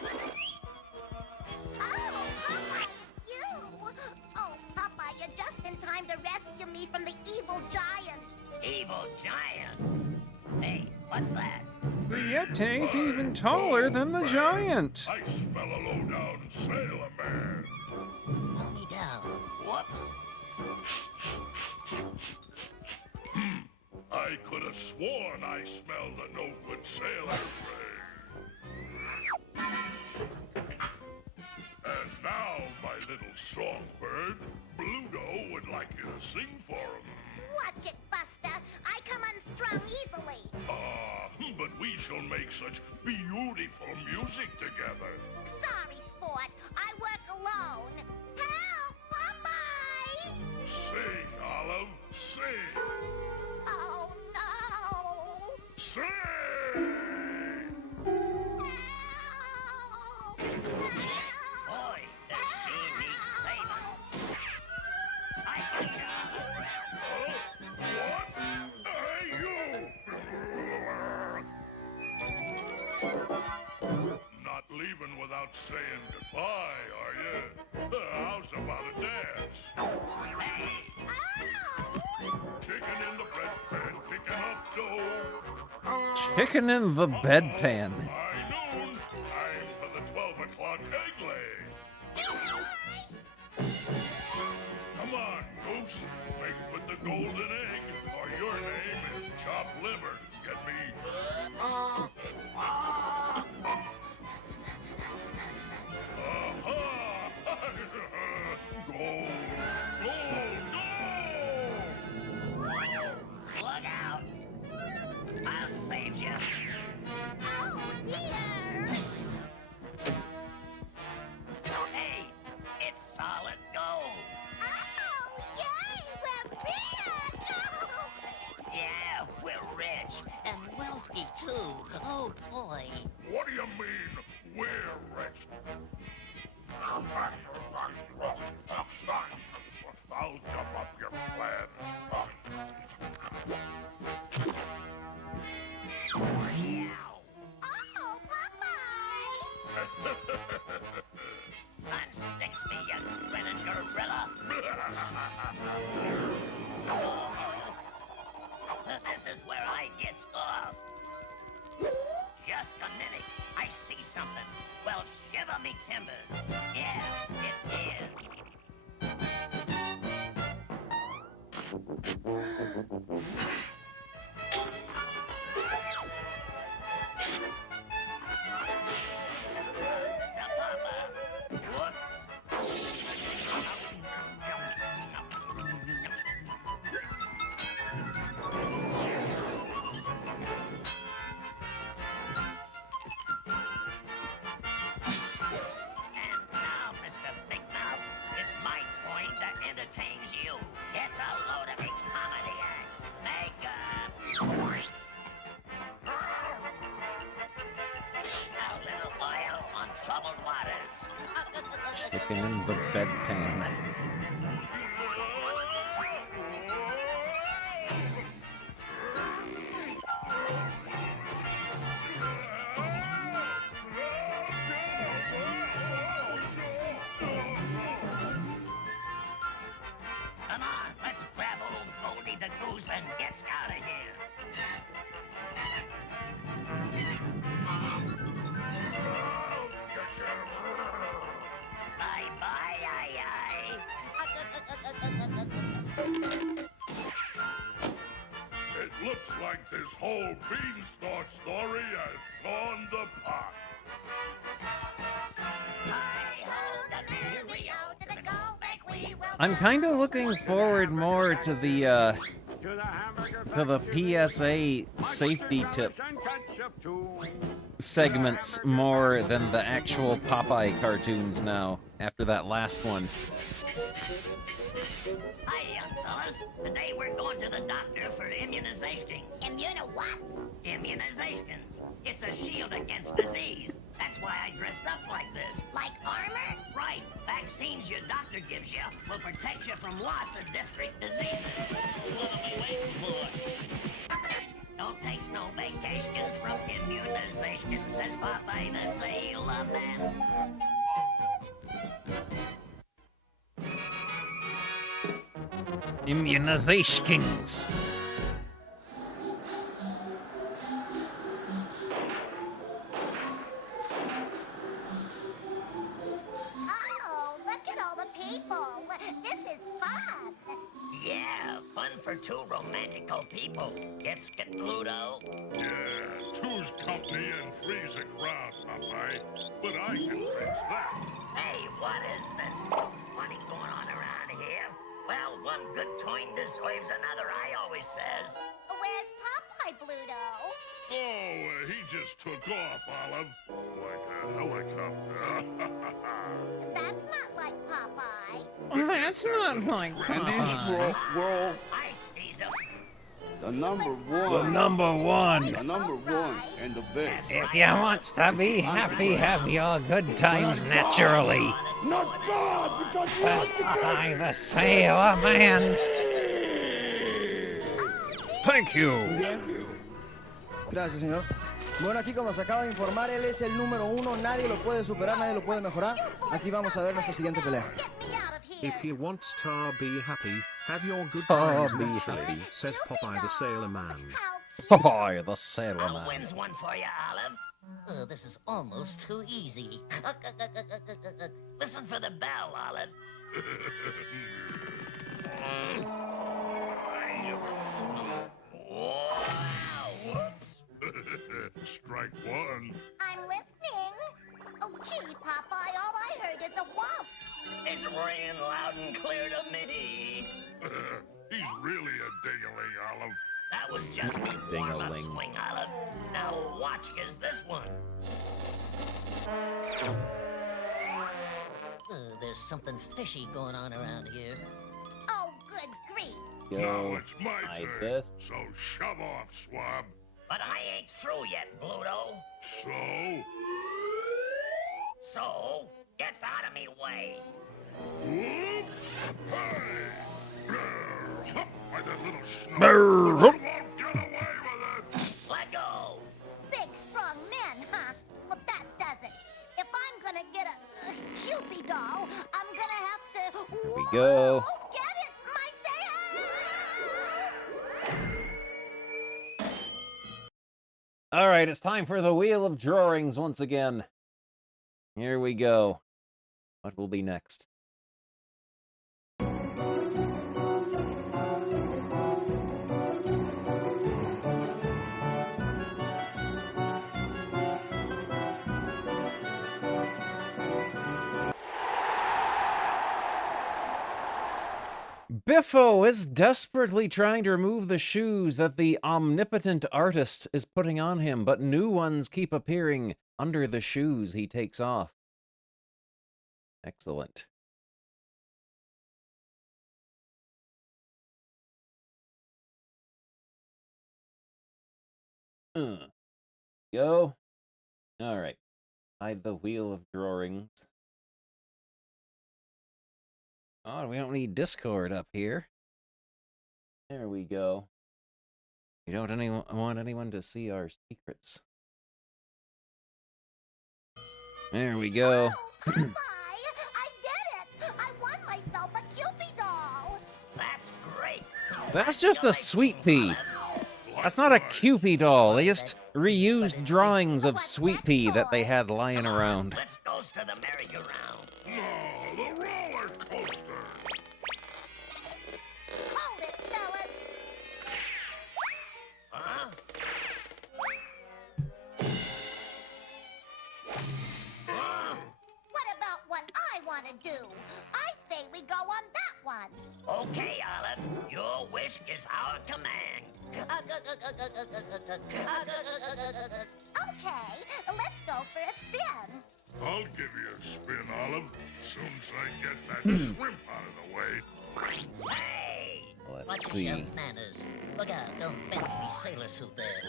Oh, Popeye, you're just in time to rescue me from the evil giant. Evil giant? Hey, what's that? The Yeti's even taller than the giant. I smell a low-down sailor man. Pull me down. Whoops. I could have sworn I smelled a no good sailor. And now, my little songbird, Bluto would like you to sing for him. Watch it, Buster. I come unstrung easily. But we shall make such beautiful music together. Sorry, Sport. I work alone. Help, Popeye! Sing, Olive, sing. Oh, no. Sing! Boy, does she need saving. I got you, What? Hey, you! Not leaving without saying goodbye, are you? How's about a dance? Chicken in the bread pan, picking up dough. Chicken in the bedpan. By noon, time for the 12 o'clock egg lay. Come on, Goose. Make with the golden egg, or your name is chopped liver. Get me? Gold! Look out! I'll save you. Oh, dear. Hey, it's solid gold. Oh, yay, we're rich! Yeah, we're rich and wealthy too. Oh boy. What do you mean, we're rich? I'll jump up your plan. Oh, Popeye! Unsticks me, you grinning gorilla. This is where I gets off. Just a minute. I see something. Well, shiver me timbers. Yeah, it is. Mr. Papa. Whoops. And now, Mr. Big Mouth, it's my turn that entertains you. It's a load of a comedy act. Makeup. A little oil on troubled waters. Chicken in the bedpan. Come on, let's grab old Goldie the Goose and get out of here. Bye-bye, aye-aye. It looks like this whole beanstalk story has gone to pot. I'm kind of looking forward more to the PSA safety tip segments more than the actual Popeye cartoons now, after that last one. Hi, young fellas. Today we're going to the doctor for immunizations. What? Immunizations. It's a shield against disease. That's why I dressed up like this. Like armor? Right. Vaccines your doctor gives you will protect you from lots of different diseases. What are we waiting for? Don't take no vacations from immunization, says Popeye the Sailor Man. Immunizations. for two romantical people. Get Bluto? Yeah, two's company and three's a crowd, Popeye. But I can fix that. Hey, what is this? Funny going on around here? Well, one good turn deserves another, I always says. Where's Popeye, Bluto? Oh, he just took off, Olive. Like a helicopter. That's not like Popeye. That's not like In this world, I sees him. the number one. The number one. The number one and the best. If you want to be happy, have your good times naturally. Not God, because Says Popeye the Sailor Man. Thank you. Gracias, señor. Bueno, aquí como se acaba de informar, él es el número uno, nadie lo puede superar, nadie lo puede mejorar. Aquí vamos a ver nuestra siguiente pelea. If you want to be happy, have your good Oh, times be naturally, happy. says Popeye the Sailor Man. Popeye the Sailor I'll Man. wins one for you, Olive. Oh, this is almost too easy. Listen for the bell, Olive. Strike one. I'm listening. Oh, gee, Popeye, all I heard is a whomp. It's ringing loud and clear to me. He's really a ding-a-ling, Olive. That was just me warm-up Ding-a-ling. swing, Olive. Now watch is this one. There's something fishy going on around here. Oh, good grief. Now it's my like turn. this. So shove off, swab. But I ain't through yet, Bluto. So? So, gets out of me way. Whoops! Hey! Brr, hup, by that little snow. Brr, You hup. won't get away with it! Let go. Big, strong men, huh? Well, that does it. If I'm gonna get a Cupid doll, I'm gonna have to... Here we go. Get it, my All right, it's time for the Wheel of Drawerings once again. Here we go. What will be next? Biffo is desperately trying to remove the shoes that the omnipotent artist is putting on him, but new ones keep appearing under the shoes he takes off. Excellent. Go. All right. Hide the Wheel of Drawerings. Oh, we don't need Discord up here. There we go. We don't want anyone to see our secrets. There we go. Popeye, I did it. I won myself a Cupid doll. That's great. That's just a Sweet Pea. That's not a Cupid doll. They just reused drawings of Sweet Pea that they had lying around. Let's go to the merry-go-round. No, the roller coaster. Hold it, fellas. Huh? What about what I want to do? I say we go on that one. Okay, Olive. Your wish is our command. Okay, let's go for a spin. I'll give you a spin, Olive, as soon as I get that shrimp out of the way. Hey! Let's Watch see. your manners. Look out, don't bend me sailor suit there.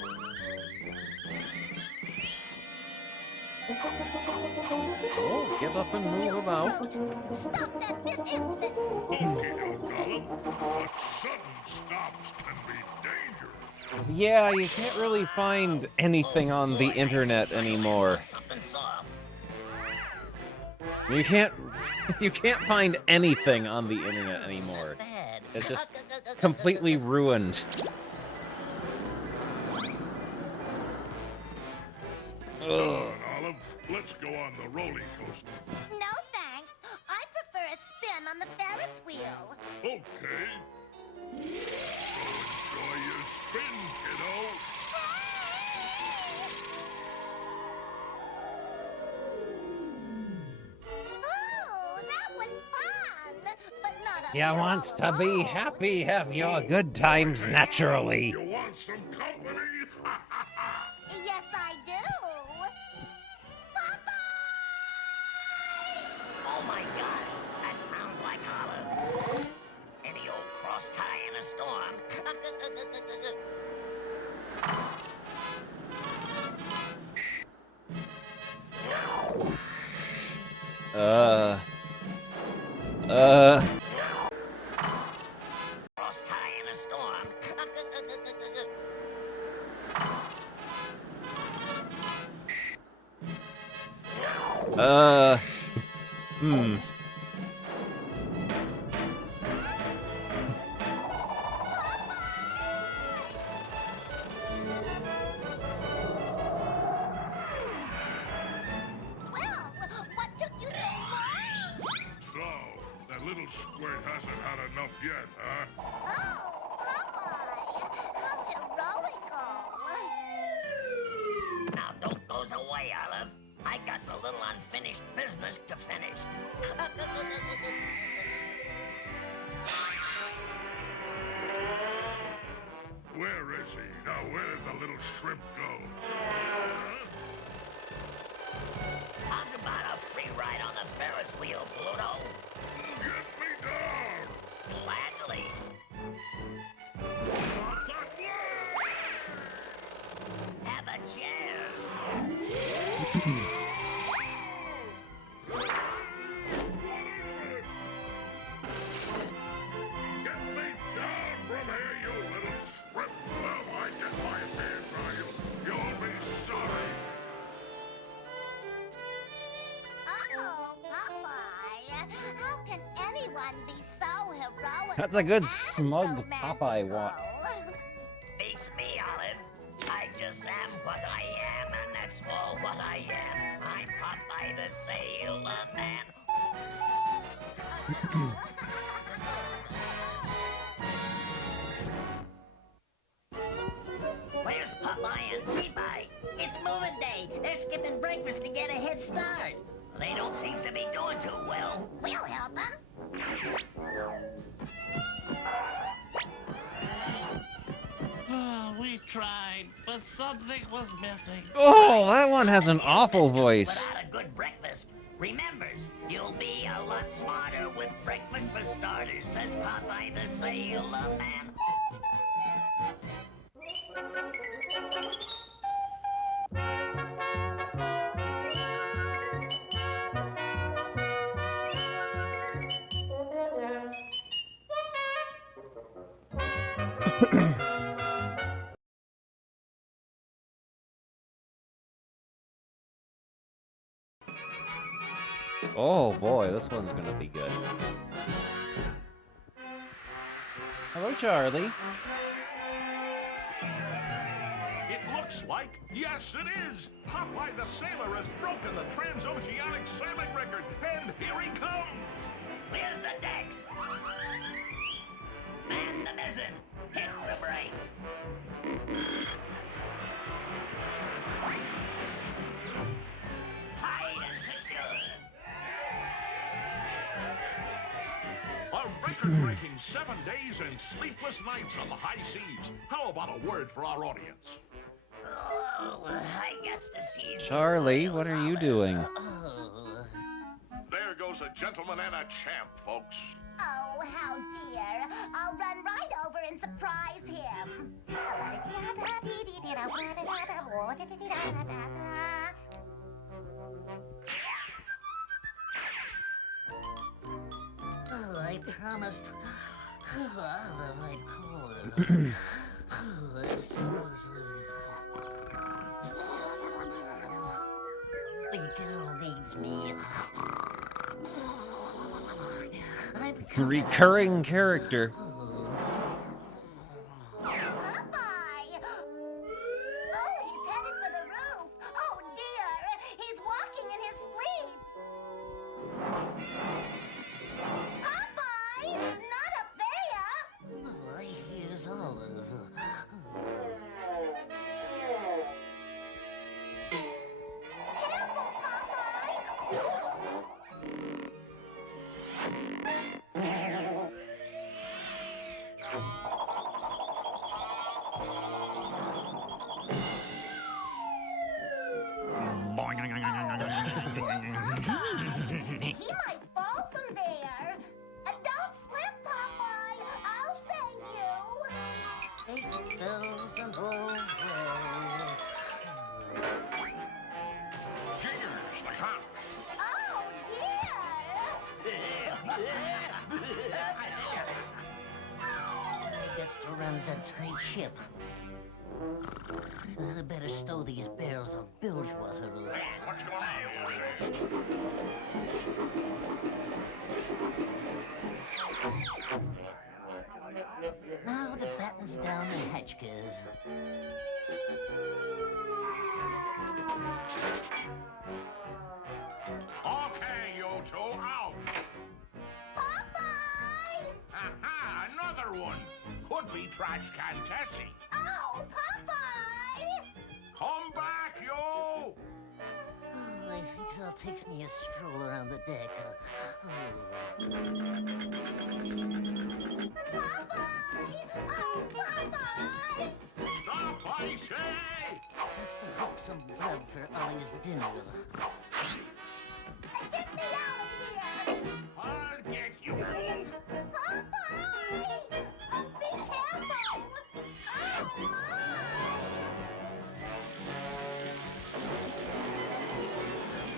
Oh, get up and move about. Stop that this instant. Okey-doke, Olive, but sudden stops can be dangerous. Yeah, you can't really find anything on the internet anymore. Something soft. You can't find anything on the internet anymore. It's just completely ruined. Come on, Olive, let's go on the roller coaster. No thanks. I prefer a spin on the Ferris wheel. Okay. So You wants to be happy, have your good times naturally. You want some company? Yes, I do. Oh my gosh, that sounds like Olive. Any old cross tie in a storm. Cross tie in a storm. Hmm. What took you so long? So, that little squirt hasn't had enough yet, huh? Oh, Popeye, how heroical. Now don't goes away, Olive. I got a little unfinished business to finish. Where is he? Now, where did the little shrimp go? How's about a free ride on the Ferris wheel, Pluto? Get me down! Gladly. Have a chair. Get me down from here, you little shrimp! Well, I get my hands on you. You'll be sorry. Oh, Popeye, how can anyone be so heroic? That's a good smug Popeye walk. Beats me, Olive. I just am what I am, and that's all what I am. I'm Popeye the Sailor Man. Where's Popeye and Peepeye? It's moving day. They're skipping breakfast to get a head start. They don't seem to be doing too well. We'll help them. Oh, we tried, but something was missing. Oh, that one has an awful voice. Without a good breakfast, remembers, you'll be a lot smarter with breakfast for starters, says Popeye the Sailor Man. Oh boy, this one's gonna be good. Hello, Charlie. It looks like, yes, it is. Popeye the Sailor has broken the transoceanic sailing record, and here he comes. Clears the decks. Man the mizzen. Hits the brakes. Tight and secure. A record-breaking 7 days and sleepless nights on the high seas. How about a word for our audience? Oh, I guess the sea's... Charlie, what are you doing? There goes a gentleman and a champ, folks. Oh, how dear. I'll run right over and surprise him. Oh, I promised Olive I'd call her. The girl needs me. Recurring character. Popeye! Oh, he's headed for the roof. Oh, dear. He's walking in his sleep. Popeye! Not up there! Oh, here's Olive. Careful, Popeye! He might fall from there. Don't slip, Popeye. I'll save you. Eight bells and all's well. Junior's the cop. Oh, I guess to runs a tight ship. I better stow these barrels of bilge water away. What's going on? Now to battens down the hatch gears. Okay, you two, out. Popeye! Aha, another one. Could be Trash Can Tessie. Oh, Popeye! Come back, you! Oh, I think I'll takes me a stroll around the deck. Stop, I say! Has to hook some blood for Ollie's dinner. Get me out of here! I'll get you. Popeye! Be careful! Oh,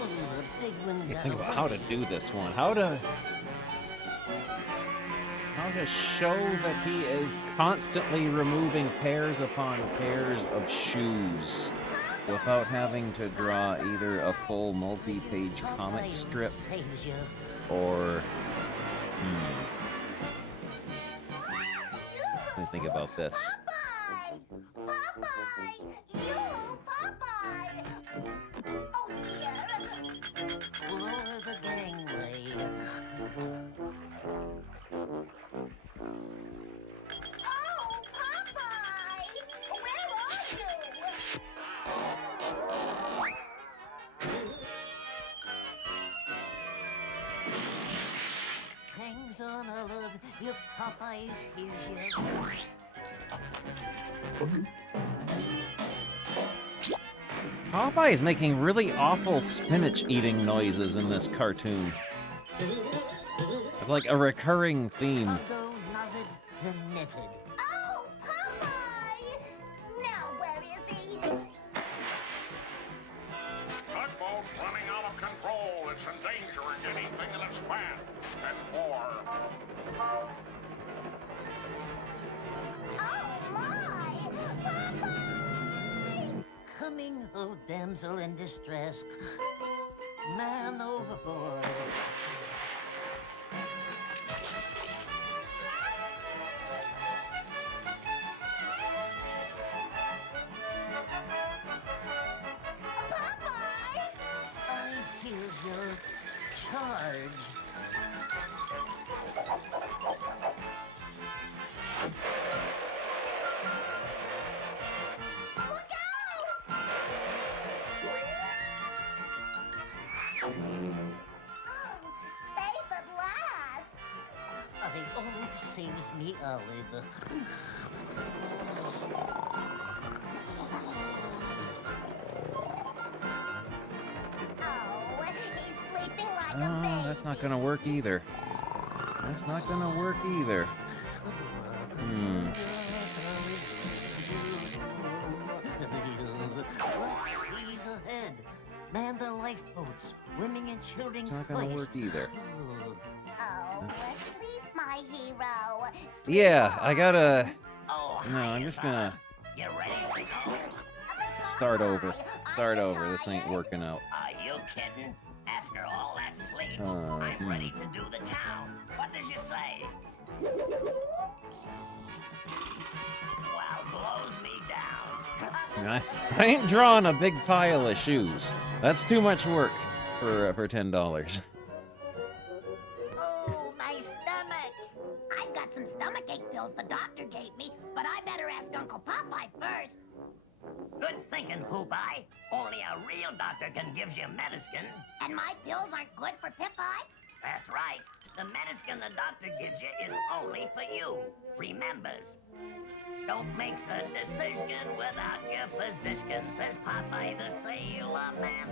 Oh, the big one You got think about away. how to do this one. How to show that he is constantly removing pairs upon pairs of shoes without having to draw either a full multi-page comic strip Saves you. or Let me think about this. Popeye! You, Popeye! Oh, dear. Lower the gangway. Oh, Popeye! Where are you? Hangs on a lug, your Popeyes hears you. Popeye is making really awful spinach eating noises in this cartoon. It's like a recurring theme. Pongo nodded, then knitted. Oh, Popeye! Now where is he? Tugboat running out of control. It's endangering anything in its path. And more. Oh, my! Popeye! Coming, oh damsel in distress. Man overboard. Popeye! I hears your charge. Safe at last! Oh, it saves me Olive. Oh, he's sleeping like a Oh, baby. that's not gonna work either. That's not gonna work either. Seas ahead. Man the lifeboats. Women and children It's not gonna work either. Oh, sleep, my hero. Yeah, I gotta... Oh, No, I'm just gonna you ready to go? start over. Start over. This ain't working out. Are you kidding? After all that sleep, Uh, I'm ready to do the town. What did you say? Well, blows me down. I ain't drawing a big pile of shoes. That's too much work for $10. Oh, my stomach. I've got some stomachache pills the doctor gave me, but I better ask Uncle Popeye first. Good thinking, Popeye. Only a real doctor can give you medicine. And my pills aren't good for Pip-Eye? That's right. The medicine the doctor gives you is only for you. Remembers. Don't make a decision without your physician, says Popeye the Sailor Man.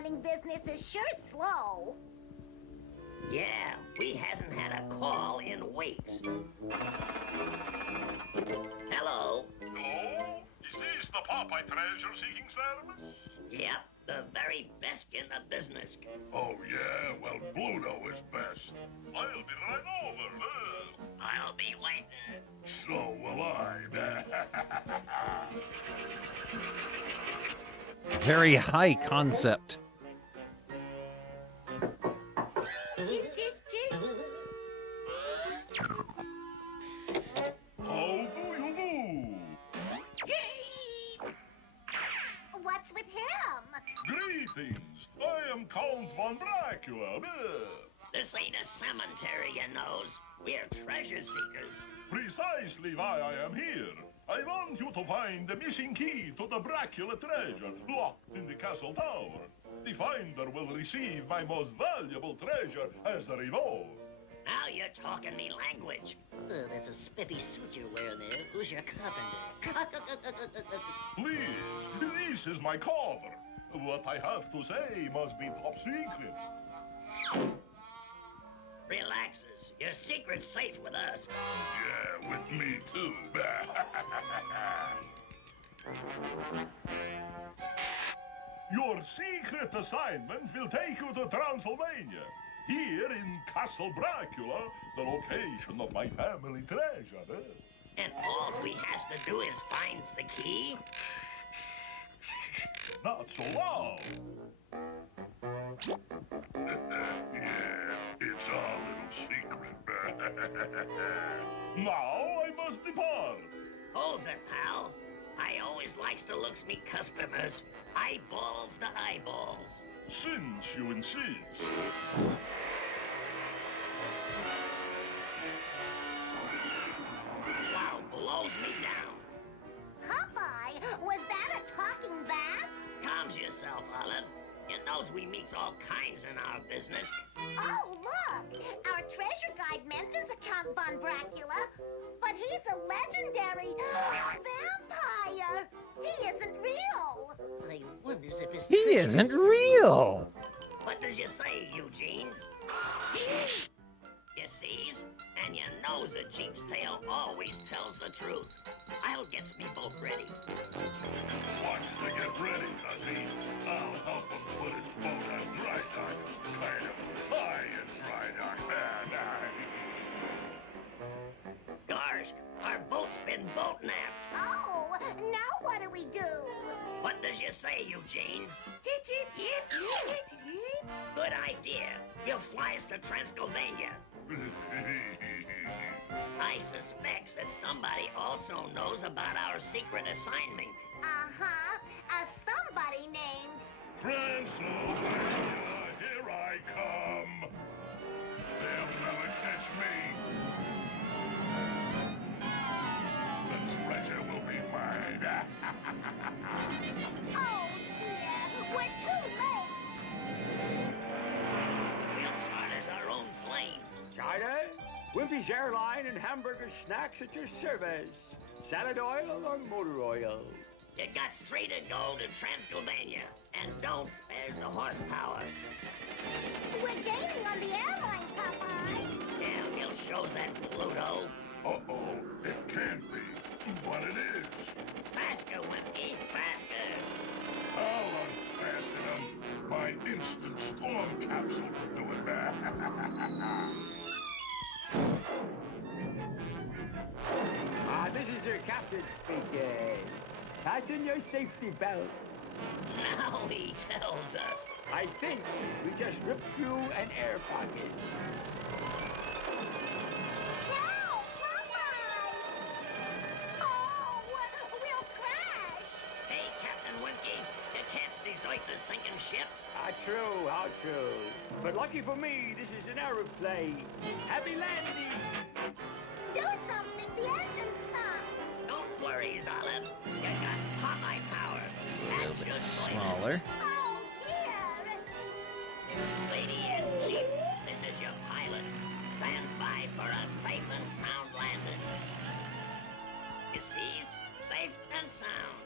hunting business is sure slow. Yeah, we hasn't had a call in weeks. Hello? Oh, is this the Popeye treasure-seeking service? Yep, the very best in the business. Oh, yeah? Well, Pluto is best. I'll be right over. I'll be waiting. So will I. Very high concept. Cheep, cheep, cheep. How do you do? What's with him? Greetings. I am Count von Dracula. This ain't a cemetery, you knows. We're treasure seekers. Precisely why I am here. I want you to find the missing key to the Dracula treasure locked in the castle tower. The finder will receive my most valuable treasure as a reward. Now you're talking me language. That's a spiffy suit you're wearing there. Who's your carpenter? Please, this is my cover. What I have to say must be top secret. Relaxes. Your secret's safe with us. Yeah, with me too. Your secret assignment will take you to Transylvania. Here in Castle Dracula, the location of my family treasure. And all we has to do is find the key? Not so loud. Yeah, it's our little secret. Now I must depart. Holds it, pal. I always likes to looks me customers eyeballs to eyeballs. Since you insist. Wow, blows me down. Popeye, was that a talking bat? Calms yourself, Olive. You knows we meets all kinds in our business. Oh, look! Our treasure guide mentions a Count von Dracula, but he's a legendary vampire. He isn't real. I wonders if his... He isn't real. What does you say, Eugene? Gee! You sees? And you knows a Jeep's tail always tells the truth. I'll gets me boat ready. Wants to get ready, does he? I'll help him put his boat on dry dock. Kind of high in dry dock. Gosh, our boat's been boating out. Oh, now what do we do? What does you say, Eugene? Good idea. You fly us to Transylvania. I suspect that somebody also knows about our secret assignment. Uh-huh. A somebody named... Transylvania, here I come. They'll never catch me. The treasure will be mine. Oh, dear. We're too late. We'll chart us our own plane. China, Wimpy's Airline and hamburger snacks at your service. Salad oil or motor oil? You got straight to go to Transylvania. And don't spare the horsepower. We're gaining on the airline, Popeye. Yeah, he'll show that Pluto. Uh-oh, it can't be. But it is. Faster, Wimpy, faster. I'll unfasten him. My instant storm capsule will do it. This is your captain speaking. Fasten your safety belt. Now he tells us. I think we just ripped through an air pocket. Help, Popeye! Oh, we'll crash. Hey, Captain Wimpy, you can't desert a sinking ship. How true, how true. But lucky for me, this is an aeroplane. Happy landing! Do something, the engine stopped. Don't worry, Olive. You got Popeye power. A little bit smaller. Oh, dear. Lady and Chief, this is your pilot. Stands by for a safe and sound landing. You sees? Safe and sound.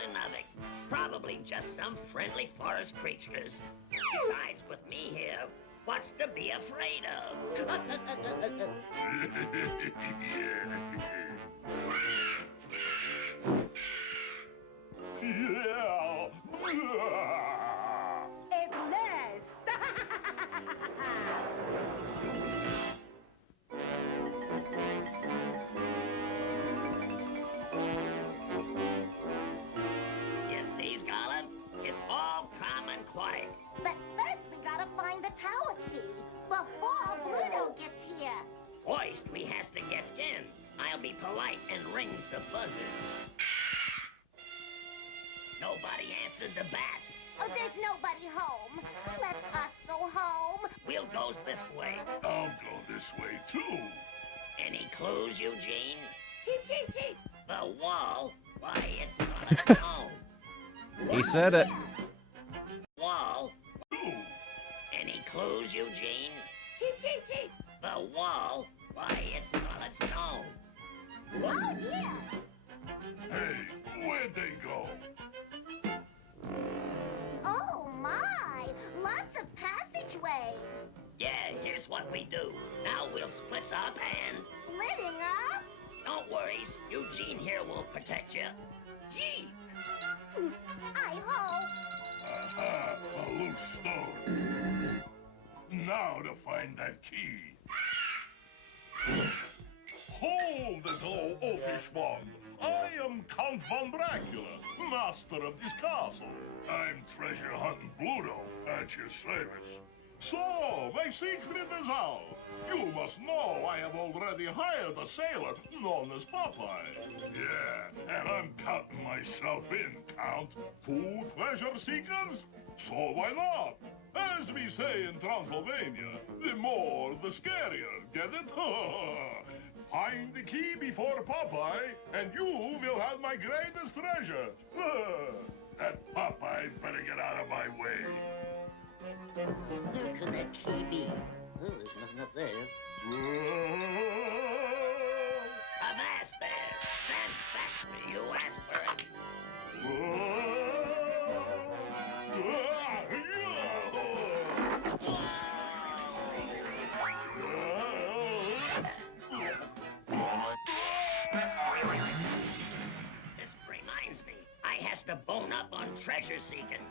nothing of it. Probably just some friendly forest creatures. Besides, with me here, what's to be afraid of? At last! You see, Scarlet? It's all calm and quiet. But first we gotta find the tower key before Pluto gets here. First, we has to get in. I'll be polite and rings the buzzer. Nobody answered the bat. Oh, there's nobody home. Let us go home. We'll goes this way. I'll go this way, too. Any clues, Eugene? Cheep, cheep, cheep. The wall? Why, it's solid stone. He said it. Wall? Any clues, Eugene? Cheep, cheep, cheep. The wall? Why, it's solid stone. Oh, yeah. Hey, where'd they go? Oh, my. Lots of passageways. Yeah, here's what we do. Now we'll split up and... Splitting up? Don't worry, Eugene here will protect you. Gee! I hope. Aha, a loose stone. Now to find that key. Hold it, oh Ophishbog. I am Count von Dracula, master of this castle. I'm treasure hunting Pluto at your service. So, my secret is out. You must know I have already hired a sailor known as Popeye. Yeah, and I'm counting myself in, Count. 2 treasure seekers? So why not? As we say in Transylvania, the more the scarier, get it? Find the key before Popeye, and you will have my greatest treasure. That Popeye better get out of my way. Where could that key be? Oh, there's nothing up there. Avast there! Stand back where you asked for it. This reminds me, I has to bone up on treasure seeking.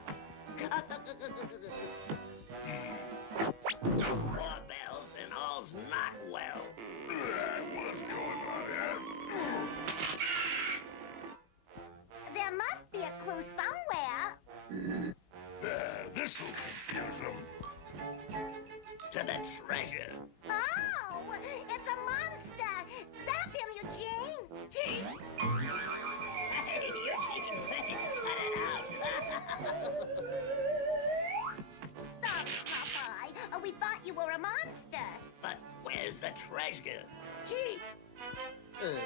More bells and all's not well. What's going on There must be a clue somewhere. here? This'll confuse them. To the treasure. Oh, it's a monster. Zap him, Eugene. Gee. Hey, Eugene, let it out. Sorry, Popeye. We thought you were a monster. But where's the treasure? Gee.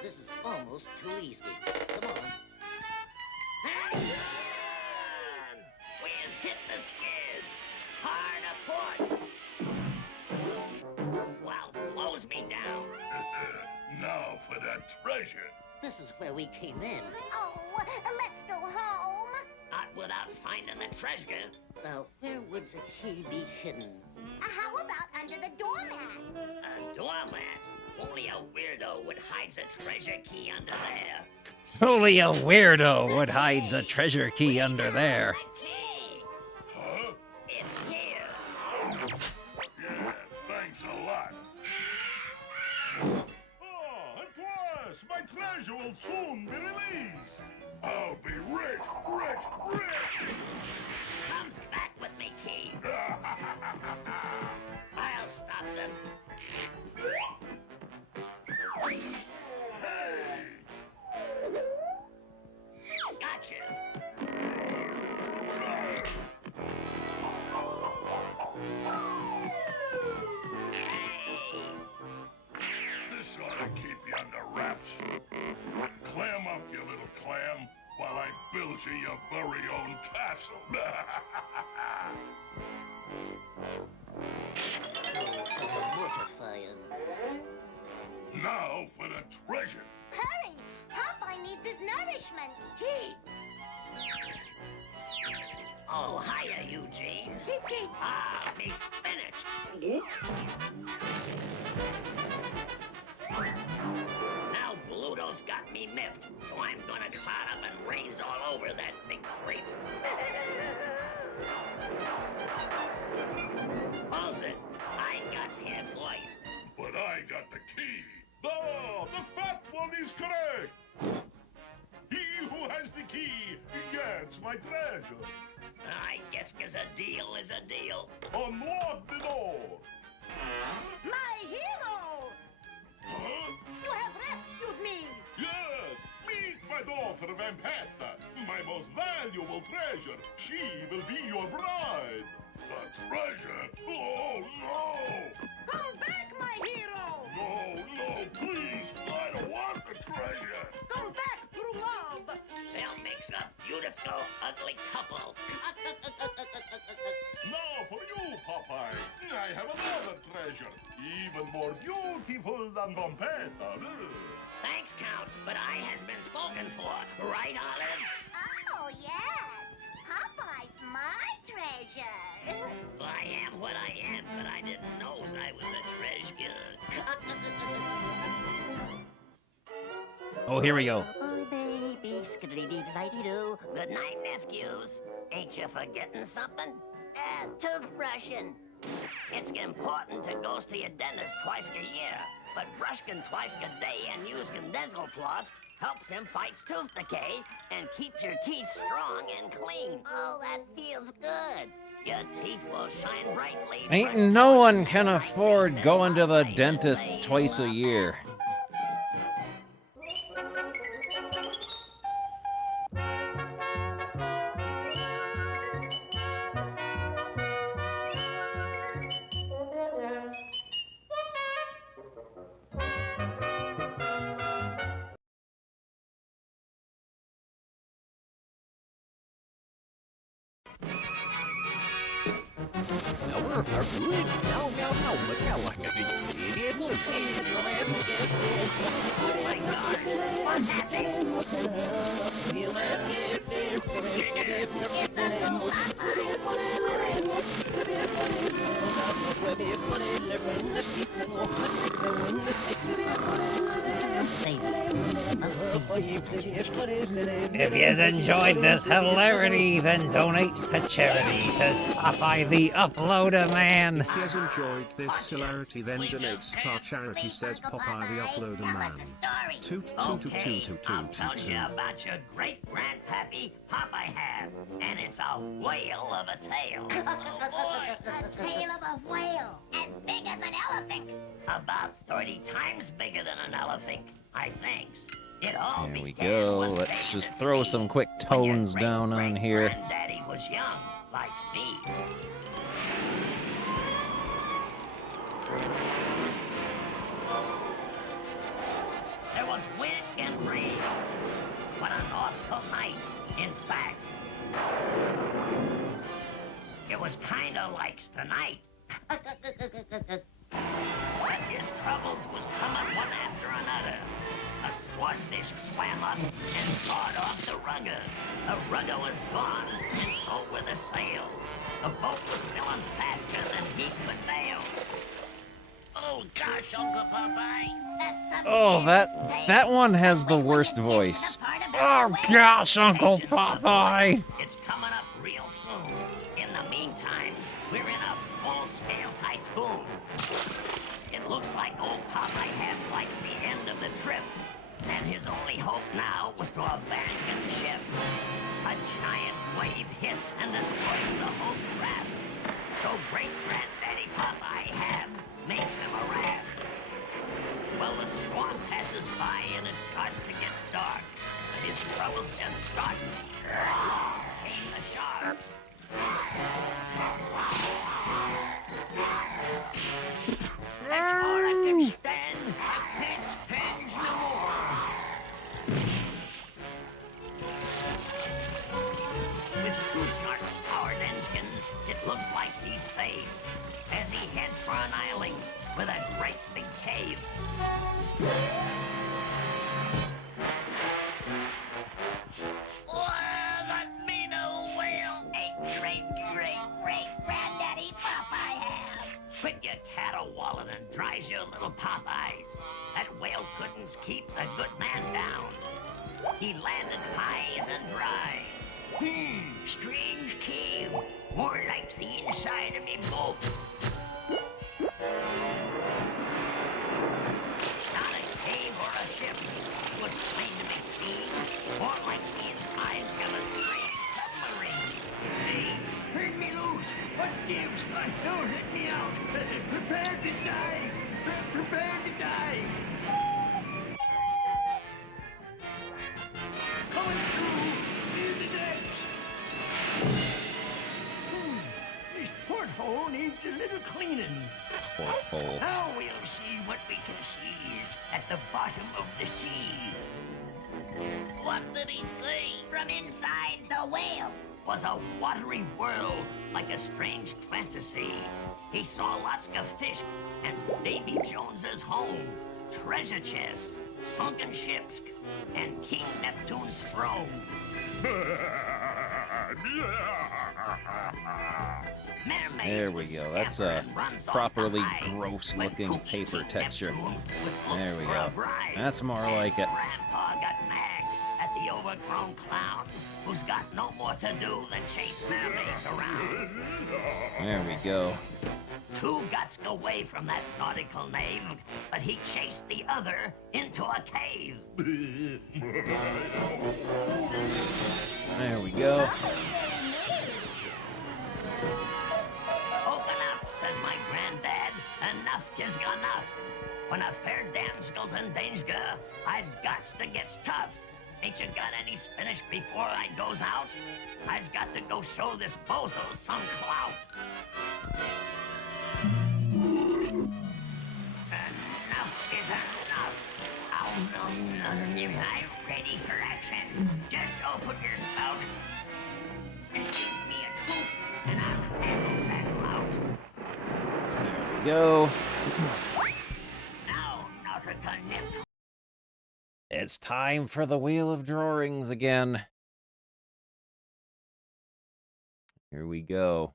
This is almost too easy. Come on. Hang on! Where's hit the skids? Hard aport. Wow, blows me down. Now for that treasure. This is where we came in. Oh, let's go home. Not without finding the treasure. Now, where would the key be hidden? How about under the doormat? A doormat? Only a weirdo would hide a treasure key under there. Only a weirdo would hide a treasure key under there. Huh? It's here. Yeah, thanks a lot. Oh, at last! My treasure will soon be released. I'll be rich, rich, rich! Comes back with me, key. I'll stop them. Hey! Gotcha. This ought to keep you under wraps. Clam up, you little clam, while I build you your very own castle. Mortifying. Now for the treasure. Hurry! Popeye needs his nourishment. Gee. Oh, hiya, Eugene. Cheep, cheep. Ah, me spinach. Now Bluto's got me miffed, so I'm gonna cloud up and raise all over that big creep. Hold it. I got here voice. But I got the key. The fat one is correct. He who has the key gets my treasure. I guess 'cause a deal is a deal. Unlock the door. My hero! Huh? You have rescued me! Yes, meet my daughter Vampetta, my most valuable treasure. She will be your bride. The treasure? Oh, no! Come back, my hero! No, please! I don't want the treasure! Come back, true love! They'll make a beautiful, ugly couple. Now for you, Popeye. I have another treasure, even more beautiful than Vampetta. Thanks, Count, but I has been spoken for. Right, Olive? Oh, yes. Popeye's my treasure. I am what I am, but I didn't know I was a treasure. Oh, here we go. Oh, baby, skiddly-dee-dee-dee-doo. Good night, nephews. Ain't you forgetting something? Toothbrushing. It's important to go to your dentist twice a year, but brushing twice a day and using dental floss helps him fight tooth decay and keeps your teeth strong and clean. Oh, that feels good. Your teeth will shine brightly. Ain't no one can afford going to the dentist twice a year. If you've enjoyed this hilarity, then donate to charity, says Popeye the Uploader Man. If you've enjoyed this hilarity, then donates to charity, says Popeye the Uploader Man. I'll tell you about your great-grandpappy Popeye had, and it's a whale of a tail. A tail of a whale, as big as an elephant. About 30 times bigger than an elephant, I think. It all There we began go. one Let's day just at throw sea, some quick tones down on here. Granddaddy was young, like me. There was wind and rain, but a North night, in fact. It was kinda like tonight. But his troubles was coming one after another. A swordfish swam up and sawed off the rudder. The rudder was gone, and so were the sails. The boat was filling faster than he could bail. Oh, gosh, Uncle Popeye. Oh, that one has the worst voice. Oh gosh, Uncle Popeye. It's coming up real soon. In the meantime, we're in a full-scale typhoon. It looks like old Popeye had likes the end of the trip, and his only hope now was to abandon ship. A giant wave hits and destroys the whole craft. So great-granddaddy Popeye Hab makes him a raft. Well, the storm passes by and it starts to get dark, but his troubles just start. Came the sharks. That's all I can stand. I can't stand no more. With two sharks' powered engines, it looks like he saves as he heads for an island with a great big cave. Oh, that rise. That whale couldn't keep a good man down. He landed highs and dries. Strange cave. More like the inside of me boat. Not a cave or a ship. It was plain to be seen. More like the insides of a strange submarine. Hey, turn me loose. What gives? Don't let me out. Prepare to die. Prepare to die. Coming through near the decks. This porthole needs a little cleaning. Porthole. Now we'll see what we can seize at the bottom of the sea. What did he see? From inside the whale was a watery world like a strange fantasy. He saw lots of fish and Davy Jones's home, treasure chests, sunken ships, and King Neptune's throne. There we go. That's a properly gross-looking paper texture. There we go. That's more like it. Grandpa got mad at the overgrown clown who's got no more to do than chase mermaids around. There we go. Two got away from that nautical knave, but he chased the other into a cave. There we go. Open up, says my granddad. Enough is enough. When a fair damsel's in danger, I've got to get tough. Ain't you got any spinach before I goes out? I's got to go show this bozo some clout. Enough is enough. I'm ready for action. Just open your spout. And give me a tooth, and I'll handle that lout. There we go. Now, nautical Neptune. It's time for the Wheel of Drawerings again. Here we go.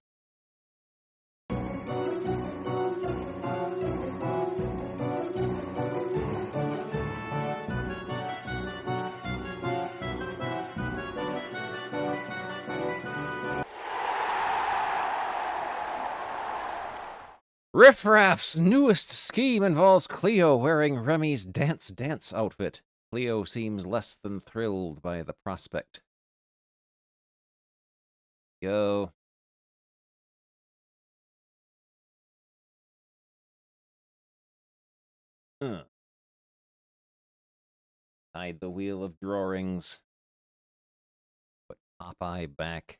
Riff Raff's newest scheme involves Cleo wearing Remy's dance outfit. Cleo seems less than thrilled by the prospect. Go. Hide the Wheel of Drawerings. Put Popeye back.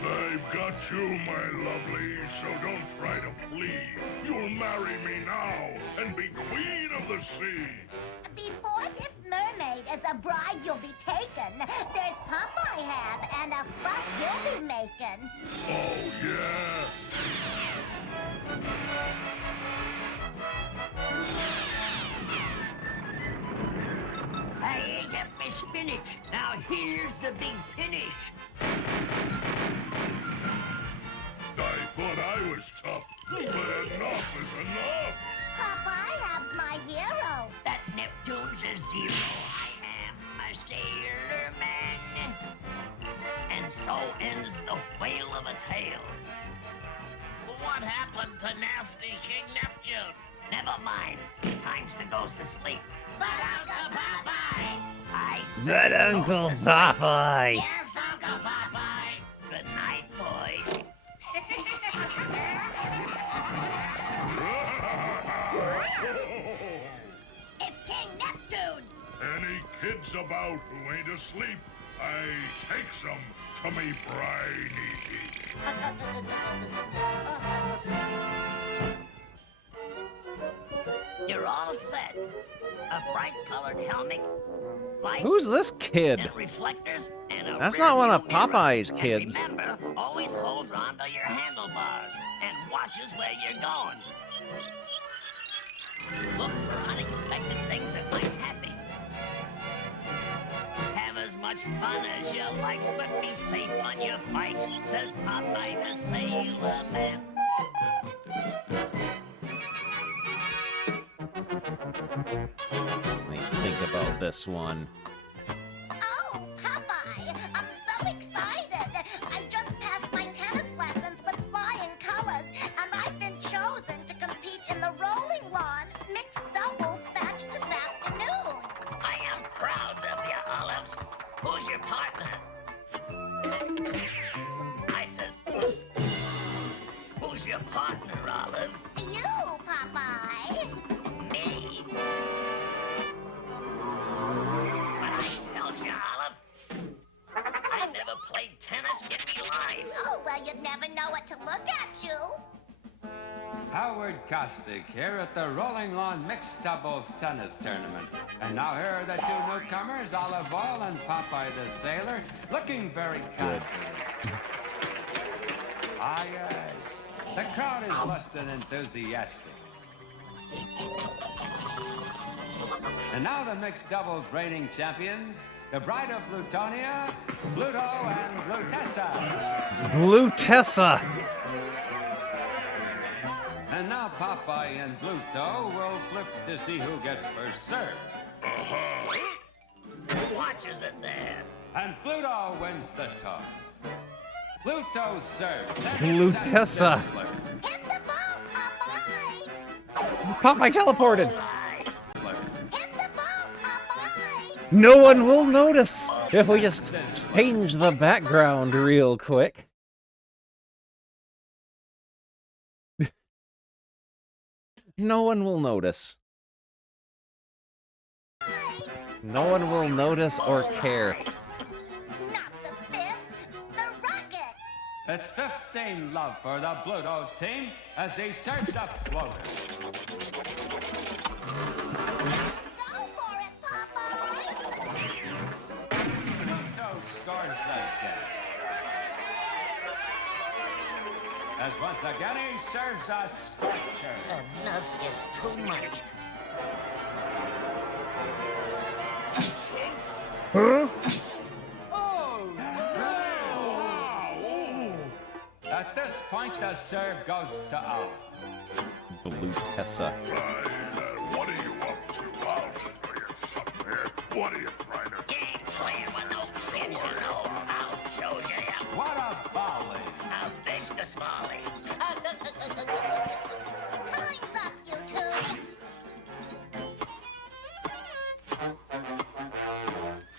I've got you, my lovely, so don't try to flee. You'll marry me now and be queen of the sea. Before this mermaid is a bride you'll be taken, there's Popeye have and a fuss he'll be making. Oh, yeah? I ate up my spinach. Now here's the big finish. I thought I was tough, but enough is enough. Popeye have my hero. That Neptune's a zero. I am a sailor man. And so ends the whale of a tale. What happened to nasty King Neptune? Never mind. Time's to goes to sleep. But Uncle Popeye! I But Uncle Popeye! Yes, Uncle Popeye! Good night, boys. It's King Neptune. Any kids about who ain't asleep, I takes them to me briny. You're all set. A bright-colored helmet, lights, Who's this kid? and reflectors, and a That's not one of rear-view mirror. Popeye's And kids. remember, always holds on to your handlebars and watches where you're going. Look for unexpected things that might happen. Have as much fun as you likes, but be safe on your bikes, says Popeye the Sailor Man. Let me think about this one. Oh, Popeye, I'm so excited. I just passed my tennis lessons with flying colors, and I've been chosen to compete in the rolling lawn mixed doubles match this afternoon. I am proud of you, Olives. Who's your partner? I says, oof. Who's your partner, Olive? You, Popeye. Me? But I told you, Olive, I never played tennis in me life. Oh, well, you'd never know what to look at you. Howard Kostick here at the Rolling Lawn Mixed Doubles Tennis Tournament. And now here are the two newcomers, Olive Oil and Popeye the Sailor, looking very confident. Aye, aye. The crowd is less than enthusiastic. And now the mixed doubles reigning champions, the Bride of Plutonia, Pluto and Blutessa. Blutessa! And now Popeye and Bluto will flip to see who gets first serve. Who watches it there? And Pluto wins the toss. Pluto serves. Blutessa. Hit the ball, Popeye. Popeye teleported! Hit the ball, Popeye. No one will notice if we just change the background real quick. No one will notice. No one will notice or care. Not the fist, the rocket. It's 15 love for the Bluto team as he serves up floater. Go for it, Popeye. Bluto scores again. As once again he serves a scorcher. Enough is too much. Huh? Oh, no! At this point, the serve goes to Olive. Blutessa. What are you up to? I'll show you something here. What are you trying to do? You ain't playing with no kids, you know. I'll show you. What a volley! A vicious volley. Time's up, you two.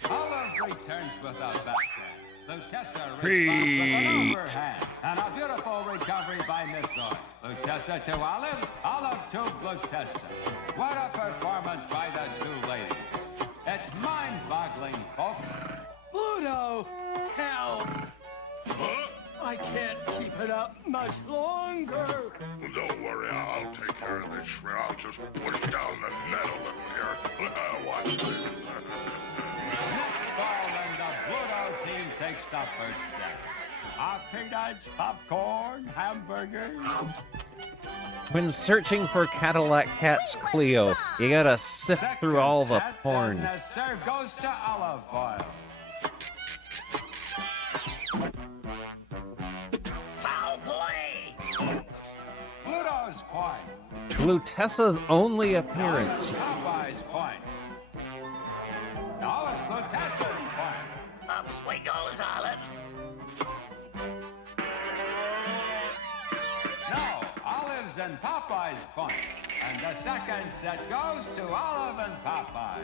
Olive returns with a backhand. Lutessa responds with an overhand. And a beautiful recovery by Miss Oil. Lutessa to Olive, Olive to Lutessa. What a performance by the two ladies. It's mind-boggling, folks. Pluto, help! I can't keep it up much longer. Don't worry, I'll take care of this. I'll just push down the net a little here. Watch this. Netball and the Bluto team takes the first set. Peanuts, popcorn, hamburgers. When searching for Cadillac Cat's Cleo, you gotta sift through all the porn. And the serve goes to Olive Oil. Foul play. Bluto's point. Blutessa's only appearance. Popeye's point. Now it's Blutessa's point. Up we goes, Olive. No, Olive's and Popeye's point. And the second set goes to Olive and Popeye.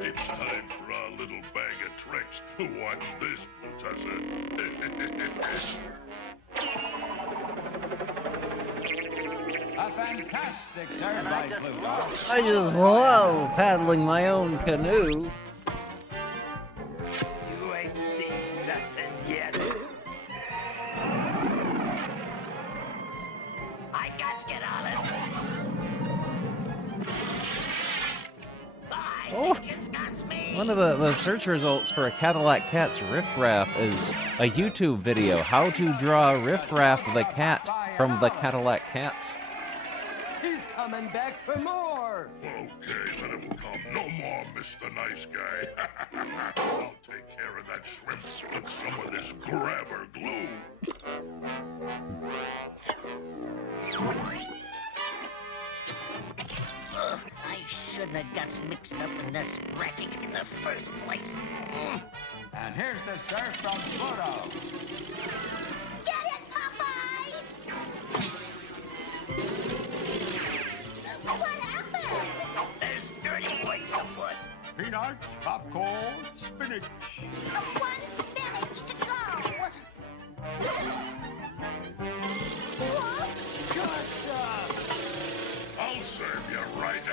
It's time for our little bag of tricks. Watch this, Blutessa. A fantastic serve by Bluto. I just love paddling my own canoe. You ain't seen nothing yet. I got to get Olive. Oh. One of the search results for a Cadillac Cat's riffraff is a YouTube video, how to draw riffraff the cat from the Cadillac Cats. He's coming back for more. Okay, let him come. No more, Mr. Nice Guy. I'll take care of that shrimp with some of this grabber glue. I shouldn't have got mixed up in this racket in the first place. And here's the surf from Pluto. Get it, Popeye! What happened? There's dirty whites afoot. Peanuts, popcorn, spinach. One spinach to go. I'll serve you right.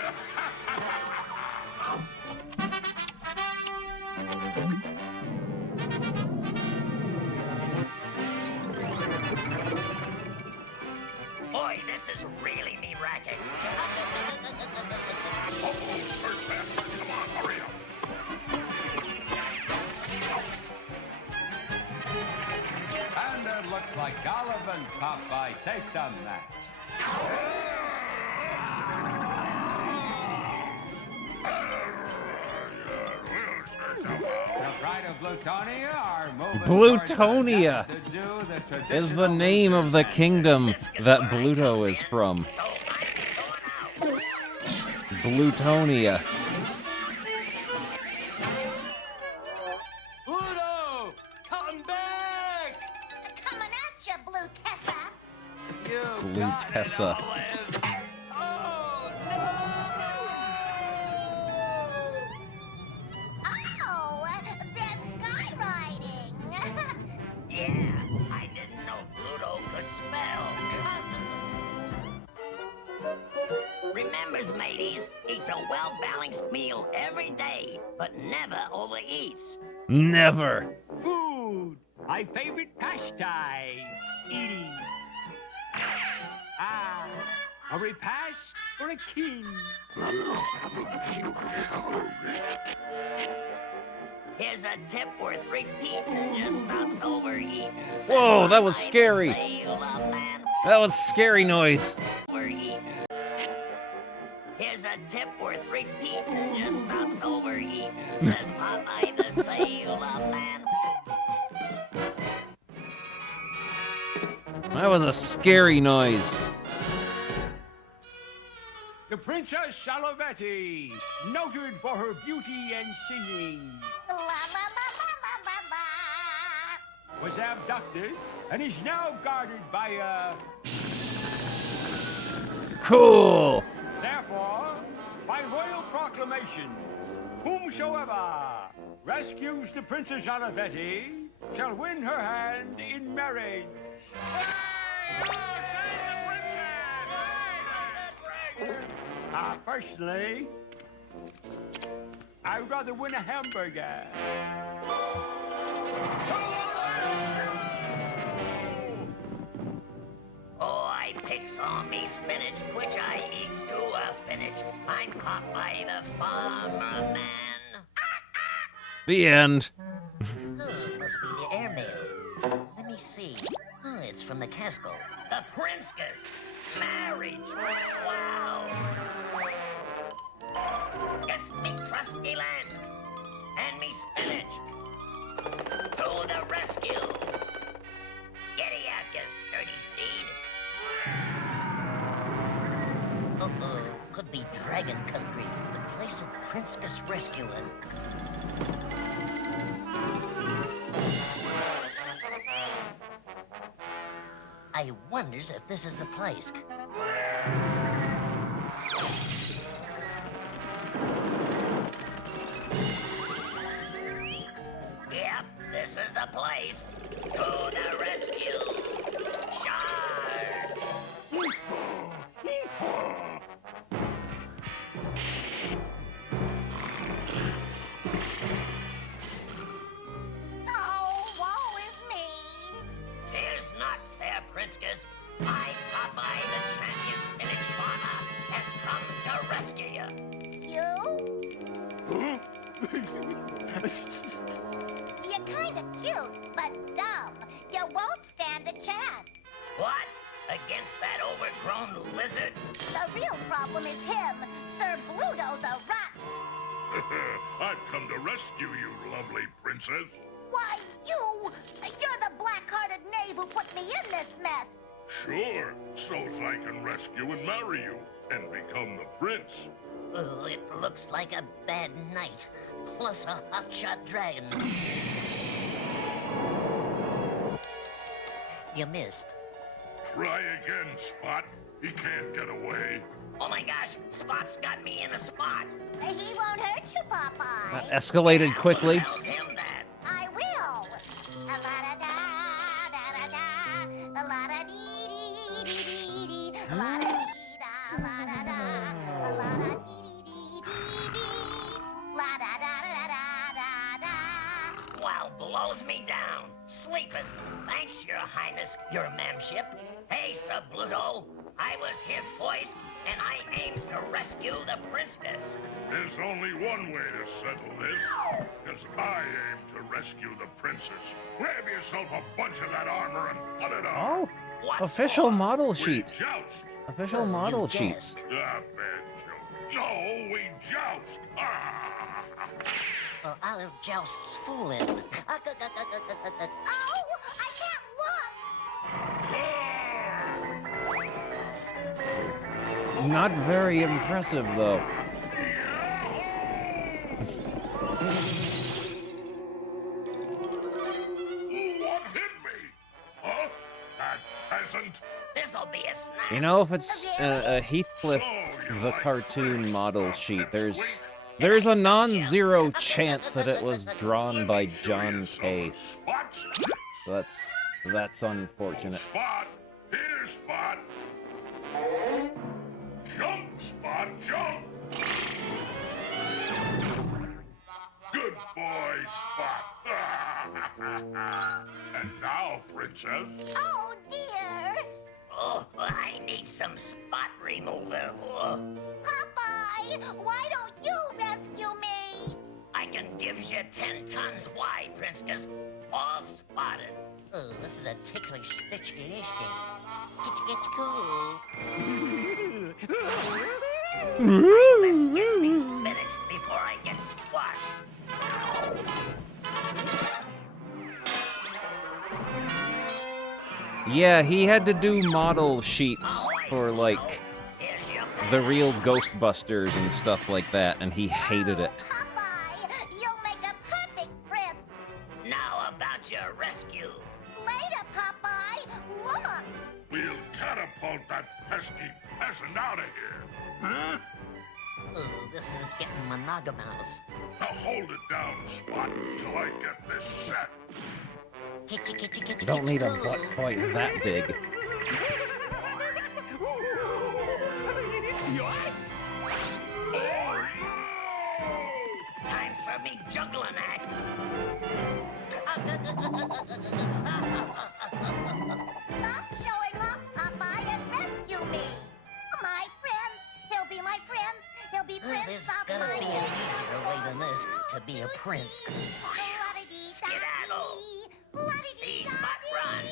Boy, this is really me racket. Come on, hurry up. And it looks like Olive and Popeye take the match. The Pride of Blutonia are moving Blutonia to do the is the name of the kingdom that Bluto is from. Blutonia. Pluto, come back! Coming at you, Blue Tessa. Blutessa. Oh, they're skywriting. Yeah, I didn't know Pluto could spell. Remembers, mateys, eats a well-balanced meal every day, but never overeats. Never. Food, my favorite pastime. Eating. Ah, a repast for a king. Here's a tip worth repeating. Just stop overeating. Whoa, that was scary. That was scary noise. Overeating. Here's a tip worth repeating. Just stop overeating. Says Popeye the Sailor Man. That was a scary noise. The Princess Salovetti, noted for her beauty and singing, was abducted and is now guarded by a... Cool. Therefore, by royal proclamation, whomsoever rescues the Princess Salovetti shall win her hand in marriage. Personally, I'd rather win a hamburger. Oh, I picks on me spinach, which I eats to a finish. I'm Popeye the Farmer Man. The end. Oh, must be the airmail. Let me see. Oh, it's from the Castle. The Princess. Marriage. Wow. It's me trusty Lance and me spinach. To the rescue. Giddy up, you sturdy steed. Uh-oh, could be Dragon Country, the place of Princess rescuing. I wonders if this is the place. Yep, this is the place. To the rescue. Charge. Oh, woe is me. Fear's not fair, Princess. I, Popeye, the champion spinach farmer, has come to rescue you. You? You're kind of cute, but dumb. You won't stand a chance. What? Against that overgrown lizard? The real problem is him, Sir Bluto the Rotten. I've come to rescue you, lovely princess. Why, you're the black-hearted knave who put me in this mess. Sure, so's I can rescue and marry you and become the prince. Oh, it looks like a bad night, plus a hotshot dragon. You missed. Try again, Spot. He can't get away. Oh my gosh, Spot's got me in a spot. He won't hurt you, Popeye. That escalated quickly. Tells him that. I will. A-la-da-da, da-da-da, a-la-da-dee-dee-dee-dee-dee, a-la-da-dee-da, la-da-da, a-la-da-dee-dee-dee-dee-dee, la-da-da-da-da-da-da. Wow, blows me down. Sleeping. Thanks, Your Highness, Your Mamship. Hey, Sir Bluto. I was here first, and I aims to rescue the princess. There's only one way to settle this, because I aim to rescue the princess. Grab yourself a bunch of that armor and put it on. Oh, official model We sheet. joust. Official model sheets. Ah, bad joke. No, we joust. Well, Olive jousts fooling. Oh, I can't look. Not very impressive, though. What hit me? Huh? That peasant? This'll be a snack. You know, if it's a Heathcliff the cartoon model sheet, there's a non-zero chance that it was drawn by John Kay. So that's unfortunate. Spot! Here, Spot! Jump, Spot, jump! Good boy, Spot! And now, Princess. Oh, dear. Oh, I need some spot remover. Oh, Popeye, why don't you rescue me? I can give you 10 tons wide, Princess. All spotted. Oh, this is a ticklish stitch-lishking. It's cool. Let's get me spinach before I get squashed. Yeah, he had to do model sheets for, like, the real Ghostbusters and stuff like that, and he hated it. Popeye, you'll make a perfect prince. Now about your rescue. Later, Popeye. Look. We'll catapult that pesky peasant out of here. Huh? Oh, this is getting monogamous. Now hold it down, Spot, till I get this set. Don't need a butt quite that big. Times for me juggling act. Stop showing off, Popeye, and rescue me. My friend. He'll be my friend. He'll be prince There's of gotta my be an easier way than this to be a prince. Skedaddle. See Spot run.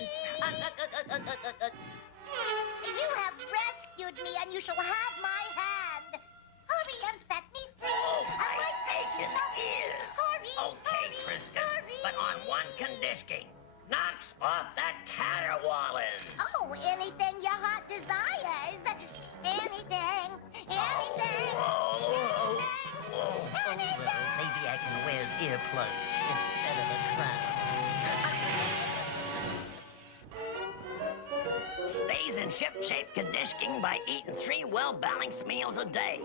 You have rescued me, and you shall have my hand. Hurry and set me free. Oh, my Prince aching shall be. ears. Hurry, Okay, hurry, Princess, hurry. but on one condition. Knocks off that caterwauling. Oh, anything your heart desires. Anything. Anything. Whoa. Well, maybe I can wear his earplugs instead of a crown. Stays in ship-shape conditioning by eating 3 well-balanced meals a day.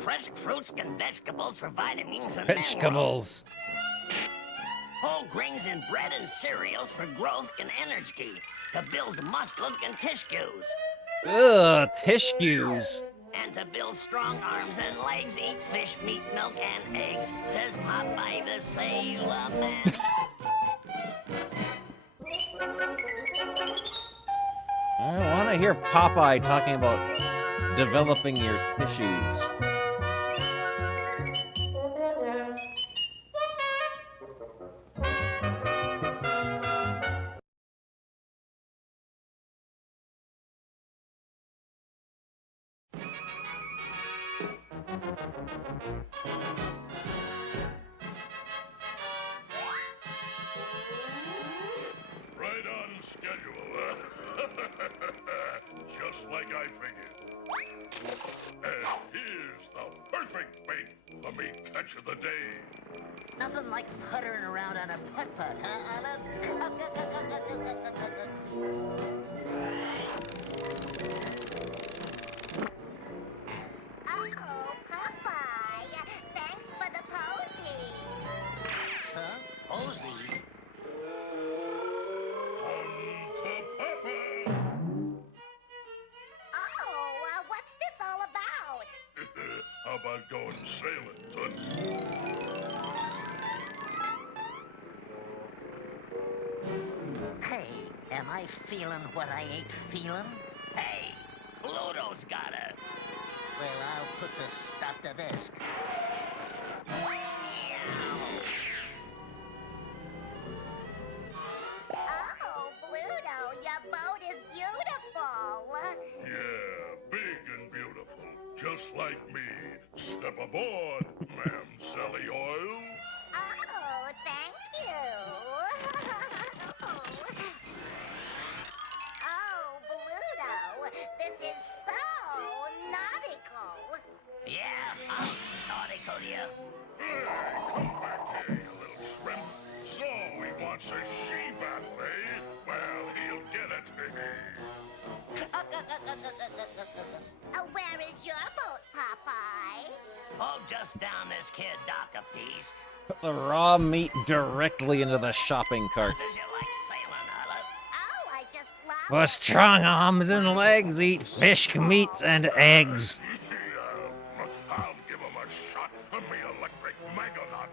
Fresh fruits and vegetables for vitamins and minerals. Vegetables. Whole grains and bread and cereals for growth and energy to build muscles and tissues. Ugh, tissues. And to build strong arms and legs, eat fish, meat, milk, and eggs, says Popeye the Sailor Man. I want to hear Popeye talking about developing your tissues. Right on schedule. Just like I figured. And here's the perfect bait for me catch of the day. Nothing like puttering around on a putt-putt, huh, Olive? Oh, Popeye. Thanks for the posy. Huh? Posies? Oh, what's this all about? How about going sailing, Toots? Hey, am I feeling what I ain't feeling? Hey, Bluto's got her. Well, I'll put a stop to this. Oh, Bluto, your boat is beautiful. Yeah, big and beautiful. Just like me. Step aboard, ma'am Sally Oil. Oh, thank you. Oh, Bluto, this is so nautical. Yeah, I'm nautical, you. Hey, come back here, you little shrimp. So he wants a she-bat, eh? Well, he'll get it. Where is your boat, Popeye? Oh, just down this kid dock a piece. Put the raw meat directly into the shopping cart. Does you like sailing, Olive? Oh, I just love For strong arms and legs, eat fish, meats, and eggs. I'll give him a shot of me electric Megonaut.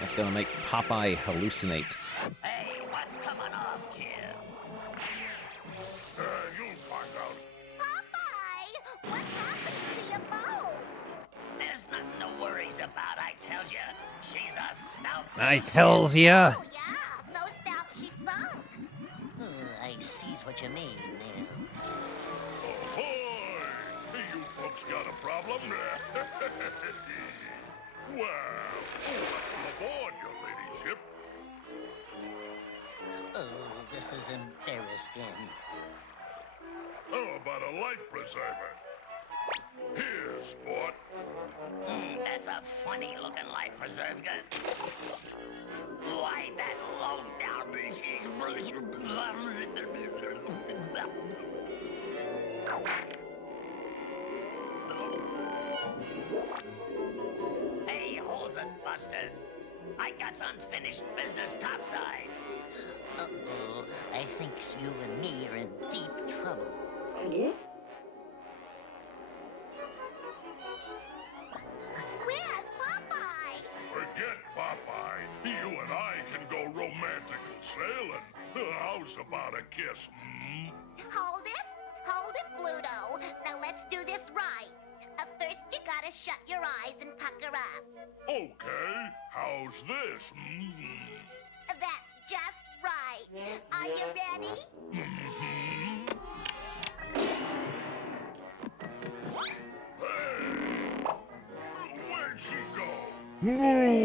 That's gonna make Popeye hallucinate. Hey, what's coming off, kid? You'll find out. Popeye, what's happening to your boat? There's nothing to worries about, I tells you. She's a snout. I tells ya. Oh, yeah, so stout she sunk. I sees what you mean there. Ahoy! You folks got a problem? Well, welcome aboard, your ladyship. Oh, this is embarrassing. How about a life preserver? Here, sport. That's a funny-looking life preserver. Why, that low-down Hey, holes and busted. I got some unfinished business topside. Uh-oh, I think you and me are in deep trouble. Where's Popeye? Forget Popeye. You and I can go romantic sailing. How's about a kiss, hmm? Hold it, Bluto. Now let's do this right. First, you gotta shut your eyes and pucker up. Okay, how's this, That's just right. Are you ready? Where'd she go?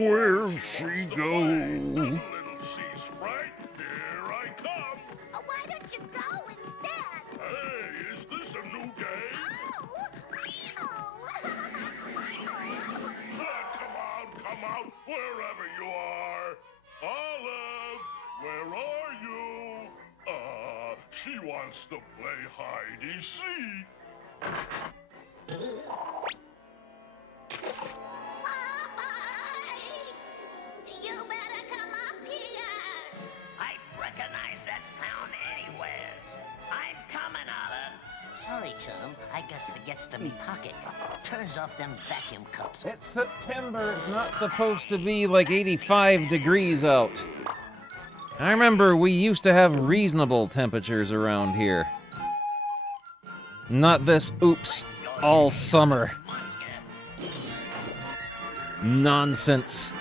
Where'd she go? Little sea sprite, here I come. Why don't you go instead? Hey, is this a new game? Come out, wherever you are. Olive, where are you? She wants to play hide-and-seek. You better come up here. I'd recognize that sound anywhere. I'm coming, Olive. Sorry, chum. I guess it gets to me pocket. Turns off them vacuum cups. It's September. It's not supposed to be like 85 degrees out. I remember we used to have reasonable temperatures around here. Not this oops all summer. Nonsense.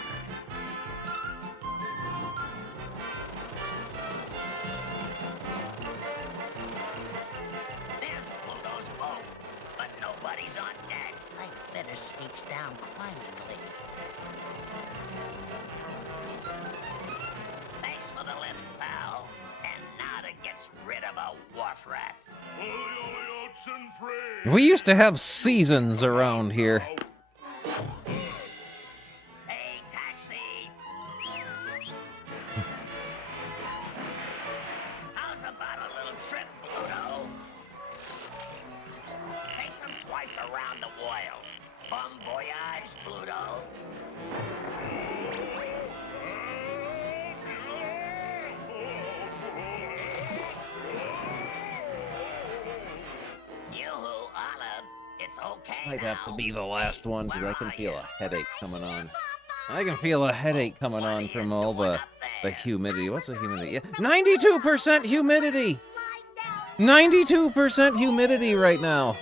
breaks down quietly. Thanks for the lift, pal. And now to get rid of a wharf rat. We used to have seasons around here. Hey, taxi! How's about a little trip, Pluto? Takes them twice around the world. Bon voyage, Pluto. Yoo-hoo, Olive. It's okay This might have to now. be the last one because I can feel a headache coming on. I can feel a headache coming on from all the humidity. What's the humidity? Yeah, 92% humidity! 92% humidity right now.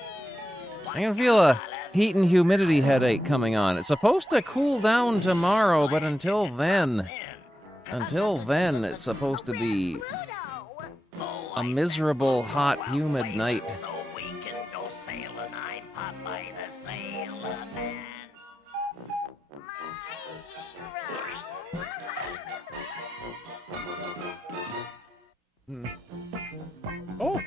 I can feel a heat and humidity headache coming on. It's supposed to cool down tomorrow, but until then, it's supposed to be a miserable, hot, humid night. So we can go sailing. I'm Popeye the Sailor Man. Oh!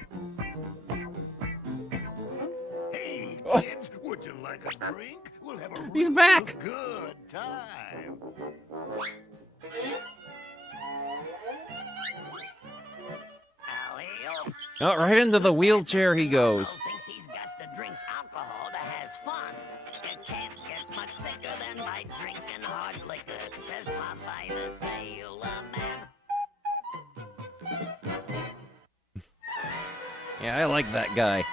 Hey, Oh. kids, would you like a drink? We'll have a He's real back. good time. Oh, right into the wheelchair he goes. Thinks he's got to drink alcohol to has fun. Your kids gets much sicker than by drinking hard liquor, says Popeye the Sailor Man. Yeah, I like that guy.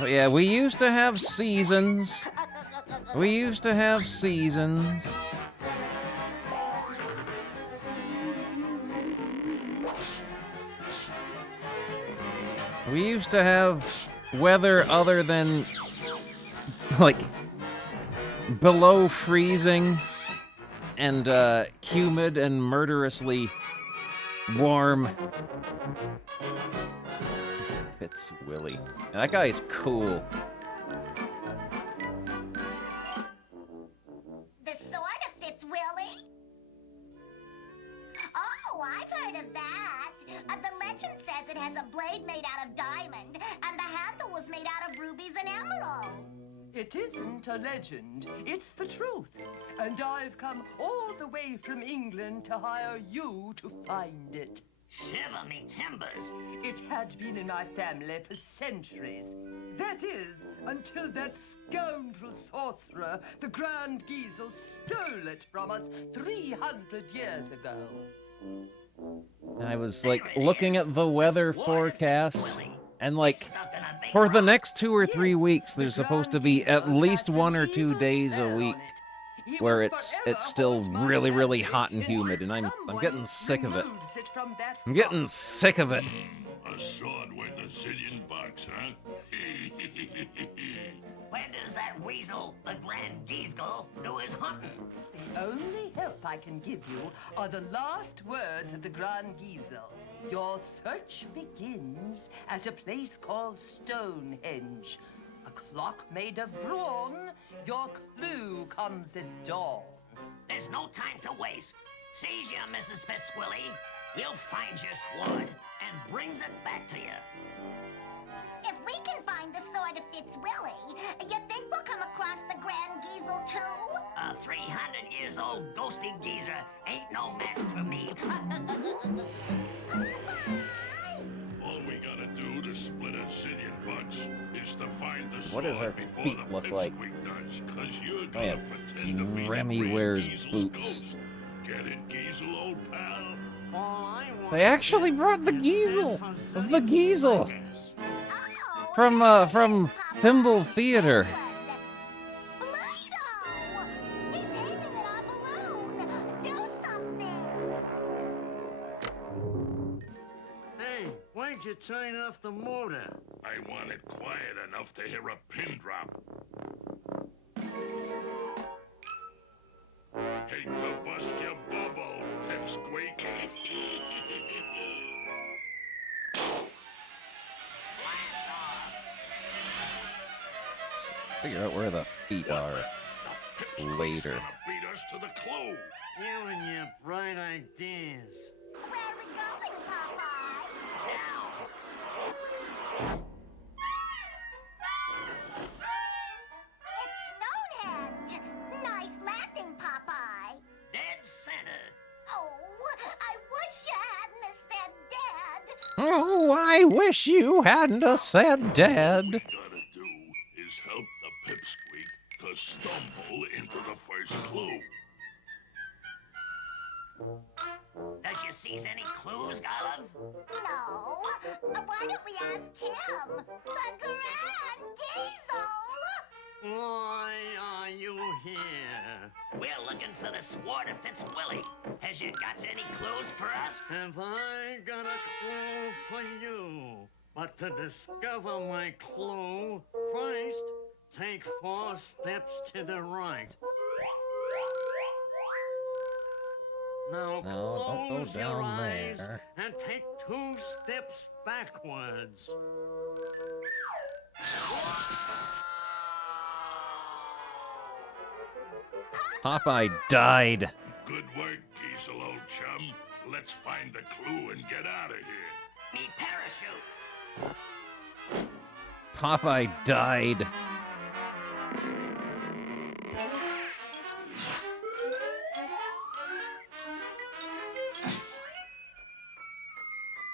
But yeah, we used to have seasons. We used to have seasons. We used to have weather other than, like, below freezing and humid and murderously warm. It's Willie. That guy's cool. The sort of fits Willie. Oh, I've heard of that. The legend says it has a blade made out of diamond, and the handle was made out of rubies and emeralds. It isn't a legend, it's the truth. And I've come all the way from England to hire you to find it. Shiver me timbers. It had been in my family for centuries. That is, until that scoundrel sorcerer, the Grand Giesel, stole it from us 300 years ago. I was like looking at the weather forecast, and like for the next 2 or 3 weeks, there's supposed to be at least 1 or 2 days a week where it's still really, really hot and humid, and I'm getting sick of it. I'm getting sick of it. A sword worth $1 zillion, huh? When does that weasel, the Grand Giesel, do his hunting? The only help I can give you are the last words of the Grand Giesel. Your search begins at a place called Stonehenge. A clock made of brawn, your clue comes at dawn. There's no time to waste. Seize you, Mrs. Fitzwillie. We'll find your sword and brings it back to you. If we can find the sword of Fitzwillie, you think we'll come across the Grand Giesel too? A 300 years old ghosty geezer ain't no match for me. All we gotta do to split $1 zillion is to find the sword What does her before feet the look like? pipsqueak does, 'cause you're Oh yeah, gonna pretend to be the Remy Grand wears Giesel's boots. ghost. Get it, Giesel, old pal? They actually brought the Giesel of the Giesel from Thimble Theater. Hey, why'd you turn off the motor? I want it quiet enough to hear a pin drop. Hate to bust your bubble, pipsqueak. Figure out where the feet are later. Beat us to the clue. You and your bright ideas. Where are we going, Popeye? It's Stonehenge. Nice landing, Popeye. Dead center. Oh, I wish you hadn't said dead. Oh, I wish you hadn't have said dead. What we gotta do is help the pipsqueak to stumble into the first clue. Does you seize any clues, Olive? No. Why don't we ask him? The Grand Diesel! Why are you here? We're looking for the sword of Fitzwillie. Has you got any clues for us? Have I got a clue for you? But to discover my clue, first, take 4 steps to the right. Now No, don't go close your down eyes there. and take 2 steps backwards. Popeye died. Good work, Giesel, old chum. Let's find the clue and get out of here. Me parachute. Popeye died.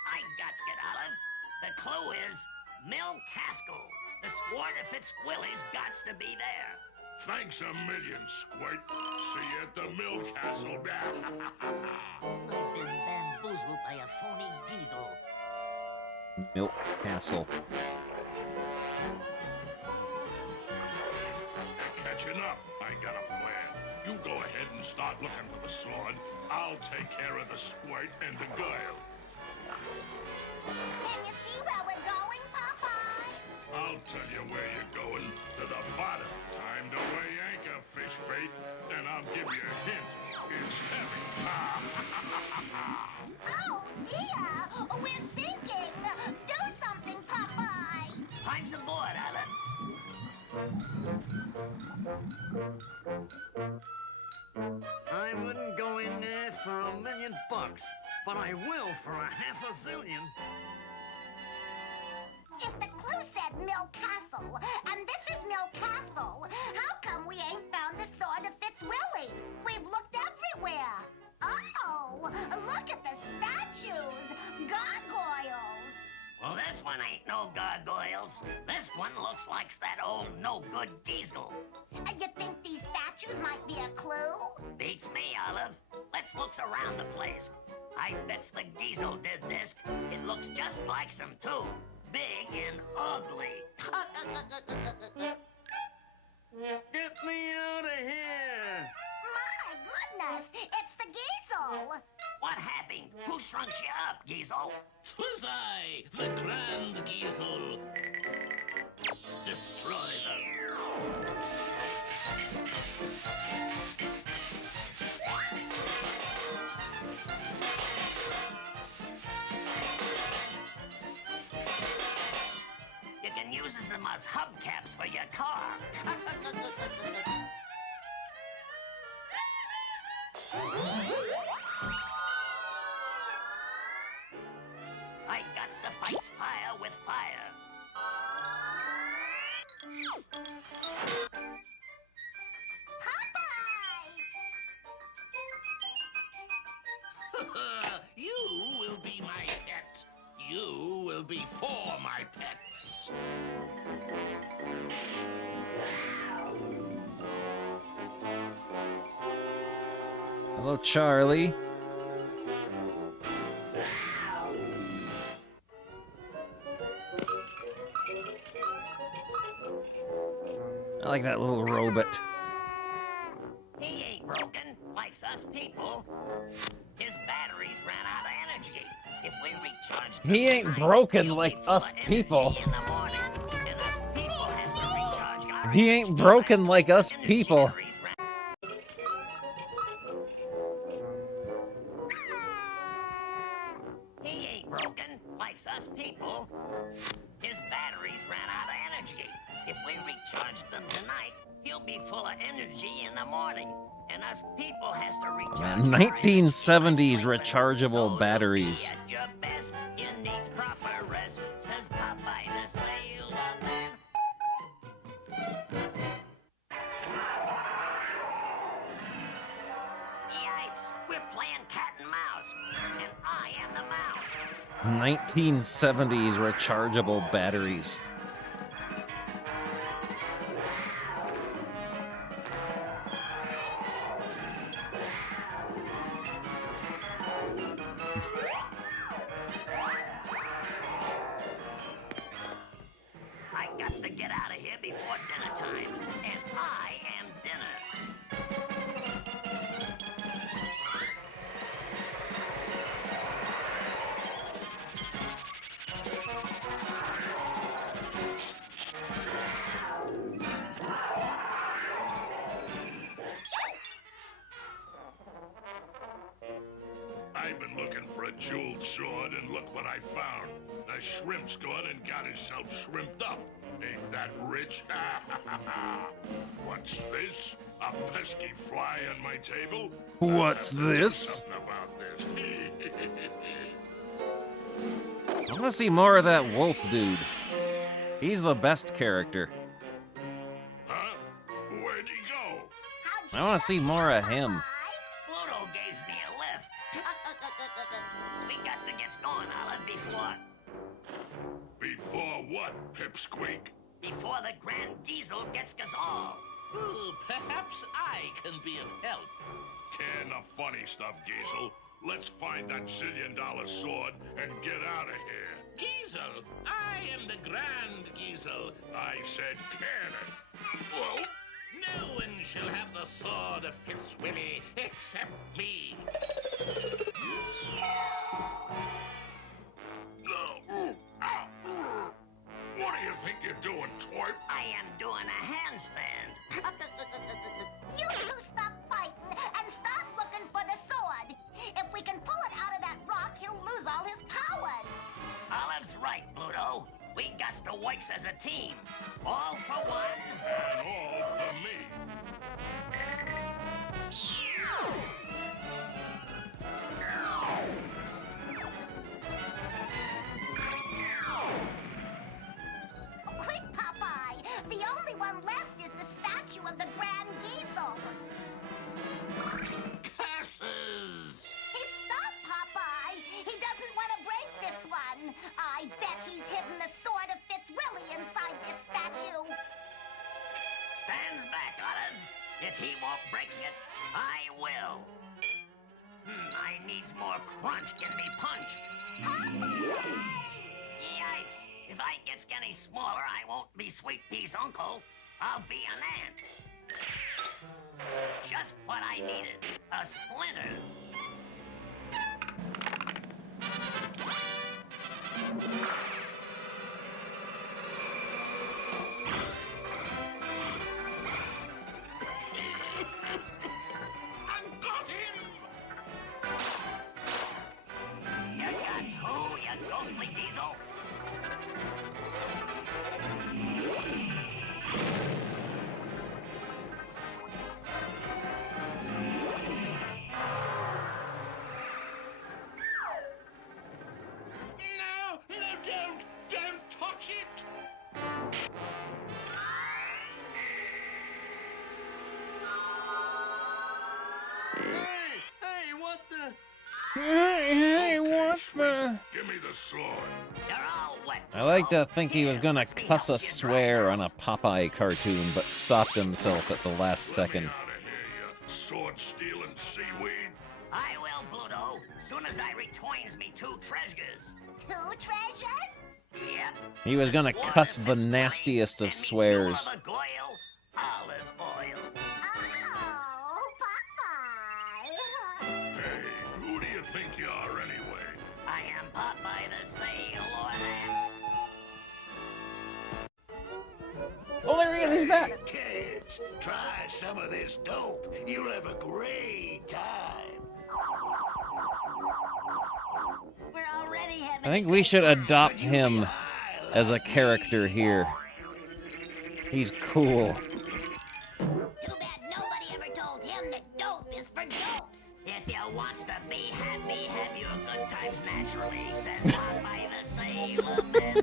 I got's get, Olive. The clue is Mill Castle. The sword of Fitzwillie's gots to be there. Thanks a million, Squirt. See you at the mill castle. I've been bamboozled by a phony diesel. Milk Castle. Catching up. I got a plan. You go ahead and start looking for the sword. I'll take care of the Squirt and the girl. Can you see where we're going, Popeye? I'll tell you where you're going. To the bottom. Time to weigh anchor, fish bait. And I'll give you a hint. It's heavy. Oh, dear! We're sinking! Do something, Popeye! Climbs aboard, Olive. I wouldn't go in there for $1 million, but I will for a $500 million. If the clue said Mill Castle, and this is Mill Castle, how come we ain't found the sword of Fitzwillie? We've looked everywhere. Oh, look at the statues! Gargoyles! Well, this one ain't no gargoyles. This one looks like that old no-good diesel. You think these statues might be a clue? Beats me, Olive. Let's looks around the place. I bets the diesel did this. It looks just like some too. Big and ugly. Get me out of here! My goodness, it's the Giesel! What happened? Who shrunk you up, Giesel? 'Twas I, the Grand Giesel. Destroy them. You can use them as hubcaps for your car. I gots to fight fire with fire. You will be my pet. You will be for my pets. Hello, Charlie. I like that little robot. He ain't broken, like us people. His batteries ran out of energy. If we recharge them He ain't tonight, broken he'll like be full us of energy people. in the morning, and us people has to recharge our He ain't broken like us people. He ain't broken, like us people. His batteries ran out of energy. If we recharged them tonight, be full of energy in the morning, and us people has to recharge. 1970s rechargeable batteries. At your best in needs proper rest, says Popeye the Sailor Man. Yipes, we're playing cat and mouse, and I am the mouse. 1970s rechargeable batteries. I got to get out of here before dinner time, and I am dinner. I've been looking for a jeweled sword, and look what I found. The shrimp's gone and got himself shrimped up. Ain't that rich? What's this? A pesky fly on my table? What's I'll have to do this? something about this. I want to see more of that wolf dude. He's the best character. Huh? Where'd he go? I want to see more of him. Pluto gave me a lift. We got to get going, Olive, Before what, Pipsqueak? before the Grand Diesel gets us all. Ooh, perhaps I can be of help. Can the funny stuff, Giesel. Let's find that zillion-dollar sword and get out of here. Giesel, I am the Grand Giesel. I said can it. Well, No one shall have the sword of Fitzwilly except me. what do you think you're doing, twerp? I am doing a handstand. You two stop fighting and start looking for the sword. If we can pull it out of that rock, he'll lose all his powers. Olive's right, Pluto. We got to work as a team. All for one. And all for me. Quick, Popeye! The only one left is the statue of the Grand Diesel. Curses! Hey, stop, Popeye! He doesn't want to break this one. I bet he's hidden the sword of Fitzwilly inside this statue. Stands back, Olive. If he won't break it, I will. I needs more crunch can be punched. Yipes! If I gets any smaller, I won't be Sweet Pea's uncle. I'll be an ant. Just what I needed. A splinter. I've got him! You guts who, you ghostly diesel? No, don't touch it! Hey, what the? Hey, what the? Give me the sword. You're all wet. I like to think he was gonna cuss a swear on a Popeye cartoon, but stopped himself at the last second. Out of here, you sword-stealing seaweed. I will, Pluto. Soon as I returns me 2 treasures. 2 treasures? Yep. He was gonna cuss the nastiest of swears. Olive oil, olive oil. Oh, Popeye! Hey, who do you think you are anyway? I am Popeye the Sailor Man. Oh, there he is, he's back. Kids, try some of this dope. You'll have a great time. We're already having I think we should adopt him as a character here. He's cool. Too bad nobody ever told him that dope is for dopes. If you wants to be happy, have your good times naturally, says Popeye the Sailor Man.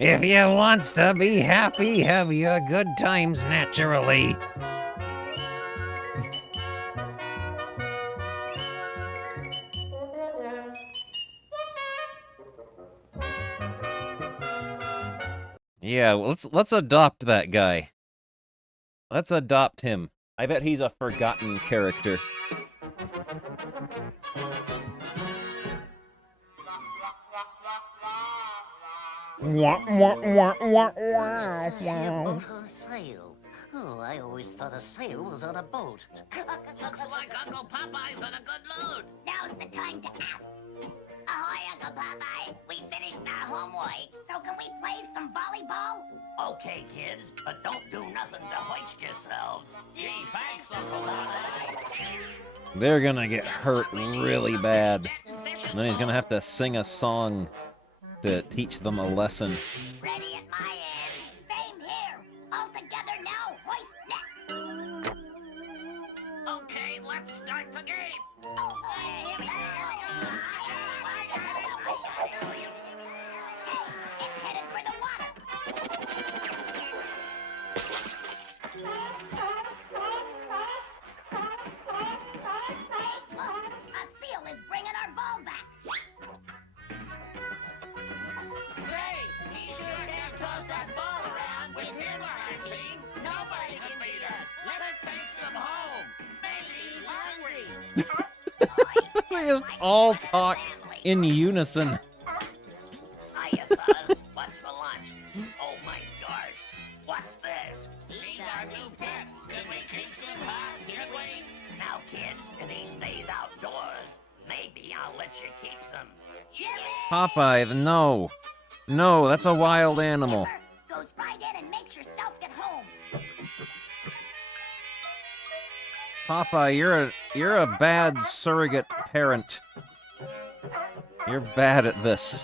If you wants to be happy, have your good times naturally. Yeah, let's adopt that guy. Let's adopt him. I bet he's a forgotten character. Wah, wah, wah, wah, It says here, wah. boat on sale. Oh, I always thought a sail was on a boat. Looks like Uncle Popeye's in a good mood. Now's the time to ask. Ahoy, Uncle Popeye. We finished our homework, so can we play some volleyball? Okay, kids, but don't do nothing to hoist yourselves. Gee, thanks, Uncle Popeye. They're gonna get hurt really bad. And then he's gonna have to sing a song to teach them a lesson. Ready at my end. Same here. All together now. Hoist net. Okay, let's start the game. Oh, here we go. Hey, it's headed for the water. Hey, look. A seal is bringing our ball back. Say, he sure can toss that ball around with him on our team. Nobody can beat us. Let us take some home. Maybe he's hungry. They just all talk in unison. Hiya, fellas. What's for lunch? Oh my gosh. What's this? He's our new pet. Can we keep him, huh? Can we? Now, kids, if he stays outdoors, maybe I'll let you keep some. Popeye, no. No, that's a wild animal. Goes right in and makes yourself get home. Popeye, you're a bad surrogate parent. You're bad at this.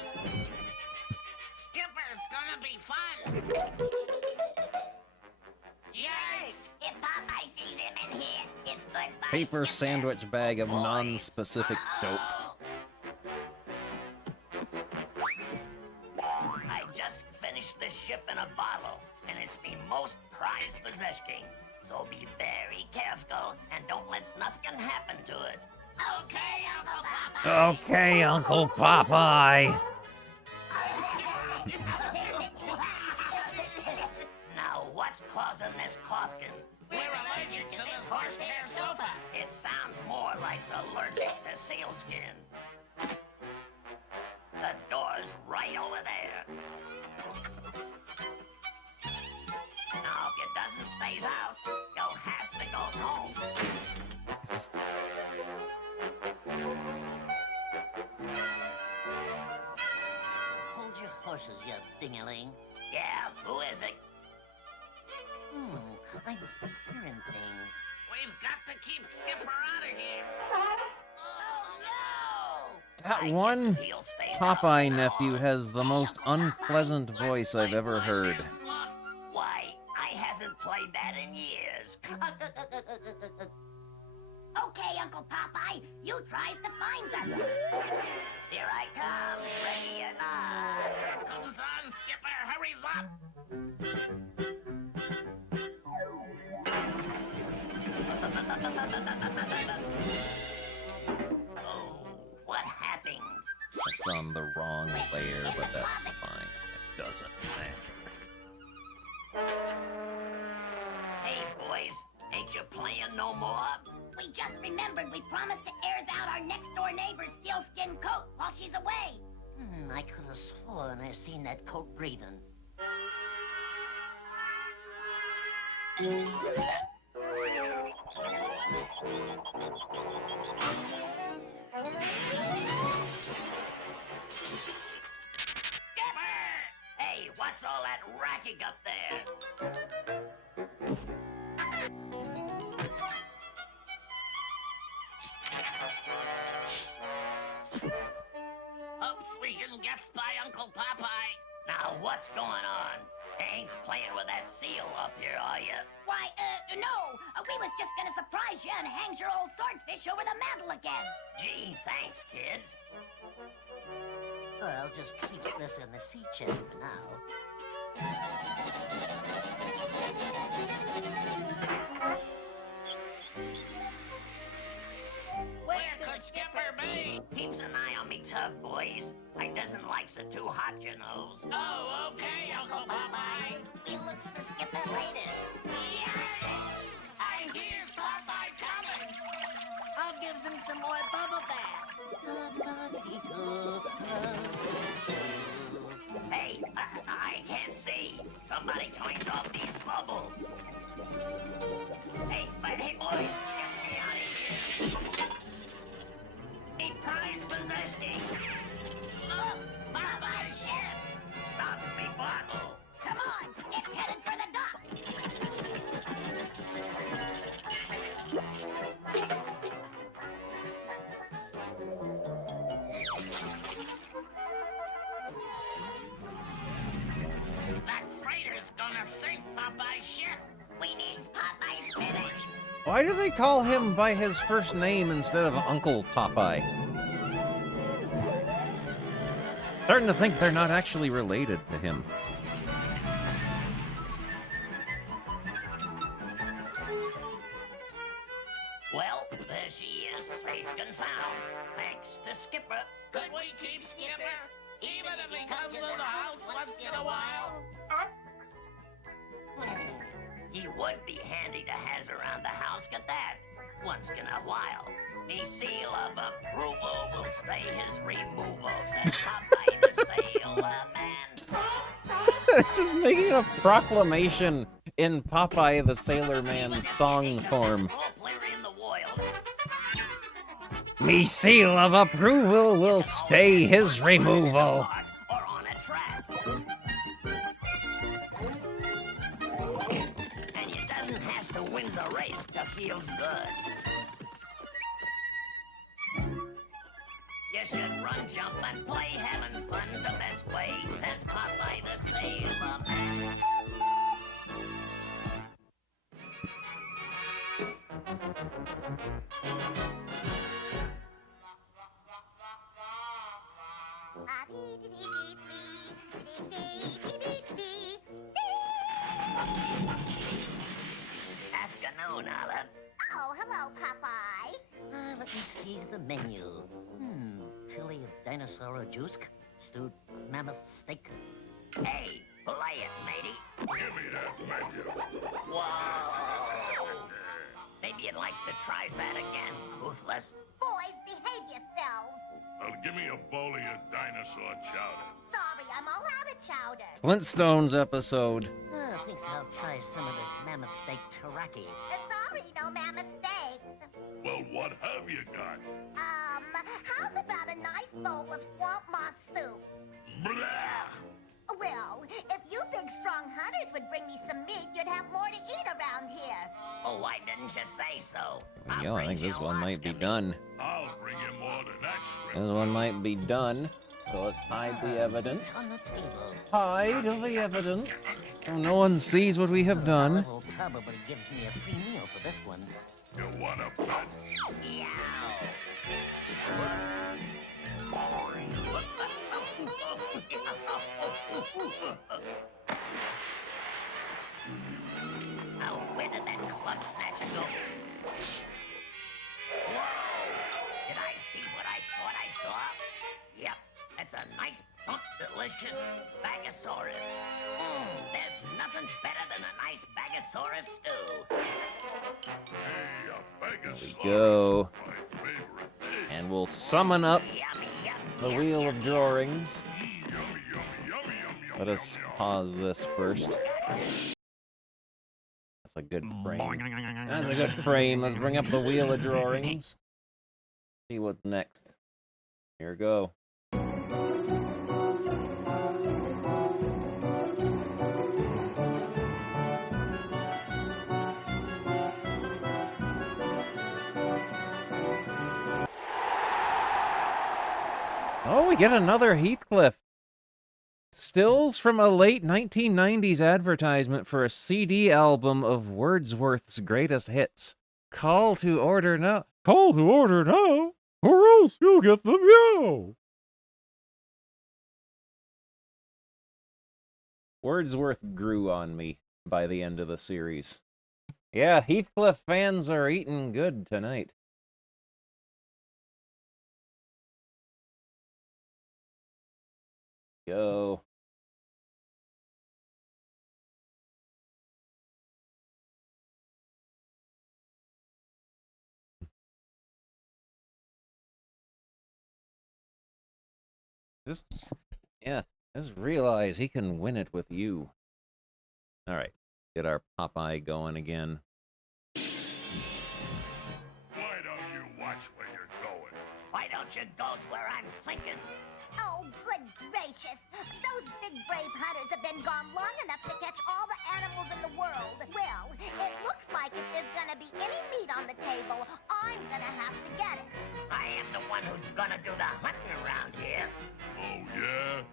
Skipper, it's gonna be fun. Yes! If Popeye sees him in here, it's goodbye. Paper sandwich bag of non-specific dope. I just finished this ship in a bottle, and it's me most prized possession. So be very careful and don't let nothing happen to it. Okay, Uncle Popeye. Okay, Uncle Popeye. Now, what's causing this coughing? We're allergic to this horsehair sofa. It sounds more like it's allergic to sealskin. The door's right over there. Now, if it doesn't stays out, you'll have to go home. Hold your horses, you ding-a-ling. Yeah, who is it? I must be hearing things. We've got to keep Skipper out of here. That one Popeye nephew has the most unpleasant voice I've ever heard. Why, I hasn't played that in years. Okay, Uncle Popeye, you tries to find us. Here I come, ready or not. Comes on, Skipper, hurry up. Oh, what happened? It's on the wrong layer, but that's fine. It doesn't matter. Hey, boys, ain't you playing no more? We just remembered we promised to airs out our next-door neighbor's sealskin coat while she's away. I could have sworn I seen that coat breathing. Hey, what's all that racking up there? Hopes we can get by Uncle Popeye. Now, what's going on? Ain't playing with that seal up here, are you? Why, no. We was just gonna surprise you and hang your old swordfish over the mantel again. Gee, thanks, kids. Well, just keeps this in the sea chest for now. Where could Skipper be? Keeps an eye on me tub, boys. I doesn't like it too hot, you knows. Oh, okay, Uncle Popeye. We'll look for the skipper later. I hears Popeye coming. I'll give him some more bubble bath. Hey, I can't see. Somebody turns off these bubbles. Hey, boys, get me out of here. A prize possession. Oh, Popeye's ship. Stops me bottle. Come on, it's headed for the dock. That freighter's gonna sink Popeye's ship. We need Popeye's spinach. Why do they call him by his first name instead of Uncle Popeye? Starting to think they're not actually related to him. Well, there she is, safe and sound. Thanks to Skipper. Could we keep Skipper? Even if he comes to the house once in a while? He would be handy to has around the house, get that. Once in a while. The seal of approval will stay his removal, says Popeye the Sailor Man. Just making a proclamation in Popeye the Sailor Man song form. Me seal of approval will stay his removal. Or on a track. And you doesn't have to win the race to feels good. You should run, jump, and play. Having fun's the best way, says Popeye the Sailor Man. Afternoon, Olive. Oh, hello, Popeye. Let me seize the menu. Fillet of dinosaur juice, stewed mammoth steak. Hey, play it, matey. Give me that menu. Whoa! Maybe it likes to try that again, Toothless. Boys, behave yourselves. Give me a bowl of your dinosaur chowder. Sorry, I'm all out of chowder. Flintstones episode. I think I'll try some of this mammoth steak teriyaki. Sorry, no mammoth steak. Well, what have you got? How's about a nice bowl of swamp moss soup? Blah! Well, if you big strong hunters would bring me some meat, you'd have more to eat around here. Oh, why didn't you say so? Yeah, I think this one might be done. I'll bring you more than that shrimp. This one might be done. So let's hide the evidence. Hide the evidence. So no one sees what we have done. Will probably gives me a free meal for this one. You want a bet? Now, where did that club snatcher go? Whoa! Did I see what I thought I saw? Yep, that's a nice, plump, delicious Bagosaurus. There's nothing better than a nice Bagosaurus stew. Hey, a Bagosaurus. Go. My favorite. And we'll summon up the Wheel of Drawings. Let us pause this first. That's a good frame. That's a good frame. Let's bring up the Wheel of Drawings. See what's next. Here we go. Oh, we get another Heathcliff Stills from a late 1990s advertisement for a CD album of Wordsworth's greatest hits. Call to order now. Call to order now, or else you'll get them yo. Wordsworth grew on me by the end of the series. Yeah, Heathcliff fans are eating good tonight. Go. Just realize he can win it with you. All right, get our Popeye going again. Why don't you watch where you're going? Why don't you go where I'm thinking? Oh, good gracious. Those big brave hunters have been gone long enough to catch all the animals in the world. Well, it looks like if there's gonna be any meat on the table, I'm gonna have to get it. I am the one who's gonna do the hunting around here. Oh, yeah?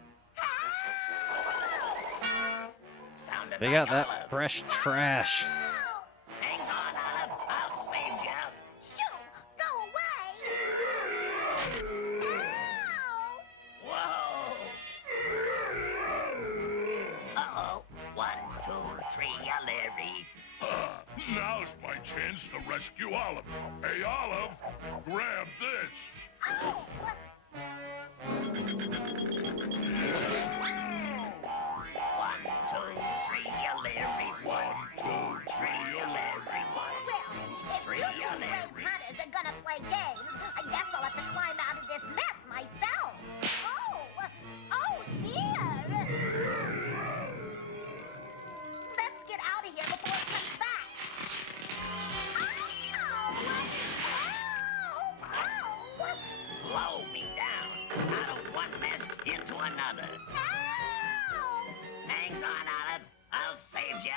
Sounded They like got that Olive. fresh trash. Hang on, Olive. I'll save you. Shoo! Go away! Whoa! Uh-oh. 1, 2, 3, Larry. Now's my chance to rescue Olive. Hey, Olive, grab this. Oh! 1, 2, 3, Larry. 1, 2, 3, Larry. 1, If you two brave hunters are gonna play games, I guess I'll have to climb out of this mess myself. Oh dear! Let's get out of here before it comes back. blow me down. Out of one mess into another. Hang on, Olive. I'll save you.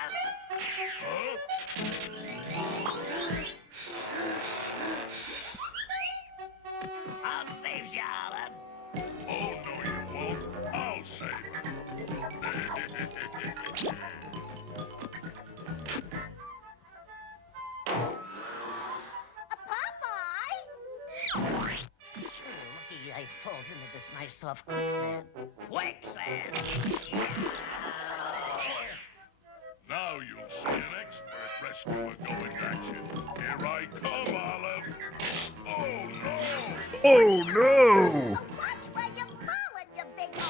I'll save you, Olive. Oh, no, you won't. I'll save you. Lucky I falls into this nice soft quicksand. Quicksand! Now you'll see an expert rescuer going at you. Here I come, Olive. Oh, no. Oh, no! Watch where you're falling, you big O.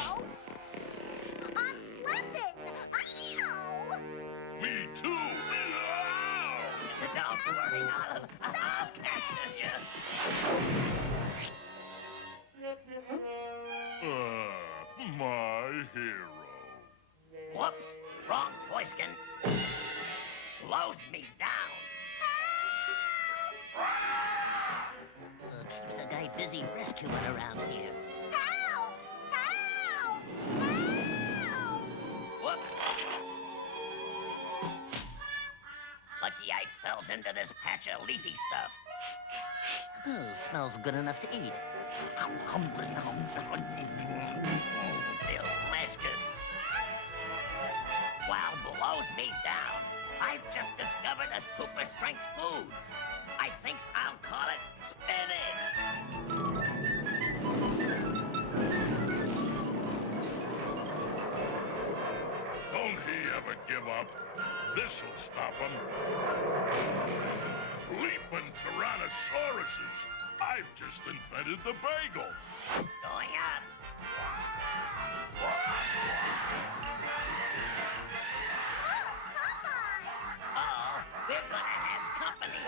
I'm slipping. Ow! Me too. Don't worry, Olive. I'll catch you. My hero. Whoops. Wrong Poiskin. Blows me down. Keeps a guy busy rescuing around here. Whoops. Lucky I fells into this patch of leafy stuff. Oh, smells good enough to eat. Delicious. Wow, blows me down. I've just discovered a super strength food. I think I'll call it spinach. Don't he ever give up? This'll stop him. Leaping Tyrannosauruses. I've just invented the bagel. Going up. Oh, we're gonna have company.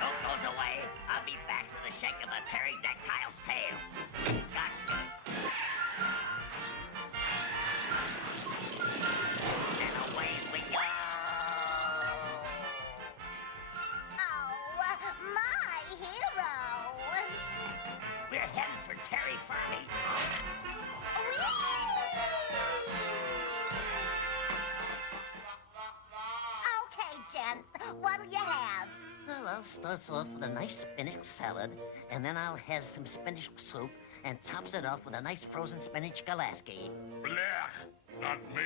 Don't goes away. I'll be back to the shake of a pterodactyl's tail. Gotcha. And away we go. My hero. We're headed for Terry Fermi. Okay, gents, what'll you have? Well, I'll start off with a nice spinach salad, and then I'll have some spinach soup, and tops it off with a nice frozen spinach Galaski. Blech, not me.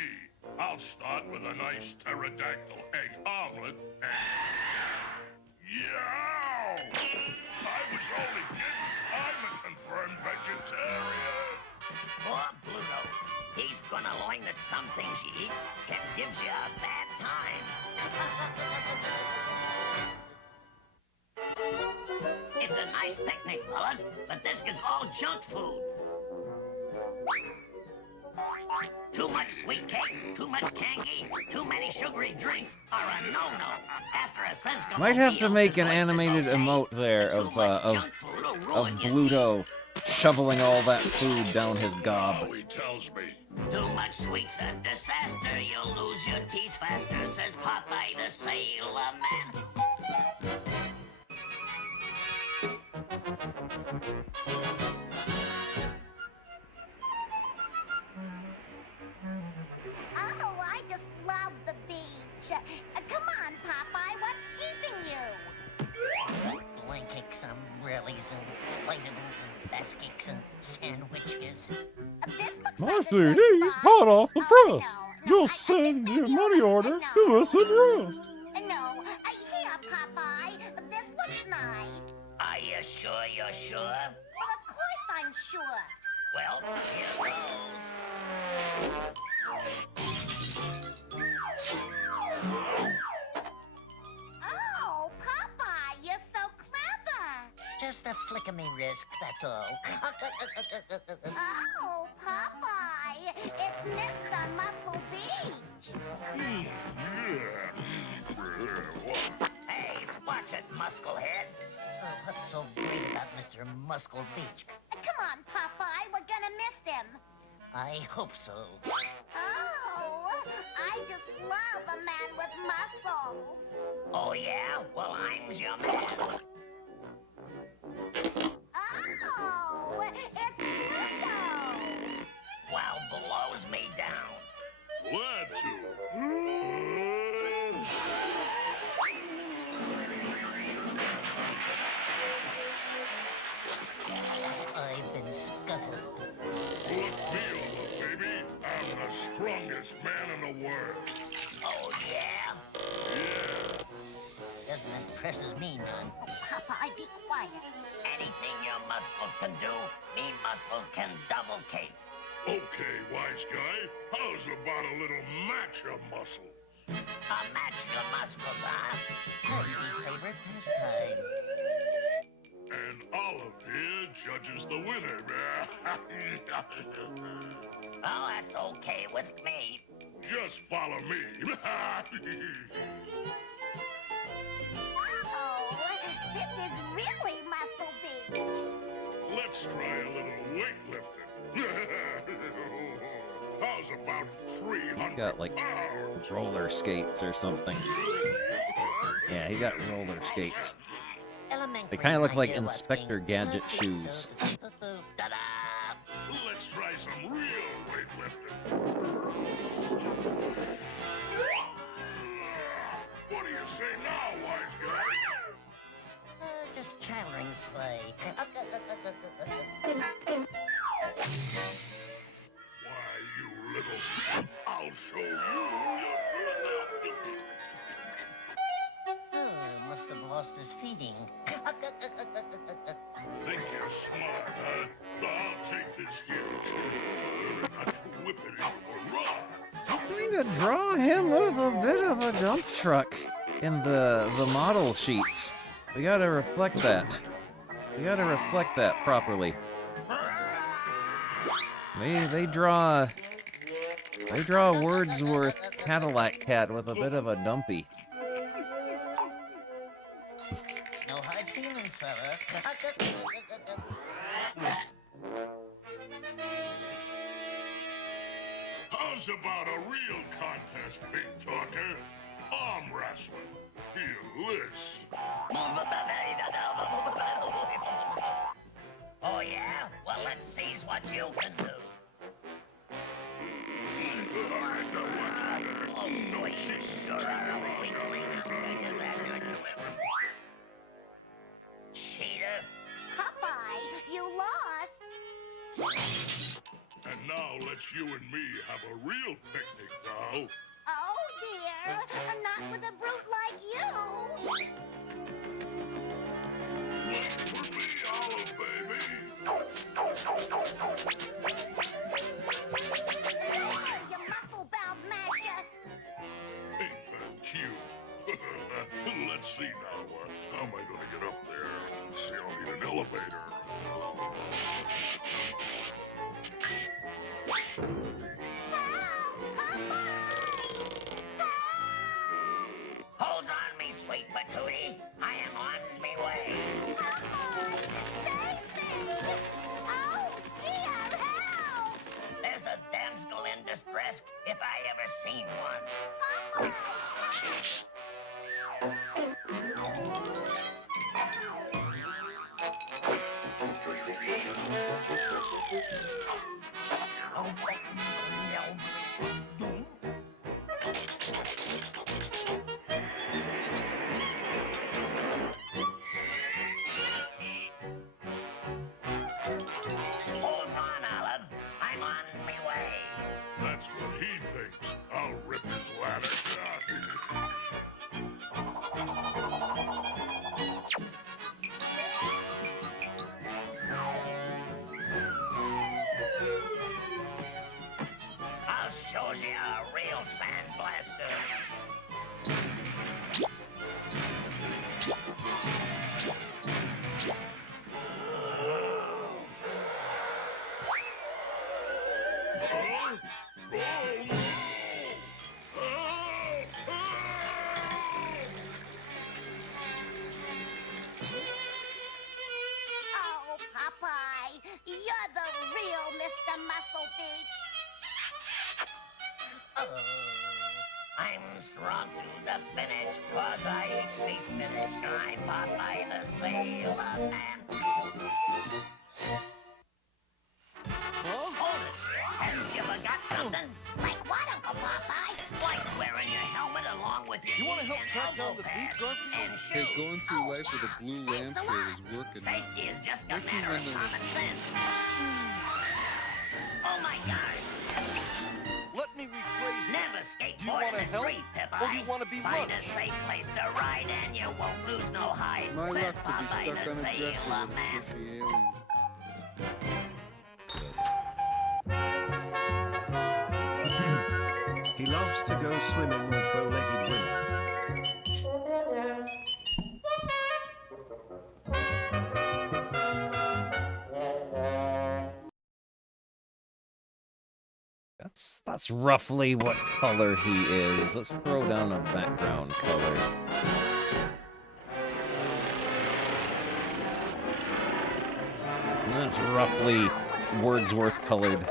I'll start with a nice pterodactyl egg omelet and... Yow! I was only kidding. I'm a confirmed vegetarian. Poor Pluto. He's gonna learn that some things you eat can give you a bad time. It's a nice picnic, fellas, but this is all junk food. Too much sweet cake, too much candy, too many sugary drinks are a no-no. After a sensible Might have to meal, make an desserts is animated okay. emote there Too much junk food will ruin your Bluto shoveling all that food down his gob. He tells me. Too much sweet's a disaster. You'll lose your teeth faster, says Popeye the Sailor Man. Oh, I just love the beach. Come on, Popeye, what's keeping you? Blankets, umbrellas, inflatables, and baskets, and sandwiches. Marcy, he's hot off the press. Just send your money order to this address. No, here, Popeye. This looks nice. Are you sure you're sure? Well, of course I'm sure. Well, here goes. Oh, Popeye, you're so clever. Just a flick of me wrist, that's all. Oh, Popeye, it's Mr. Muscle Beach. Hey, watch it, Musclehead. Oh, what's so great about Mr. Muscle Beach? Come on, Popeye, we're gonna miss him. I hope so. Oh, I just love a man with muscles. Oh, yeah? Well, I'm your man. Oh, it's Pluto. Wow, blows me down. Glad to. I've been scuffled. Look me over, baby. I'm the strongest man in the world. Oh, yeah? Yeah. Doesn't impresses me none. Popeye, be quiet. Anything your muscles can do, me muscles can double cape. Okay, wise guy. How's about a little match of muscles? A match your muscles, huh? That's my favorite pastime. And Olive here judges the winner. Oh, that's okay with me. Just follow me. Oh, this is really Muscle Beach. Let's try a little weightlifting. How's about 300 Got like pounds? roller skates or something. Yeah, he got roller skates. They kind of look like Inspector Gadget shoes. Let's try some real weightlifting. What do you say now, wise guy? Just Drawerings play. Why, you little... I'll show you. Must have lost his feeding. Think you're smart, huh? I'll take this here and whip it into a rod. Trying to draw him with a bit of a dump truck in the model sheets. We gotta reflect that. We gotta reflect that properly. They draw Wordsworth Cadillac Cat with a bit of a dumpy. No hard feelings, fella. How's about a real contest, big talker? Arm wrestling. Feel this. Oh, yeah? Well, let's see what you can do. Oh, boy, you sure are a weakling. Cheater. Popeye, you lost. And now let's you and me have a real picnic now. Oh, dear. Not with a brute like you. For me, Olive, baby. You muscle-bound masher. Ain't that cute? Let's see now. How am I going to get up there? See, I'll need an elevator. Hold on, me sweet patootie. I am on me way. Oh, dear, help! There's a damsel in distress if I ever seen one. Hold on, Olive. I'm on me way. That's what he thinks. I'll rip his ladder I'll show you a real sandblaster. Oh, Popeye, you're the real Mr. Musclebeach. I'm strong to the finish, 'cause I eat me spinach. I'm Popeye the Sailor Man. Hold it! Have you forgot something? Like what, Uncle Popeye? Like wearing your helmet along with your You wanna knee help and track down elbow the thief, pads Garfield? and Hey, shoes. going through life with a blue lampshade is working. Safety is just a I can matter of run the common list. sense. Oh my gosh! Let me rephrase that. Never Do you skateboard wanna in the help, street, Pip. or do you wanna be Find lunch? a safe place to ride and you won't lose no hide. My Says luck to be Popeye stuck the on a dresser Sailor with a Man. bushy alien. He loves to go swimming with bow-legged women. That's roughly what color he is. Let's throw down a background color. And that's roughly Wordsworth colored.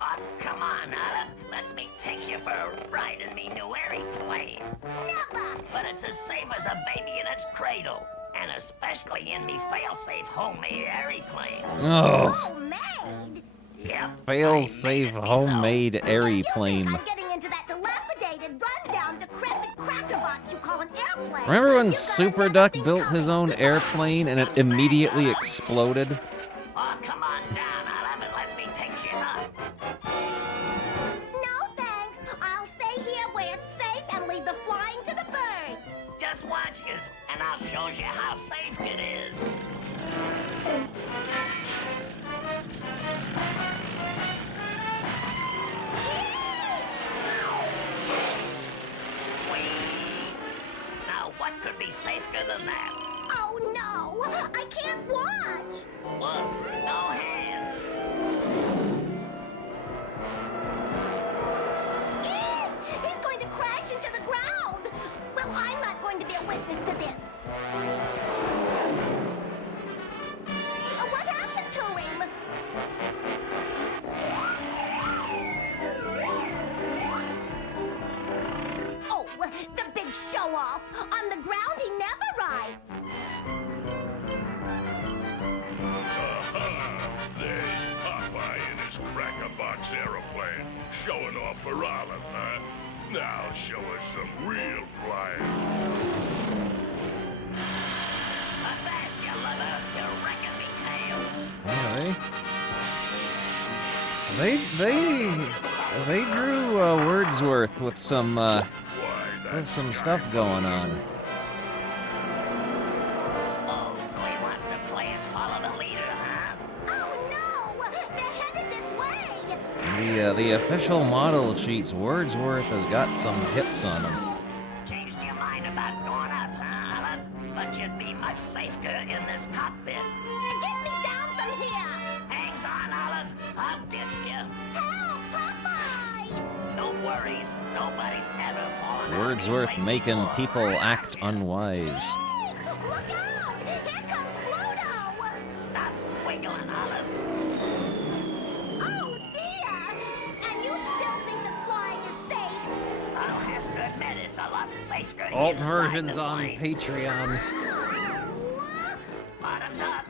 Oh, come on, Olive. Let me take you for a ride in me new airplane. Never! But it's as safe as a baby in its cradle. And especially in me fail-safe homemade airplane. Oh. Homemade? Yep. Fail-safe homemade airplane. I'm getting into that dilapidated, rundown, decrepit crackerbox you call an airplane. Remember when Super Duck built his own airplane and it immediately exploded? Oh, come on down, Olive, and let me take you up. No, thanks. I'll stay here where it's safe and leave the flying to the birds. Just watch us, and I'll show you how safe it is. Now, what could be safer than that? Oh, no! I can't watch! Looks, no hands. He's going to crash into the ground! Well, I'm not going to be a witness to this. What happened to him? Oh, the big show-off! On the ground, he never rides! There's Popeye in his cracker-box aeroplane, showing off for Olive, huh? Now show us some real flying. Avast, you lover, you're wrecking me tail. Alright. They drew Wordsworth with some stuff going on. Oh, so he wants to play as follow the leader, huh? Oh no! They're headed this way! The official model sheets, Wordsworth has got some hips on him. Changed your mind about going up, huh, Olive? But you'd be much safer in this cockpit. Get me down from here! Hangs on, Olive. I'll ditch you. Help, Popeye! No worries. Nobody's ever fallen out. Wordsworth making people act unwise. Look out! Here comes Pluto! Stop wiggling, Olive. Oh dear! And you still think that flying is safe? I'll have to admit it's a lot safer. Alt inside versions the on plane. Patreon. Bottoms up.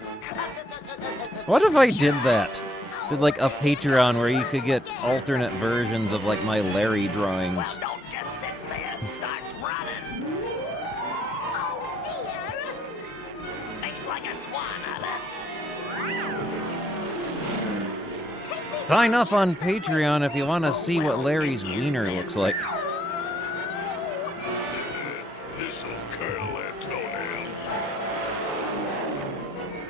What if I did that? Did like a Patreon where you could get alternate versions of like my Larry drawings. Don't just sit there and starts running. Oh dear! Thinks like a swan, Olive. Sign up on Patreon if you want to see what Larry's wiener looks like. This'll curl their toenails.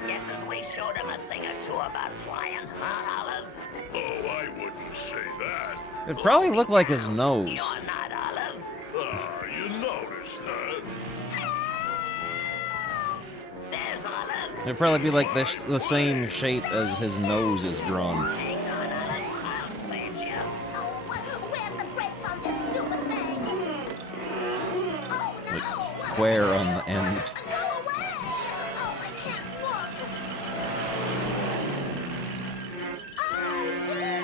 Guesses we showed him a thing or two about flying, huh, Olive? Oh, I wouldn't say that. It probably looked like his nose. You're not, Olive. Ah, you noticed that? There's Olive. It'd probably be like the same shape as his nose is drawn. Hangs on, Olive. I'll save you. Oh, where's the brakes on this stupid thing? Oh no! Like square on the end. Go away! Oh, I can't look! Oh dear!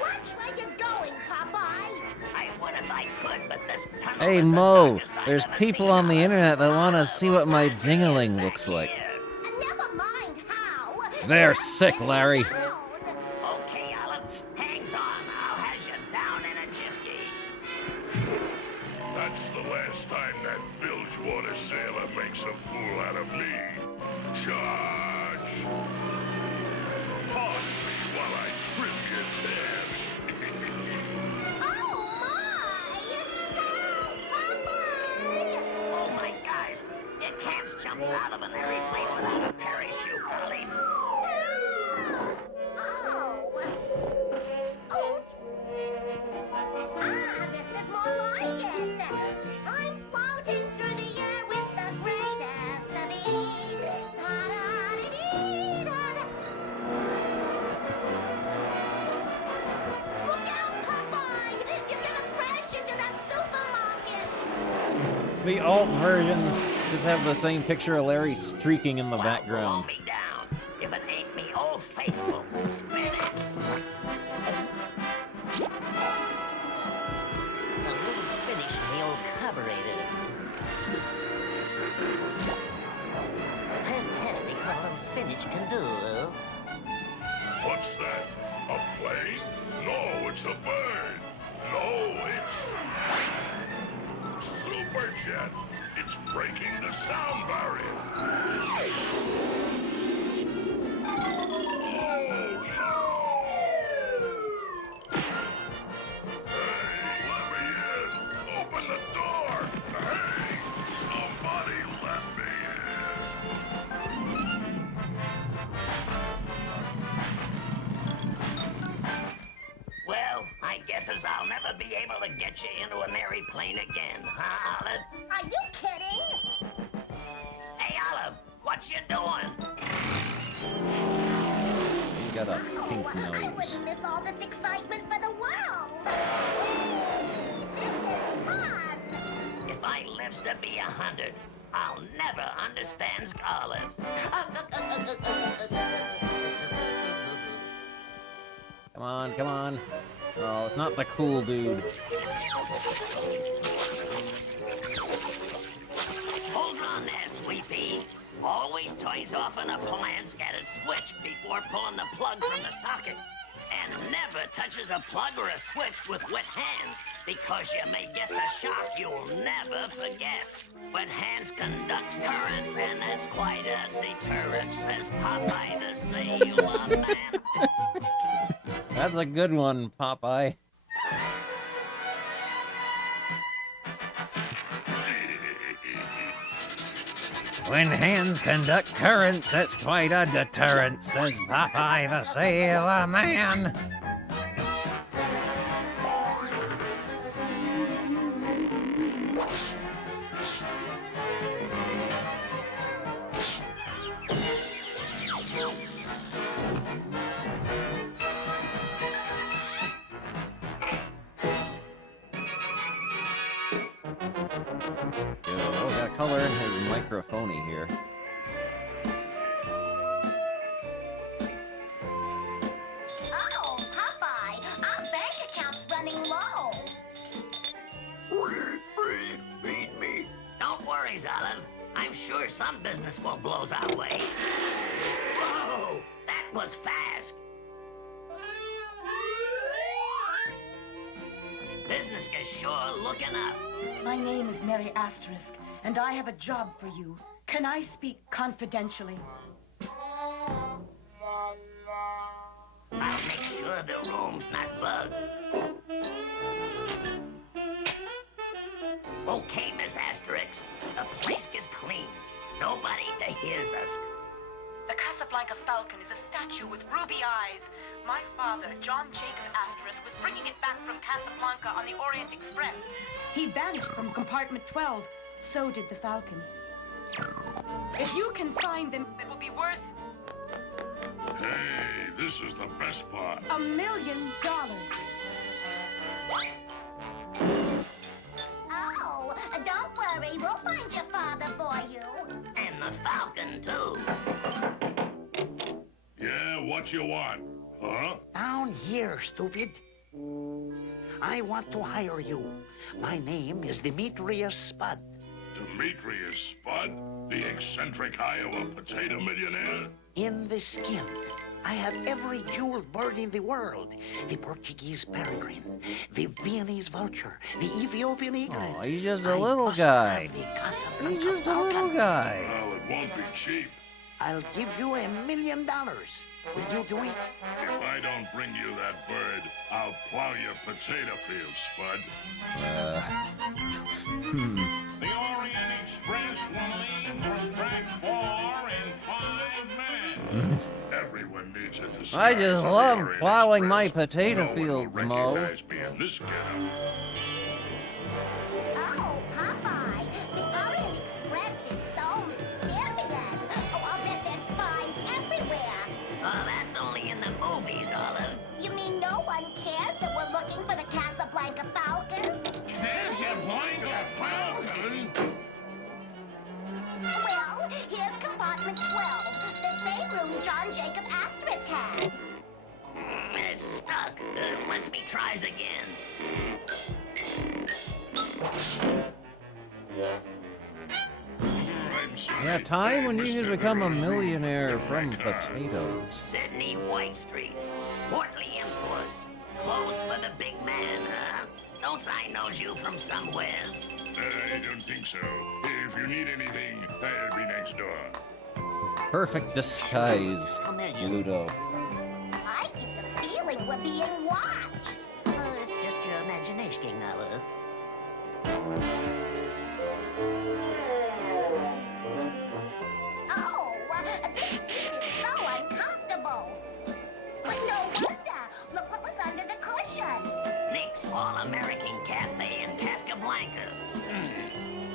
Watch where you're going, Popeye! I would if I could, but this tunnel Hey is the Mo, darkest I've there's ever people seen, on the Olive. internet that want to see what my dingling looks like. Never mind how. They're sick, Larry. Okay, Olive. Hangs on. I'll have you down in a jiffy. That's the last time that bilgewater sailor makes a fool out of me. Charge! Pardon me while I trim your tabs. Oh my! Help, Popeye! Oh my gosh. You can't jump out of an airplane without a parachute, Olive. Oh! Oops! Ah, this is more like it! I'm floating through the air with the greatest of ease. Da-da-dee-dee-da-da. Look out, Popeye! You're gonna crash into that supermarket! The alt versions just have the same picture of Larry streaking in the Roll background. me down. If it ain't me old faithful, spin it. A little spinach in the old carburetor. Fantastic what a little spinach can do. What's that? A plane? No, it's a bird. No, it's... Superjet! It's breaking the sound barrier. Hey, let me in! Open the door! Hey, somebody let me Well, I guesses I'll never be able to get you into an airplane again, huh, Olive? Are you kidding? Hey, Olive, what you doing? You got a pink I nose. wouldn't miss all this excitement for the world! This is fun! If I lives to be 100, I'll never understand Olive. Come on, come on. Oh, it's not the cool dude. Hold on there, Sweepy. Always turns off an appliance at its switch before pulling the plug from the socket. And never touches a plug or a switch with wet hands, because you may get a shock you'll never forget. Wet hands conduct currents, and that's quite a deterrent, says Popeye the Sailor Man. That's a good one, Popeye. When hands conduct currents, it's quite a deterrent, says Popeye the Sailor Man. Oh, got color in his microphony here. Oh, Popeye, our bank account's running low. Feed me. Don't worry, Olive. I'm sure some business will blows our way. Whoa, that was fast. Business is sure looking up. My name is Mary Asterisk, and I have a job for you. Can I speak confidentially? I'll make sure the room's not bugged. Okay, Miss Asterix. The place is clean. Nobody to hears us. The Casablanca Falcon is a statue with ruby eyes. My father, John Jacob Asterisk, was bringing it back from Casablanca on the Orient Express. He vanished from compartment 12. So did the Falcon. If you can find them, it will be worth Hey, this is the best part. $1 million. Oh, don't worry, we'll find your father for you. And the Falcon, too. Yeah, what you want? Huh? Down here, stupid. I want to hire you. My name is Demetrius Spud. Demetrius Spud? The eccentric Iowa potato millionaire? In the skin, I have every jeweled bird in the world. The Portuguese peregrine, the Viennese vulture, the Ethiopian egret. Oh, he's just a little guy. He's just a little guy. Well, it won't be cheap. I'll give you $1 million. Will you do it? If I don't bring you that bird, I'll plow your potato field, Spud. The Orient Express will leave for track 4 in 5 minutes. Everyone needs a disguise. I just on the love Orient plowing my Express. potato No one will fields, Mo. recognize me in this getup. Oh, Popeye, the Orient Express is so mysterious. Oh, I'll bet there's spies everywhere. Oh, that's only in the movies, Olive. You mean no one cares that we're looking for the Casablanca Falcon? Casablanca Falcon? Well, here's compartment 12, the same room John Jacob Asterisk had. It's stuck. Let's me tries again. Yeah, time when you should become a millionaire from potatoes. Sydney White Street. Portly Imports. Clothes for the big man, huh? Don't I knows you from somewheres? I don't think so. If you need anything, I'll be next door. Perfect disguise, Ludo. I get the feeling we're being watched. It's just your imagination, Olive. Oh, this seat is so uncomfortable. But no wonder. Look what was under the cushion. Nick's All-American Cafe in Casablanca.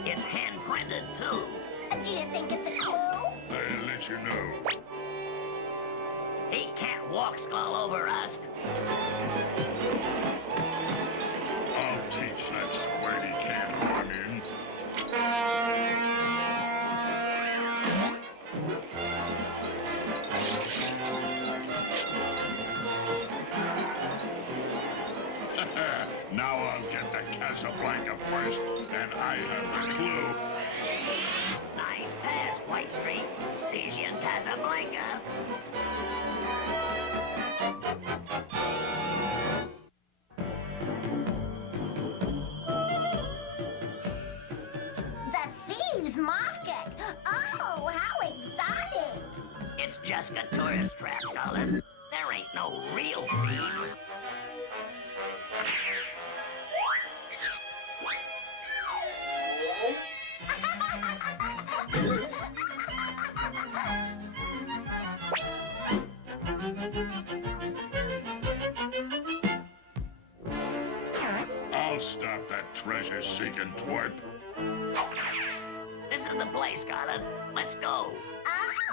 It's hand-printed, too. Do you think it's a clue? I'll let you know. He can't walk all over us. I'll teach that squirty can run in. Now I'll get the Casablanca first, and I have the clue. Nice pass, White Street. Sees you in Casablanca. just a tourist trap, Olive. There ain't no real thieves. I'll stop that treasure-seeking twerp. This is the place, Olive. Let's go.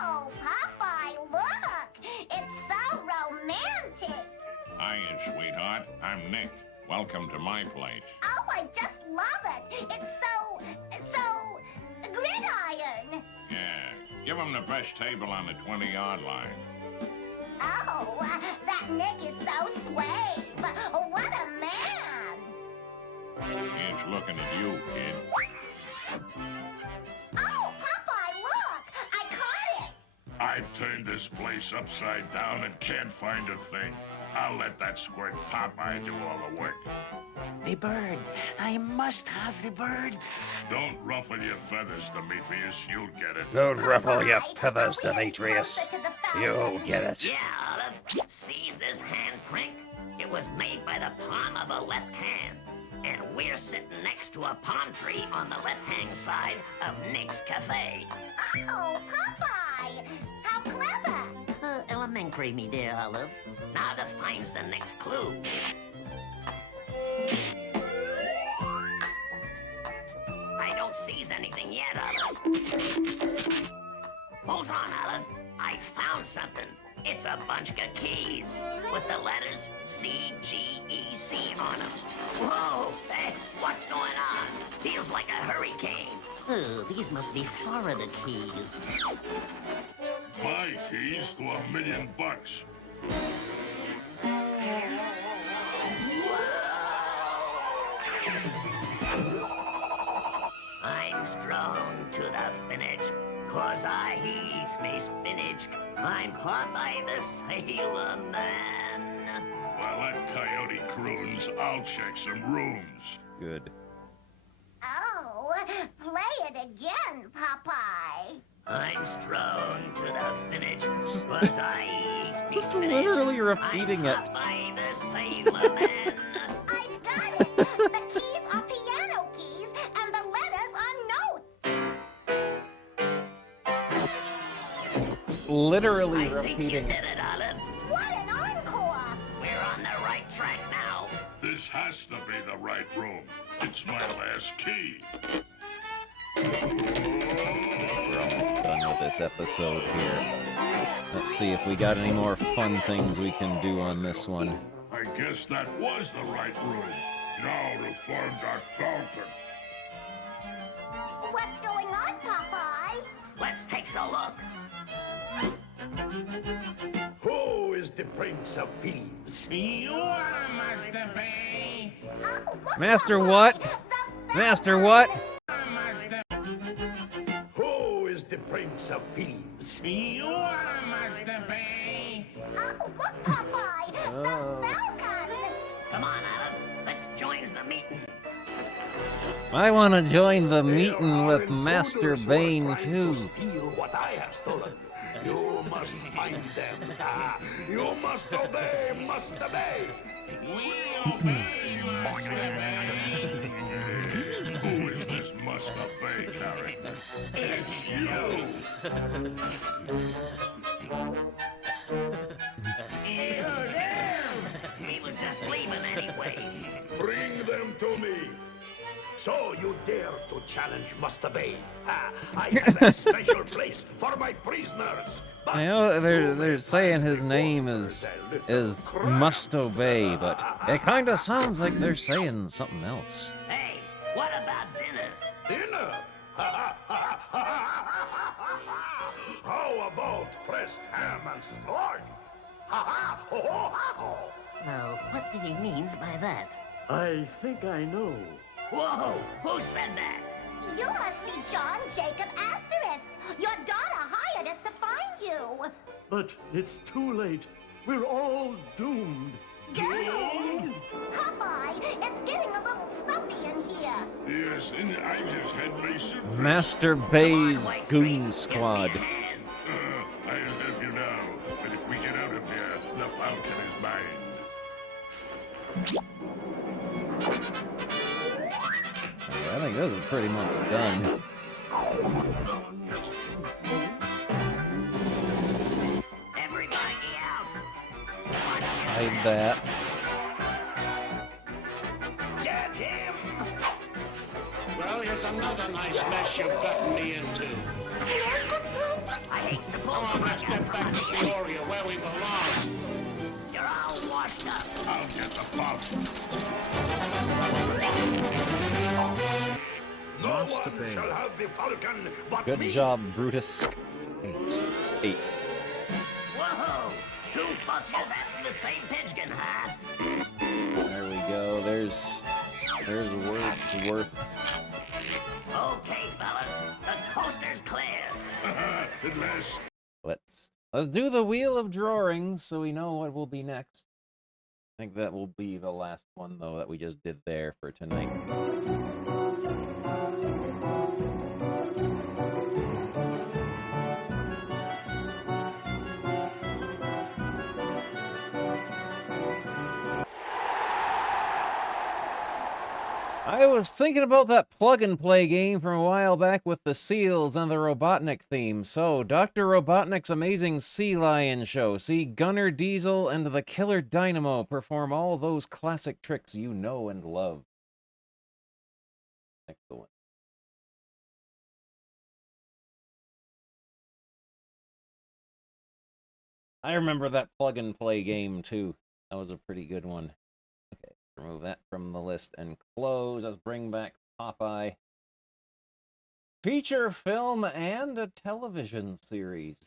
Oh, Popeye, look! It's so romantic. Hiya, sweetheart. I'm Nick. Welcome to my place. Oh, I just love it. It's so gridiron. Yeah. Give him the best table on the 20-yard line. Oh, that Nick is so swave. What a man. He's looking at you, kid. Oh, Popeye, look! I caught it. I've turned this place upside down and can't find a thing. I'll let that squirt Popeye do all the work. The bird. I must have the bird. Don't ruffle your feathers, Demetrius. You'll get it. Don't ruffle your feathers, Demetrius. You'll get it. Yeah, Olive. Seize this handprint. It was made by the palm of a left hand. And we're sitting next to a palm tree on the left-hand side of Nick's Cafe. Oh, Popeye! How clever! Elementary, me dear Olive. Now to find the next clue. I don't seize anything yet, Olive. Hold on, Olive. I found something. It's a bunch of keys with the letters C-G-E-C on them. Whoa, hey, what's going on? Feels like a hurricane. Oh, these must be Florida keys. My keys to $1,000,000. I'm strong to the finish, 'cause I eat me spinach. I'm Popeye the Sailor Man. While that coyote croons, I'll check some rooms. Good. Oh, play it again, Popeye. I'm strong to the finish, 'cause I eat me Just spinach. literally repeating it. I'm Popeye the Sailor Man. I've got it. The keys are piano keys, and the letters are notes. Literally I think you repeating did it, Olive. What an encore! We're on the right track now. This has to be the right room. It's my last key. We're almost done with this episode here. Let's see if we got any more fun things we can do on this one. I guess that was the right room. Now to find that fountain. What's going on, Popeye? Let's take a look. Who is the Prince of Thieves? You are Master Bay. Master what? Master what? Who is the Prince of Thieves? You are Master Bay. Oh, look, Popeye! The Falcon! Come on, Olive. Let's join the meeting. I want to join the meeting with Master Bane too. Steal what I have stolen. You must find them. You must obey, Master Bay. We obey, Master Bay. Who is this Master Bay character? It's you! He was just leaving anyways. Bring them to me. So you dare to challenge Master Bay? I have a special place for my prisoners. I know they're saying his name is Must Obey, but it kind of sounds like they're saying something else. Hey, what about dinner? Dinner? How about pressed ham and sport? Now, what did he mean by that? I think I know. Whoa, who said that? You must be John Jacob Asterisk. Your daughter hired us to find you. But it's too late. We're all doomed. Doomed? Popeye, it's getting a little stuffy in here. Yes, and I just had my suit. Master Bay's Goon Squad. I'll help you now. I think this is pretty much done. Everybody out. Hide that. Get him! Well, here's another nice mess you've gotten me into. I hate to pull Come on, let's get back to Peoria, where we belong. You're all washed up. I'll get the Falcon. No Master one Bane. shall have the Falcon but Good me. job, Brutus. 8. Whoa! Two fuckers after the same pigskin, huh? There we go. There's words worth. Okay, fellas, the coaster's clear. At last. Let's do the wheel of drawings so we know what will be next. I think that will be the last one though that we just did there for tonight. I was thinking about that plug-and-play game from a while back with the seals and the Robotnik theme. So, Dr. Robotnik's Amazing Sea Lion Show. See Gunner Diesel and the Killer Dynamo perform all those classic tricks you know and love. Excellent. I remember that plug-and-play game, too. That was a pretty good one. Okay. Remove that from the list and close. Let's bring back Popeye. Feature film and a television series.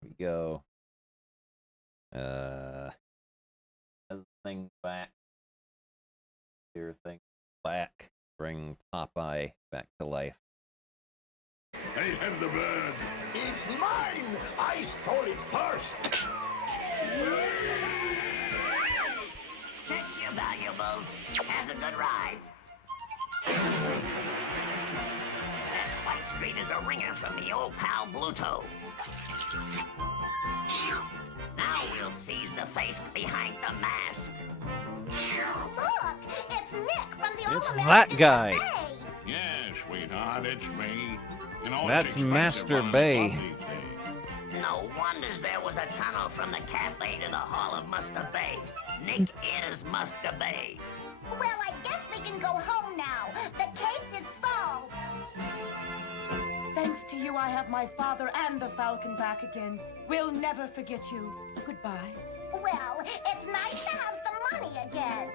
Here we go. Thing back. Your thing back. Bring Popeye back to life. I have the bird. It's mine! I stole it first! Check your valuables. Has a good ride. That White Street is a ringer from the old pal Bluto. Now we'll seize the face behind the mask. Look, it's Nick from the It's All-American that guy. Cafe. Yeah, sweetheart, it's me. You know, That's it's expensive Master running a Bay. club these days. No wonders there was a tunnel from the cafe to the Hall of Muster Bay. Nick is Muster Bay. Well, I guess we can go home now. The case is solved. Thanks to you, I have my father and the Falcon back again. We'll never forget you. Goodbye. Well, it's nice to have some money again.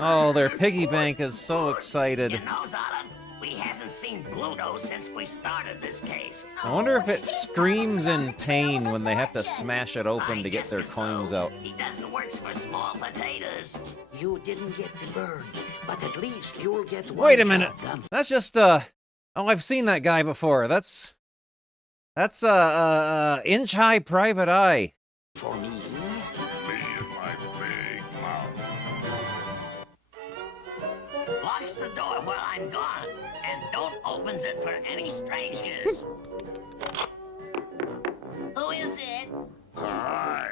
Oh, their piggy bank is so excited. You know, Zolin, we hasn't seen Bluto since we started this case. I wonder if it screams in pain when they have to smash it open to get their coins out. He doesn't work for small potatoes. You didn't get the bird, but at least you'll get one. Wait a minute. job done. That's just oh, I've seen that guy before. That's Inch High Private Eye. For me. Me and my big mouth. Locks the door while I'm gone, and don't opens it for any strangers. Who is it? Hi,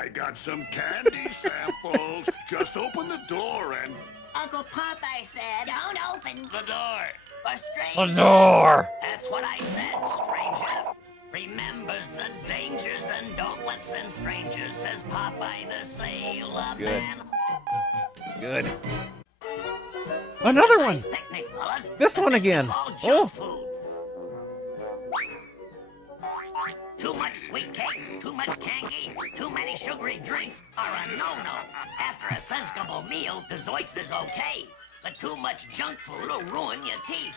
I got some candy samples. Just open the door and... Uncle Popeye said, Don't open The door. for strangers. The door. That's what I said, stranger. Remembers the dangers and don't let send strangers, says Popeye the Sailor Good. Man. Good. Another one. Nice picnic, fellas. This one again. All junk Oh. food. Too much sweet cake, too much candy, too many sugary drinks are a no-no. After a sensible meal, desserts is okay. But too much junk food will ruin your teeth.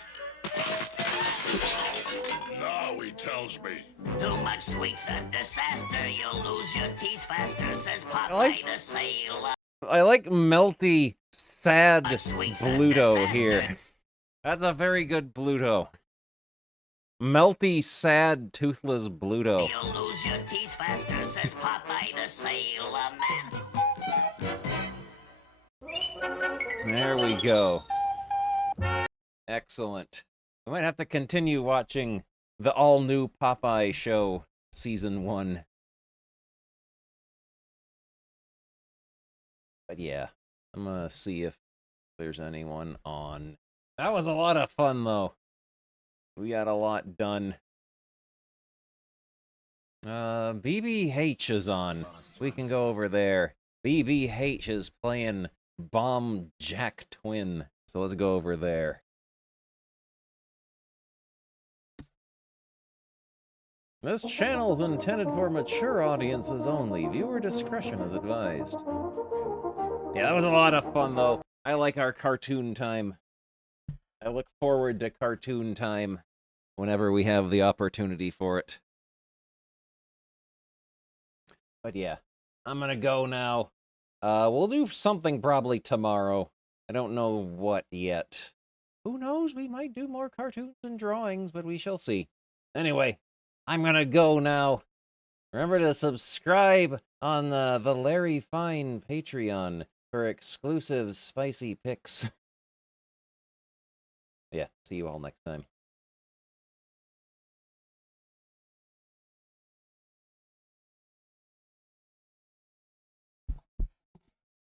Now he tells me. Too much sweet's a disaster. You'll lose your teeth faster, says Popeye like- the Sailor. I like melty, sad A sweet's a Bluto disaster. here. That's a very good Bluto. Melty, sad, toothless Bluto. You'll lose your teeth faster, says Popeye the Sailor Man. There we go. Excellent. We might have to continue watching the all-new Popeye show, Season 1. But yeah, I'm gonna see if there's anyone on. That was a lot of fun, though. We got a lot done. BBH is on. We can go over there. BBH is playing Bomb Jack Twin. So let's go over there. This channel is intended for mature audiences only. Viewer discretion is advised. Yeah, that was a lot of fun, though. I like our cartoon time. I look forward to cartoon time whenever we have the opportunity for it. But yeah, I'm gonna go now. We'll do something probably tomorrow. I don't know what yet. Who knows? We might do more cartoons and drawings, but we shall see. Anyway, I'm gonna go now. Remember to subscribe on the Larry Fine Patreon for exclusive spicy pics. Yeah, see you all next time.